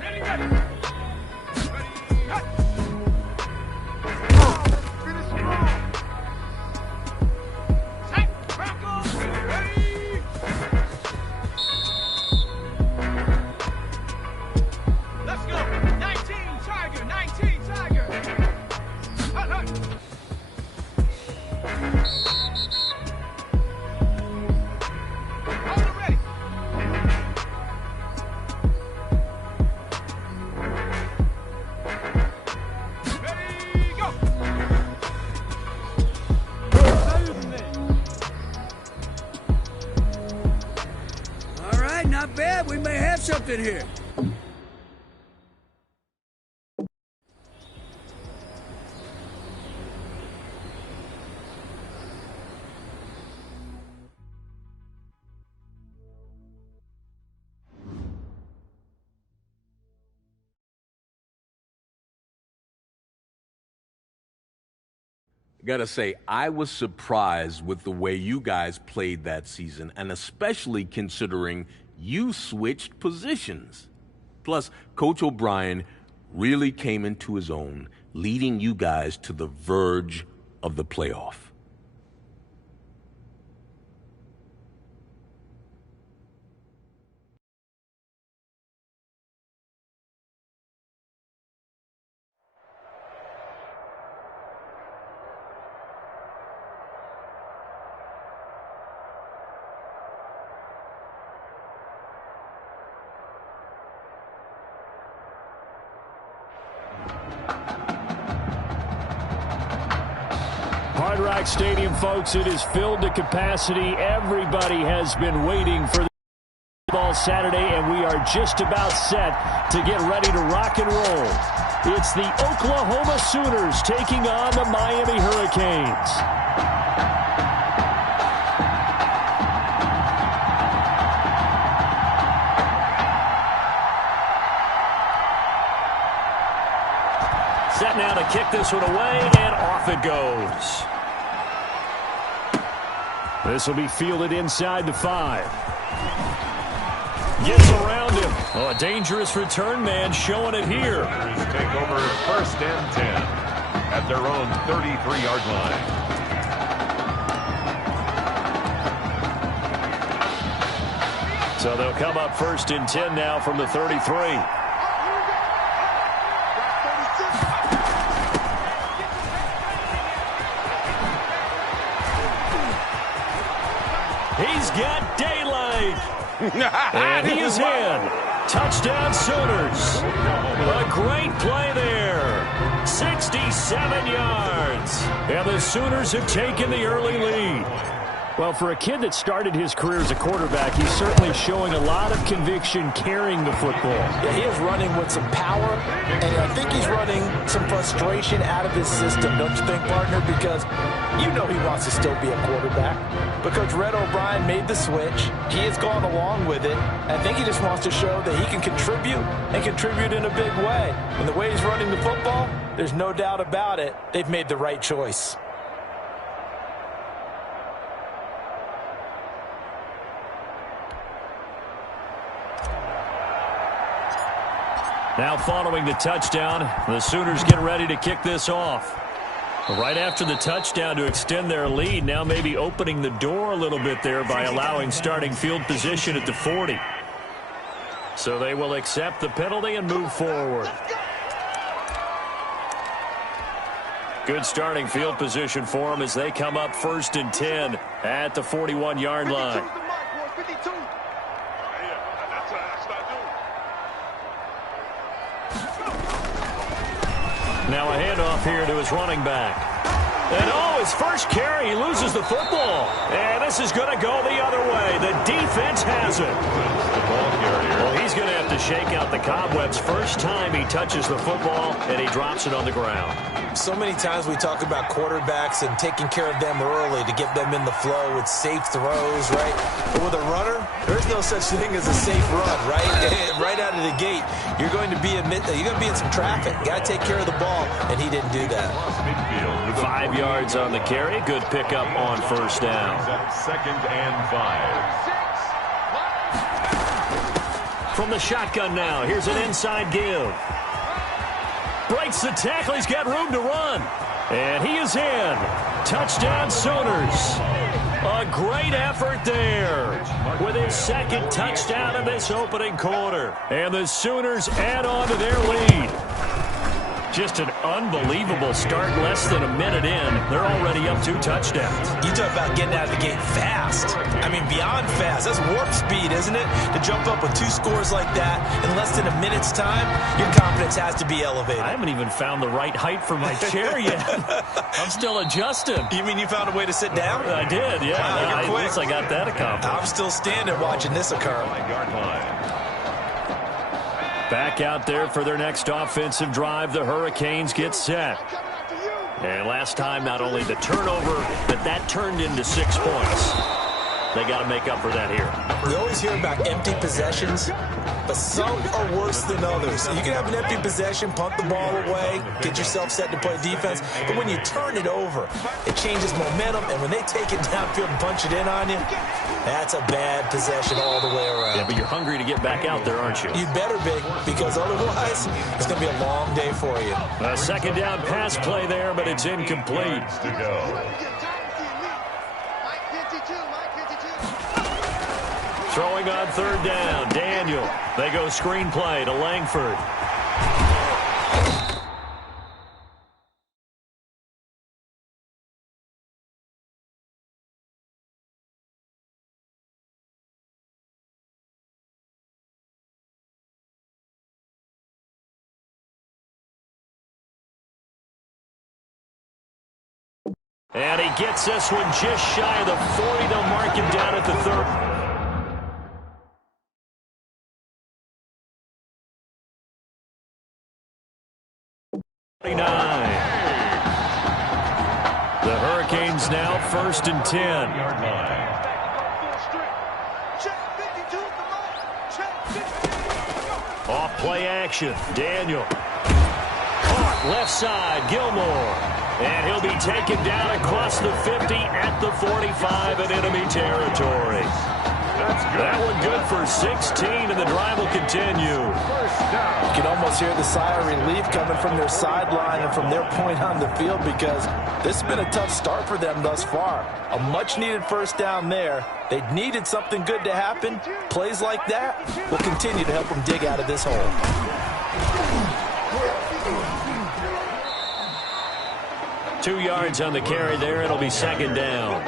Ready, ready. Ready, hut. Finish strong. Set, crackle, ready. Let's go. 19 Tiger, 19 Tiger. Hut, hut. Hold it ready. Ready, go. All right, not bad. We may have something here. Gotta say, I was surprised with the way you guys played that season, and especially considering you switched positions. Plus, Coach O'Brien really came into his own, leading you guys to the verge of the playoff. Hard Rock Stadium, folks, it is filled to capacity. Everybody has been waiting for the ball Saturday, and we are just about set to get ready to rock and roll. It's the Oklahoma Sooners taking on the Miami Hurricanes. Set now to kick this one away, and off it goes. This will be fielded inside the 5. Gets around him. Oh, a dangerous return man showing it here. Take over 1st and 10 at their own 33-yard line. So they'll come up 1st and 10 now from the 33. He's got daylight. And he is in. Touchdown Sooners. A great play there. 67 yards. And the Sooners have taken the early lead. Well, for a kid that started his career as a quarterback, he's certainly showing a lot of conviction carrying the football. Yeah, he is running with some power, and I think he's running some frustration out of his system, don't you think, partner? Because you know he wants to still be a quarterback. But Coach Red O'Brien made the switch. He has gone along with it. I think he just wants to show that he can contribute and contribute in a big way. And the way he's running the football, there's no doubt about it. They've made the right choice. Now following the touchdown, the Sooners get ready to kick this off. Right after the touchdown to extend their lead, now maybe opening the door a little bit there by allowing starting field position at the 40. So they will accept the penalty and move forward. Good starting field position for them as they come up 1st and 10 at the 41-yard line. Now a handoff here to his running back. And oh, his first carry, he loses the football. And this is going to go the other way. The defense has it. Well, he's going to have to shake out the cobwebs first time he touches the football, and he drops it on the ground. So many times we talk about quarterbacks and taking care of them early to get them in the flow with safe throws, right? But with a runner, there's no such thing as a safe run, right? Right out of the gate, you're going to be in some traffic. Got to take care of the ball, and he didn't do that. 5 yards on the carry. Good pickup on 1st down. 2nd and 5. From the shotgun now, here's an inside give. Breaks the tackle. He's got room to run. And he is in. Touchdown Sooners. A great effort there with his 2nd touchdown of this opening quarter. And the Sooners add on to their lead. Just an unbelievable start. Less than a minute in, they're already up 2 touchdowns. You talk about getting out of the gate fast. I mean, beyond fast. That's warp speed, isn't it? To jump up with 2 scores like that in less than a minute's time, your confidence has to be elevated. I haven't even found the right height for my chair yet. I'm still adjusting. You mean you found a way to sit down? I did, yeah. Wow, you're quick. At least I got that accomplished. I'm still standing watching this occur. Yard line. Back out there for their next offensive drive. The Hurricanes get set. And last time, not only the turnover, but that turned into 6 points. They got to make up for that here. We always hear about empty possessions. but some are worse than others. You can have an empty possession, punt the ball away, get yourself set to play defense, but when you turn it over, it changes momentum, and when they take it downfield and punch it in on you, that's a bad possession all the way around. Yeah, but you're hungry to get back out there, aren't you? You better be, because otherwise, it's going to be a long day for you. A second down pass play there, but it's incomplete. To go. Throwing on third down, Daniel. They go screenplay to Langford. And he gets this one just shy of the 40. They'll mark him down at the 30. The Hurricanes now 1st and 10. Off play action. Daniel. Caught left side. Gilmore. And he'll be taken down across the 50 at the 45 in enemy territory. That one good for 16, and the drive will continue. You can almost hear the sigh of relief coming from their sideline and from their point on the field, because this has been a tough start for them thus far. A much-needed first down there. They needed something good to happen. Plays like that will continue to help them dig out of this hole. 2 yards on the carry there. It'll be second down.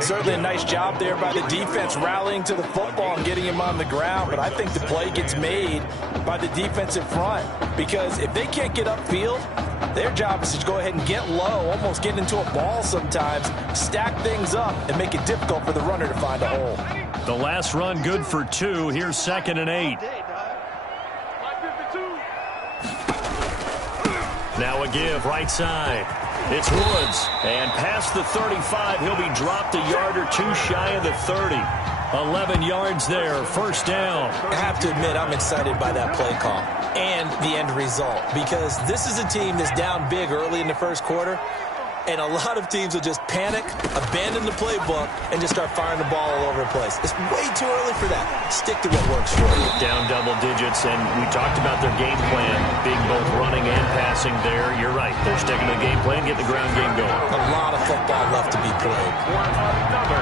Certainly a nice job there by the defense rallying to the football and getting him on the ground, but I think the play gets made by the defensive front, because if they can't get upfield, their job is to go ahead and get low, almost get into a ball sometimes, stack things up, and make it difficult for the runner to find a hole. The last run good for 2. Here's 2nd and 8. Now a give right side. It's Woods, and past the 35, he'll be dropped a yard or 2 shy of the 30. 11 yards there, first down. I have to admit, I'm excited by that play call and the end result, because this is a team that's down big early in the first quarter, and a lot of teams will just panic, abandon the playbook, and just start firing the ball all over the place. It's way too early for that. Stick to what works for you. Down double digits, and we talked about their game plan being both running and passing there. You're right. They're sticking to the game plan, getting the ground game going. A lot of football left to be played.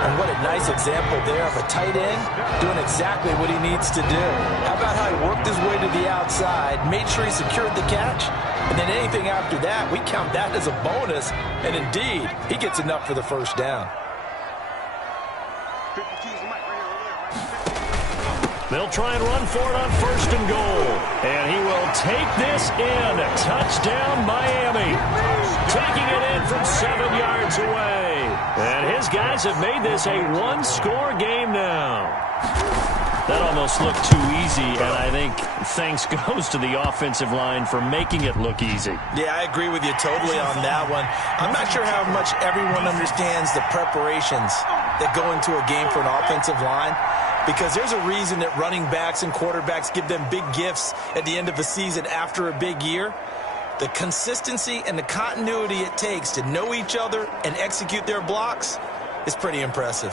And what a nice example there of a tight end doing exactly what he needs to do. How about how he worked his way to the outside, made sure he secured the catch, and then anything after that, we count that as a bonus. And indeed, he gets enough for the first down. They'll try and run for it on 1st and goal. And he will take this in. Touchdown, Miami. Taking it in from 7 yards away. And his guys have made this a one-score game now. That almost looked too easy, and I think thanks goes to the offensive line for making it look easy. Yeah, I agree with you totally on that one. I'm not sure how much everyone understands the preparations that go into a game for an offensive line, because there's a reason that running backs and quarterbacks give them big gifts at the end of the season after a big year. The consistency and the continuity it takes to know each other and execute their blocks is pretty impressive.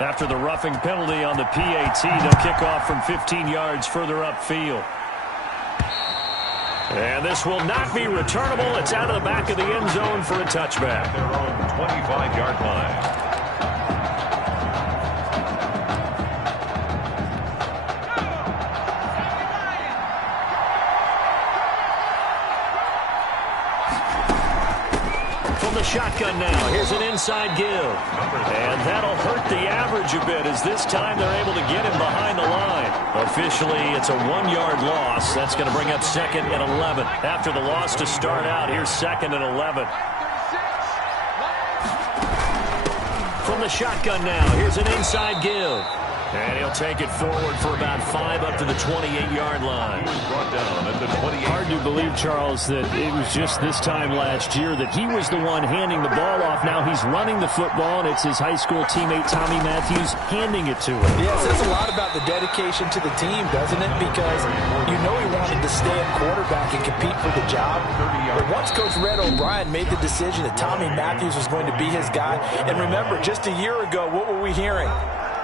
After the roughing penalty on the PAT, they'll kick off from 15 yards further upfield. And this will not be returnable. It's out of the back of the end zone for a touchback. Their own 25-yard line. Shotgun now. Here's an inside give. And that'll hurt the average a bit, as this time they're able to get him behind the line. Officially, it's a 1-yard loss. That's going to bring up 2nd and 11. After the loss to start out, here's 2nd and 11. From the shotgun now, here's an inside give. And he'll take it forward for about 5 up to the 28-yard line. Brought down at the 28. Hard to believe, Charles, that it was just this time last year that he was the one handing the ball off. Now he's running the football, and it's his high school teammate Tommy Matthews handing it to him. Yeah, it says a lot about the dedication to the team, doesn't it? Because you know he wanted to stay at quarterback and compete for the job. But once Coach Red O'Brien made the decision that Tommy Matthews was going to be his guy, and remember, just a year ago, what were we hearing?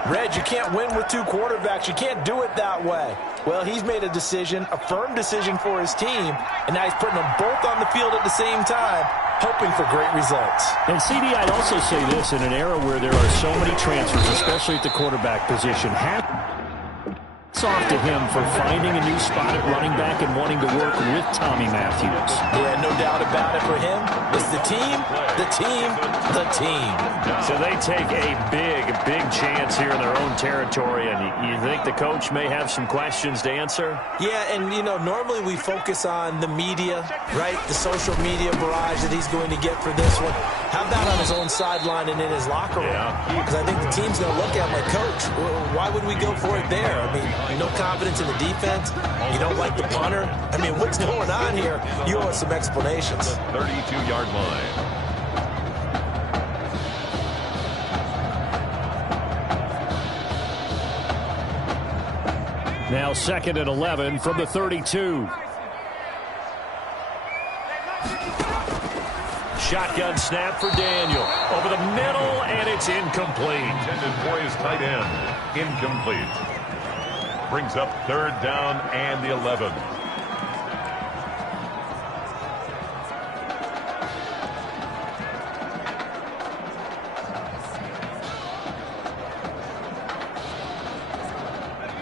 Red, you can't win with 2 quarterbacks. You can't do it that way. Well, he's made a decision, a firm decision for his team, and now he's putting them both on the field at the same time, hoping for great results. And CD, I'd also say this, in an era where there are so many transfers, especially at the quarterback position, hats off to him for finding a new spot at running back and wanting to work with Tommy Matthews. Yeah, no doubt about it for him. It's the team, the team, the team. So they take a big chance here in their own territory, and you think the coach may have some questions to answer? Yeah, and, you know, normally we focus on the media, right? The social media barrage that he's going to get for this one. How about on his own sideline and in his locker room? Because I think the team's going to look at him like, Coach, why would we go for it there? I mean, no confidence in the defense. You don't like the punter. I mean, what's going on here? You owe us some explanations. 32-yard line. Now 2nd and 11 from the 32. Shotgun snap for Daniel. Over the middle, and it's incomplete. Intended for his tight end. Incomplete. Brings up 3rd down and the 11.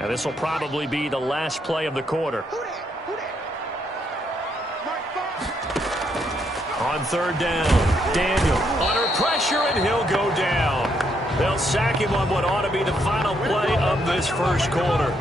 And this will probably be the last play of the quarter. On 3rd down, Daniel under pressure, and he'll go down. They'll sack him on what ought to be the final play of this first quarter.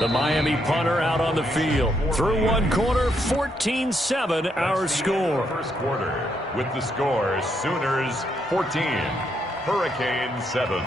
The Miami punter out on the field. Through one quarter, 14-7 our score. First quarter with the score, Sooners 14, Hurricanes 7.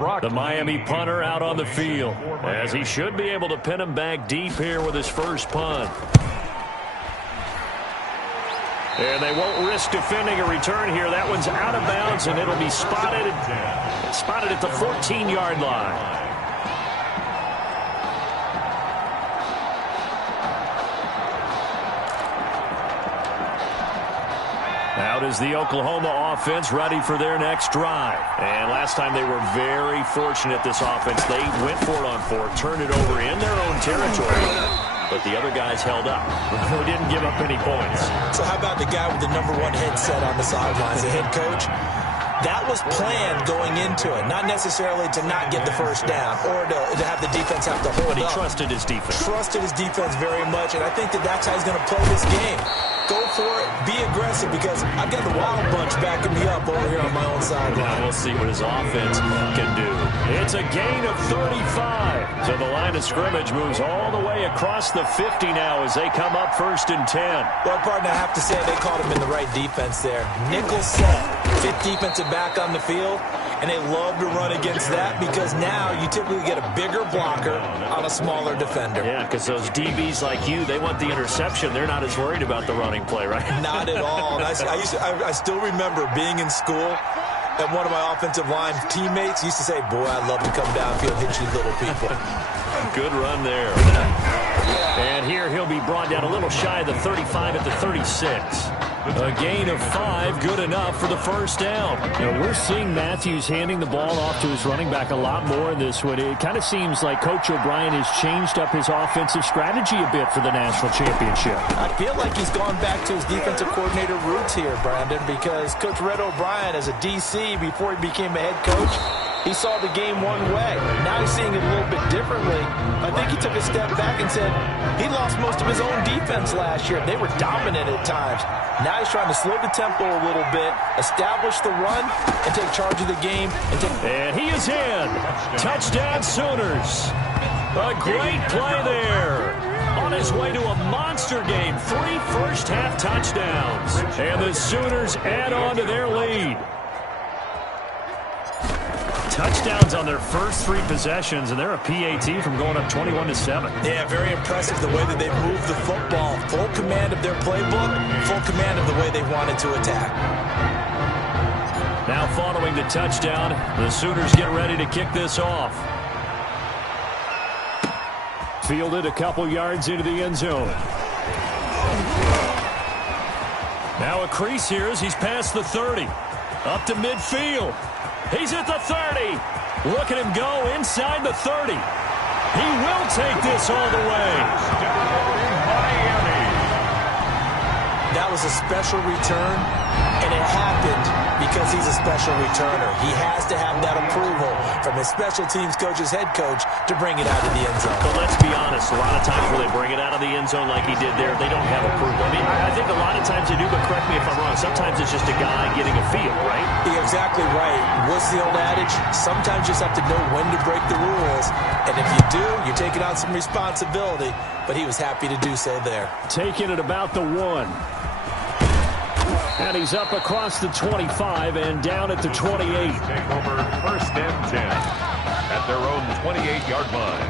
The Miami punter out on the field, as he should be able to pin him back deep here with his first punt. And they won't risk defending a return here. That one's out of bounds, and it'll be spotted at the 14-yard line. Out is the Oklahoma offense, ready for their next drive. And last time they were very fortunate, this offense. They went for it on fourth, turned it over in their own territory. But the other guys held up. They didn't give up any points. So how about the guy with the #1 headset on the sidelines, the head coach? That was planned going into it, not necessarily to not get the first down or to have the defense have to hold up. But he trusted his defense. Trusted his defense very much, and I think that's how he's going to play this game. Go for it, be aggressive, because I've got the Wild Bunch backing me up over here on my own sideline. We'll see what his offense can do. It's a gain of 35. So the line of scrimmage moves all the way across the 50 now as they come up 1st and 10. Well, partner, I have to say they caught him in the right defense there. Nickel set, 5th defensive back on the field, and they love to run against that because now you typically get a bigger blocker on a smaller defender. Yeah, because those DBs like you, they want the interception. They're not as worried about the running play, right? Not at all. And I still remember being in school, and one of my offensive line teammates used to say, boy, I love to come downfield and hit you little people. Good run there. And here he'll be brought down a little shy of the 35 at the 36. A gain of 5, good enough for the first down. You know, we're seeing Matthews handing the ball off to his running back a lot more in this one. It kind of seems like Coach O'Brien has changed up his offensive strategy a bit for the national championship. I feel like he's gone back to his defensive coordinator roots here, Brandon, because Coach Red O'Brien, as a DC before he became a head coach, he saw the game one way. Now he's seeing it a little bit differently. I think he took a step back and said he lost most of his own defense last year. They were dominant at times. Now he's trying to slow the tempo a little bit, establish the run, and take charge of the game. And he is in. Touchdown Sooners. A great play there. On his way to a monster game. 3 first-half touchdowns. And the Sooners add on to their lead. Touchdowns on their first 3 possessions, and they're a PAT from going up 21-7. Yeah, very impressive the way that they've moved the football. Full command of their playbook, full command of the way they wanted to attack. Now following the touchdown, the Sooners get ready to kick this off. Fielded a couple yards into the end zone. Now a crease here as he's past the 30. Up to midfield. He's at the 30. Look at him go inside the 30. He will take this all the way. That was a special return, and it happened because he's a special returner. He has to have that approval from his special teams coach's head coach to bring it out of the end zone. But let's be honest, a lot of times when they bring it out of the end zone like he did there, they don't have approval. I mean, I think a lot of times they do, but correct me if I'm wrong. Sometimes it's just a guy getting a feel, right? You're exactly right. What's the old adage? Sometimes you just have to know when to break the rules. And if you do, you're taking on some responsibility. But he was happy to do so there. Taking it about the 1. And he's up across the 25 and down at the 28. Take over 1st and 10 at their own 28-yard line.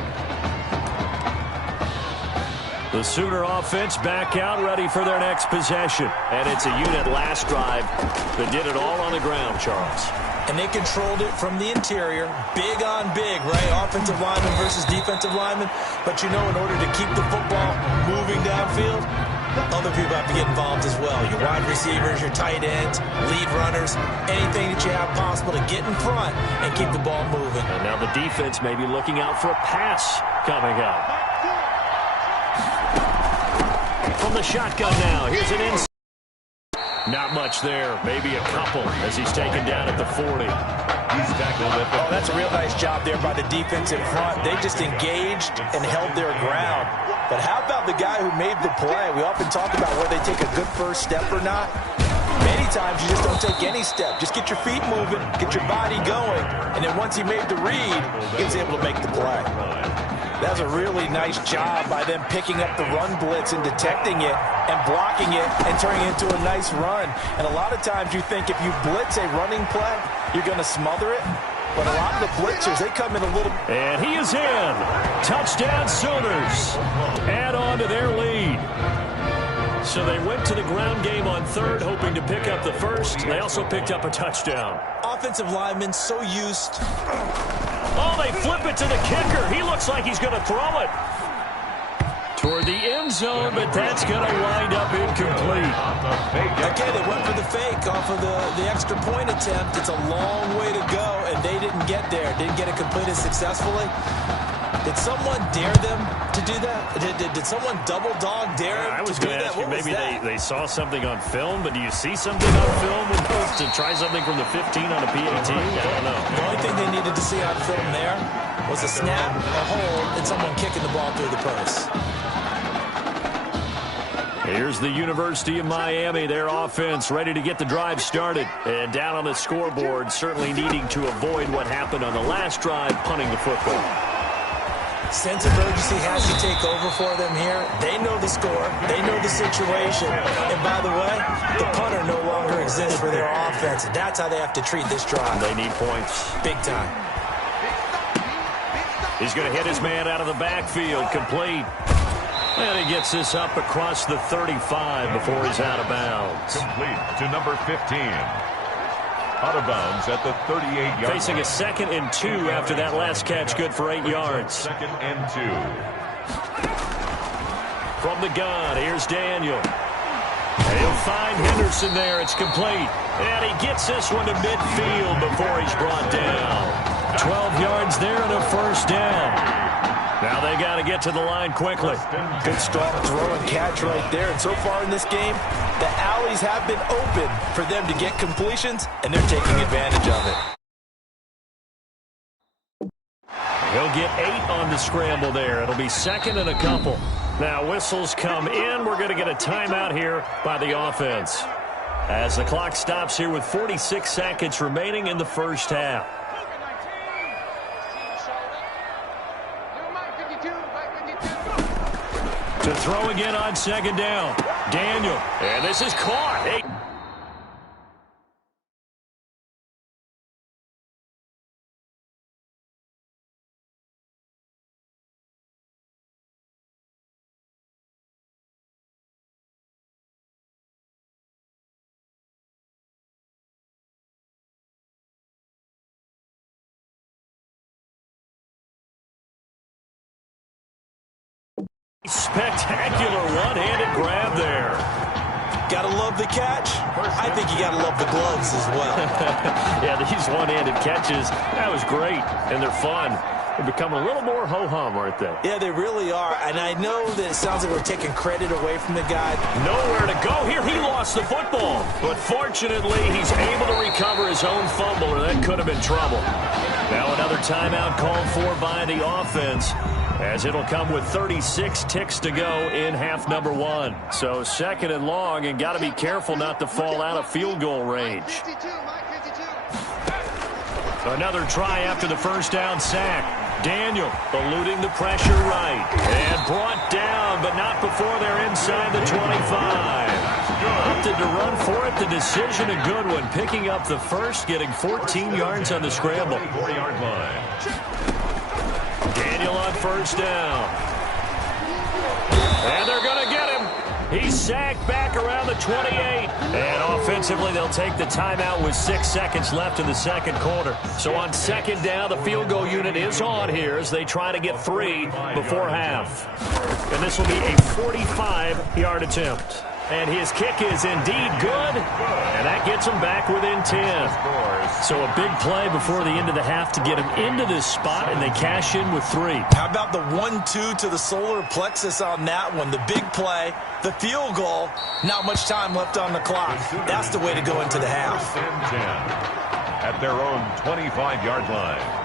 The Sooner offense back out, ready for their next possession. And it's a unit last drive that did it all on the ground, Charles. And they controlled it from the interior, big on big, right? Offensive lineman versus defensive lineman. But, you know, in order to keep the football moving downfield, other people have to get involved as well. Your wide receivers, your tight ends, lead runners, anything that you have possible to get in front and keep the ball moving. And now the defense may be looking out for a pass coming up. From the shotgun now, here's an inside. Not much there, maybe a couple as he's taken down at the 40. He's tackled at the... Oh, that's a real nice job there by the defense in front. They just engaged and held their ground. But how about the guy who made the play? We often talk about whether they take a good first step or not. Many times you just don't take any step. Just get your feet moving, get your body going, and then once he made the read, he was able to make the play. That was a really nice job by them picking up the run blitz and detecting it and blocking it and turning it into a nice run. And a lot of times you think if you blitz a running play, you're going to smother it. but a lot of the blitzers, they come in a little... And he is in. Touchdown Sooners. Add on to their lead. So they went to the ground game on third, hoping to pick up the first. They also picked up a touchdown. Offensive linemen so used. Oh, they flip it to the kicker. He looks like he's going to throw it toward the end zone, but that's going to wind up incomplete. Again, they went for the fake off of the extra point attempt. It's a long way to go, and they didn't get there. Didn't get it completed successfully. Did someone dare them to do that? Did someone double dog dare them to do that? I was going to ask you, maybe they saw something on film, but do you see something on film to try something from the 15 on a PAT? I don't know. The only thing they needed to see on film there was a snap, a hold, and someone kicking the ball through the post. Here's the University of Miami, their offense ready to get the drive started. And down on the scoreboard, certainly needing to avoid what happened on the last drive, punting the football. Sense of urgency has to take over for them here. They know the score. They know the situation. And by the way, the punter no longer exists for their offense. That's how they have to treat this drive. They need points. Big time. He's going to hit his man out of the backfield, complete. And he gets this up across the 35 before he's out of bounds. Complete to number 15. Out of bounds at the 38-yard line. Facing a 2nd and 2 after that last catch, good for 8 yards. 2nd and 2. From the gun, here's Daniel. He'll find Henderson there. It's complete. And he gets this one to midfield before he's brought down. 12 yards there and a first down. Now they got to get to the line quickly. Good strong throw and catch right there. And so far in this game, the alleys have been open for them to get completions, and they're taking advantage of it. He'll get 8 on the scramble there. It'll be 2nd and a couple. Now whistles come in. We're going to get a timeout here by the offense as the clock stops here with 46 seconds remaining in the first half. To throw again on 2nd down. Daniel. And this is caught. Hey. Spectacular one-handed grab there. Gotta love the catch. I think you gotta love the gloves as well. Yeah, these one-handed catches, that was great, and they're fun. They're becoming a little more ho-hum, aren't they? Yeah, they really are, and I know that it sounds like we're taking credit away from the guy. Nowhere to go here. He lost the football, but fortunately, he's able to recover his own fumble, or that could have been trouble. Now another timeout called for by the offense, as it'll come with 36 ticks to go in half number 1. So 2nd and long, and got to be careful not to fall out of field goal range. Another try after the first down sack. Daniel eluding the pressure right. And brought down, but not before they're inside the 25. Opted to run for it. The decision a good one. Picking up the first, getting 14 yards on the scramble. 4-yard line. Daniel on first down. And they're going to get him. He's sacked back around the 28. And offensively, they'll take the timeout with 6 seconds left in the second quarter. So on 2nd down, the field goal unit is on here as they try to get 3 before half. And this will be a 45-yard attempt. And his kick is indeed good, and that gets him back within 10. So a big play before the end of the half to get him into this spot, and they cash in with 3. How about the 1-2 to the solar plexus on that one? The big play, the field goal, not much time left on the clock. That's the way to go into the half. 10 at their own 25-yard line.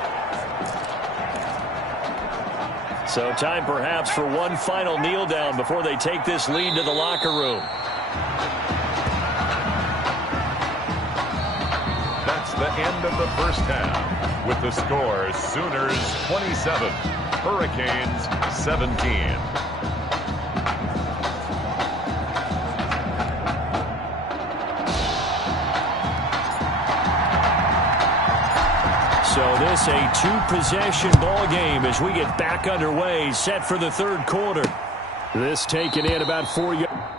So time perhaps for one final kneel down before they take this lead to the locker room. That's the end of the first half with the score Sooners 27, Hurricanes 17. So this a two-possession ball game as we get back underway, set for the third quarter. This taken in about 4 yards.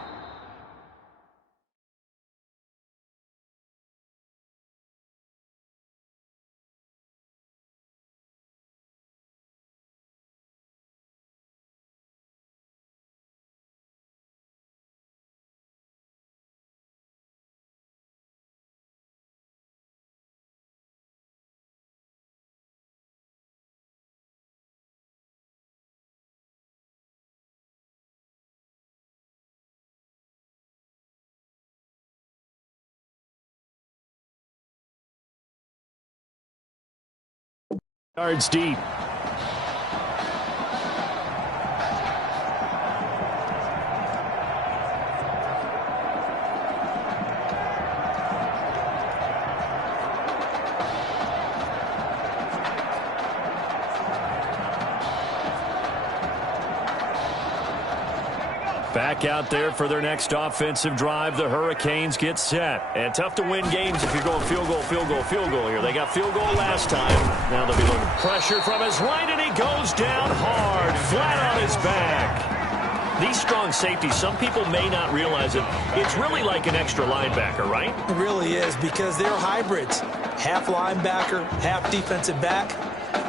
Yards deep. Back out there for their next offensive drive. The Hurricanes get set. And tough to win games if you're going field goal, field goal, field goal here. They got field goal last time. Now they'll be looking pressure from his right, and he goes down hard, flat on his back. These strong safeties, some people may not realize it. It's really like an extra linebacker, right? It really is, because they're hybrids. Half linebacker, half defensive back.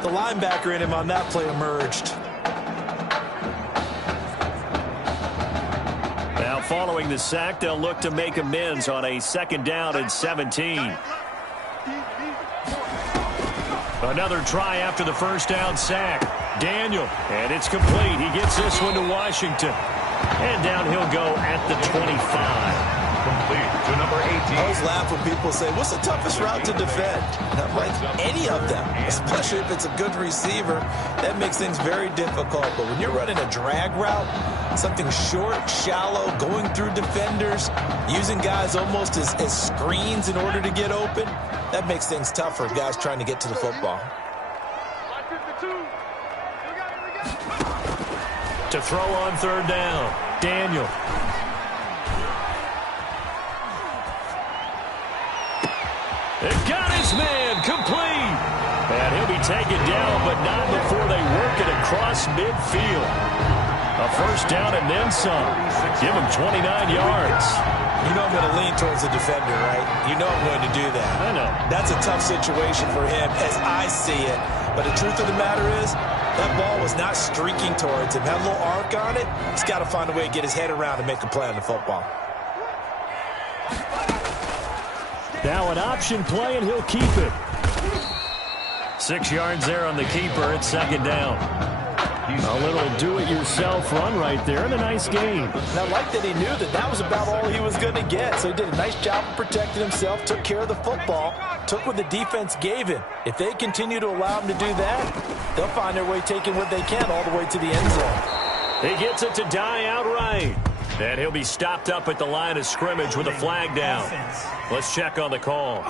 The linebacker in him on that play emerged. Following the sack, they'll look to make amends on a second down and 17. Another try after the first down sack. Daniel, and it's complete. He gets this one to Washington. And down he'll go at the 25. Complete to number 18. I always laugh when people say, what's the toughest route to defend? And I'm like, any of them, especially if it's a good receiver. That makes things very difficult. But when you're running a drag route, something short, shallow, going through defenders, using guys almost as screens in order to get open, that makes things tough for guys trying to get to the football. To throw on third down, Daniel. It got his man complete. And he'll be taken down, but not before they work it across midfield. A first down and then some. Give him 29 yards. You know I'm going to lean towards the defender, right? You know I'm going to do that. I know. That's a tough situation for him as I see it. But the truth of the matter is, that ball was not streaking towards him. Had a little arc on it. He's got to find a way to get his head around and make a play on the football. Now an option play, and he'll keep it. 6 yards there on the keeper. It's second down. A little do-it-yourself run right there, and a nice gain. And I like that he knew that was about all he was going to get. So he did a nice job of protecting himself, took care of the football, took what the defense gave him. If they continue to allow him to do that, they'll find their way taking what they can all the way to the end zone. He gets it to die outright. And he'll be stopped up at the line of scrimmage with a flag down. Let's check on the call.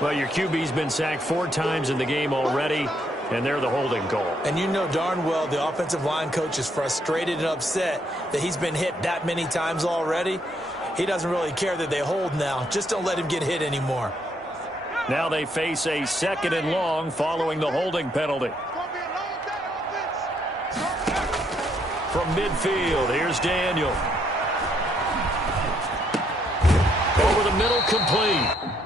Well, your QB's been sacked 4 times in the game already, and they're the holding call. And you know darn well the offensive line coach is frustrated and upset that he's been hit that many times already. He doesn't really care that they hold now. Just don't let him get hit anymore. Now they face a second and long following the holding penalty. From midfield, here's Daniel. Over the middle, complete.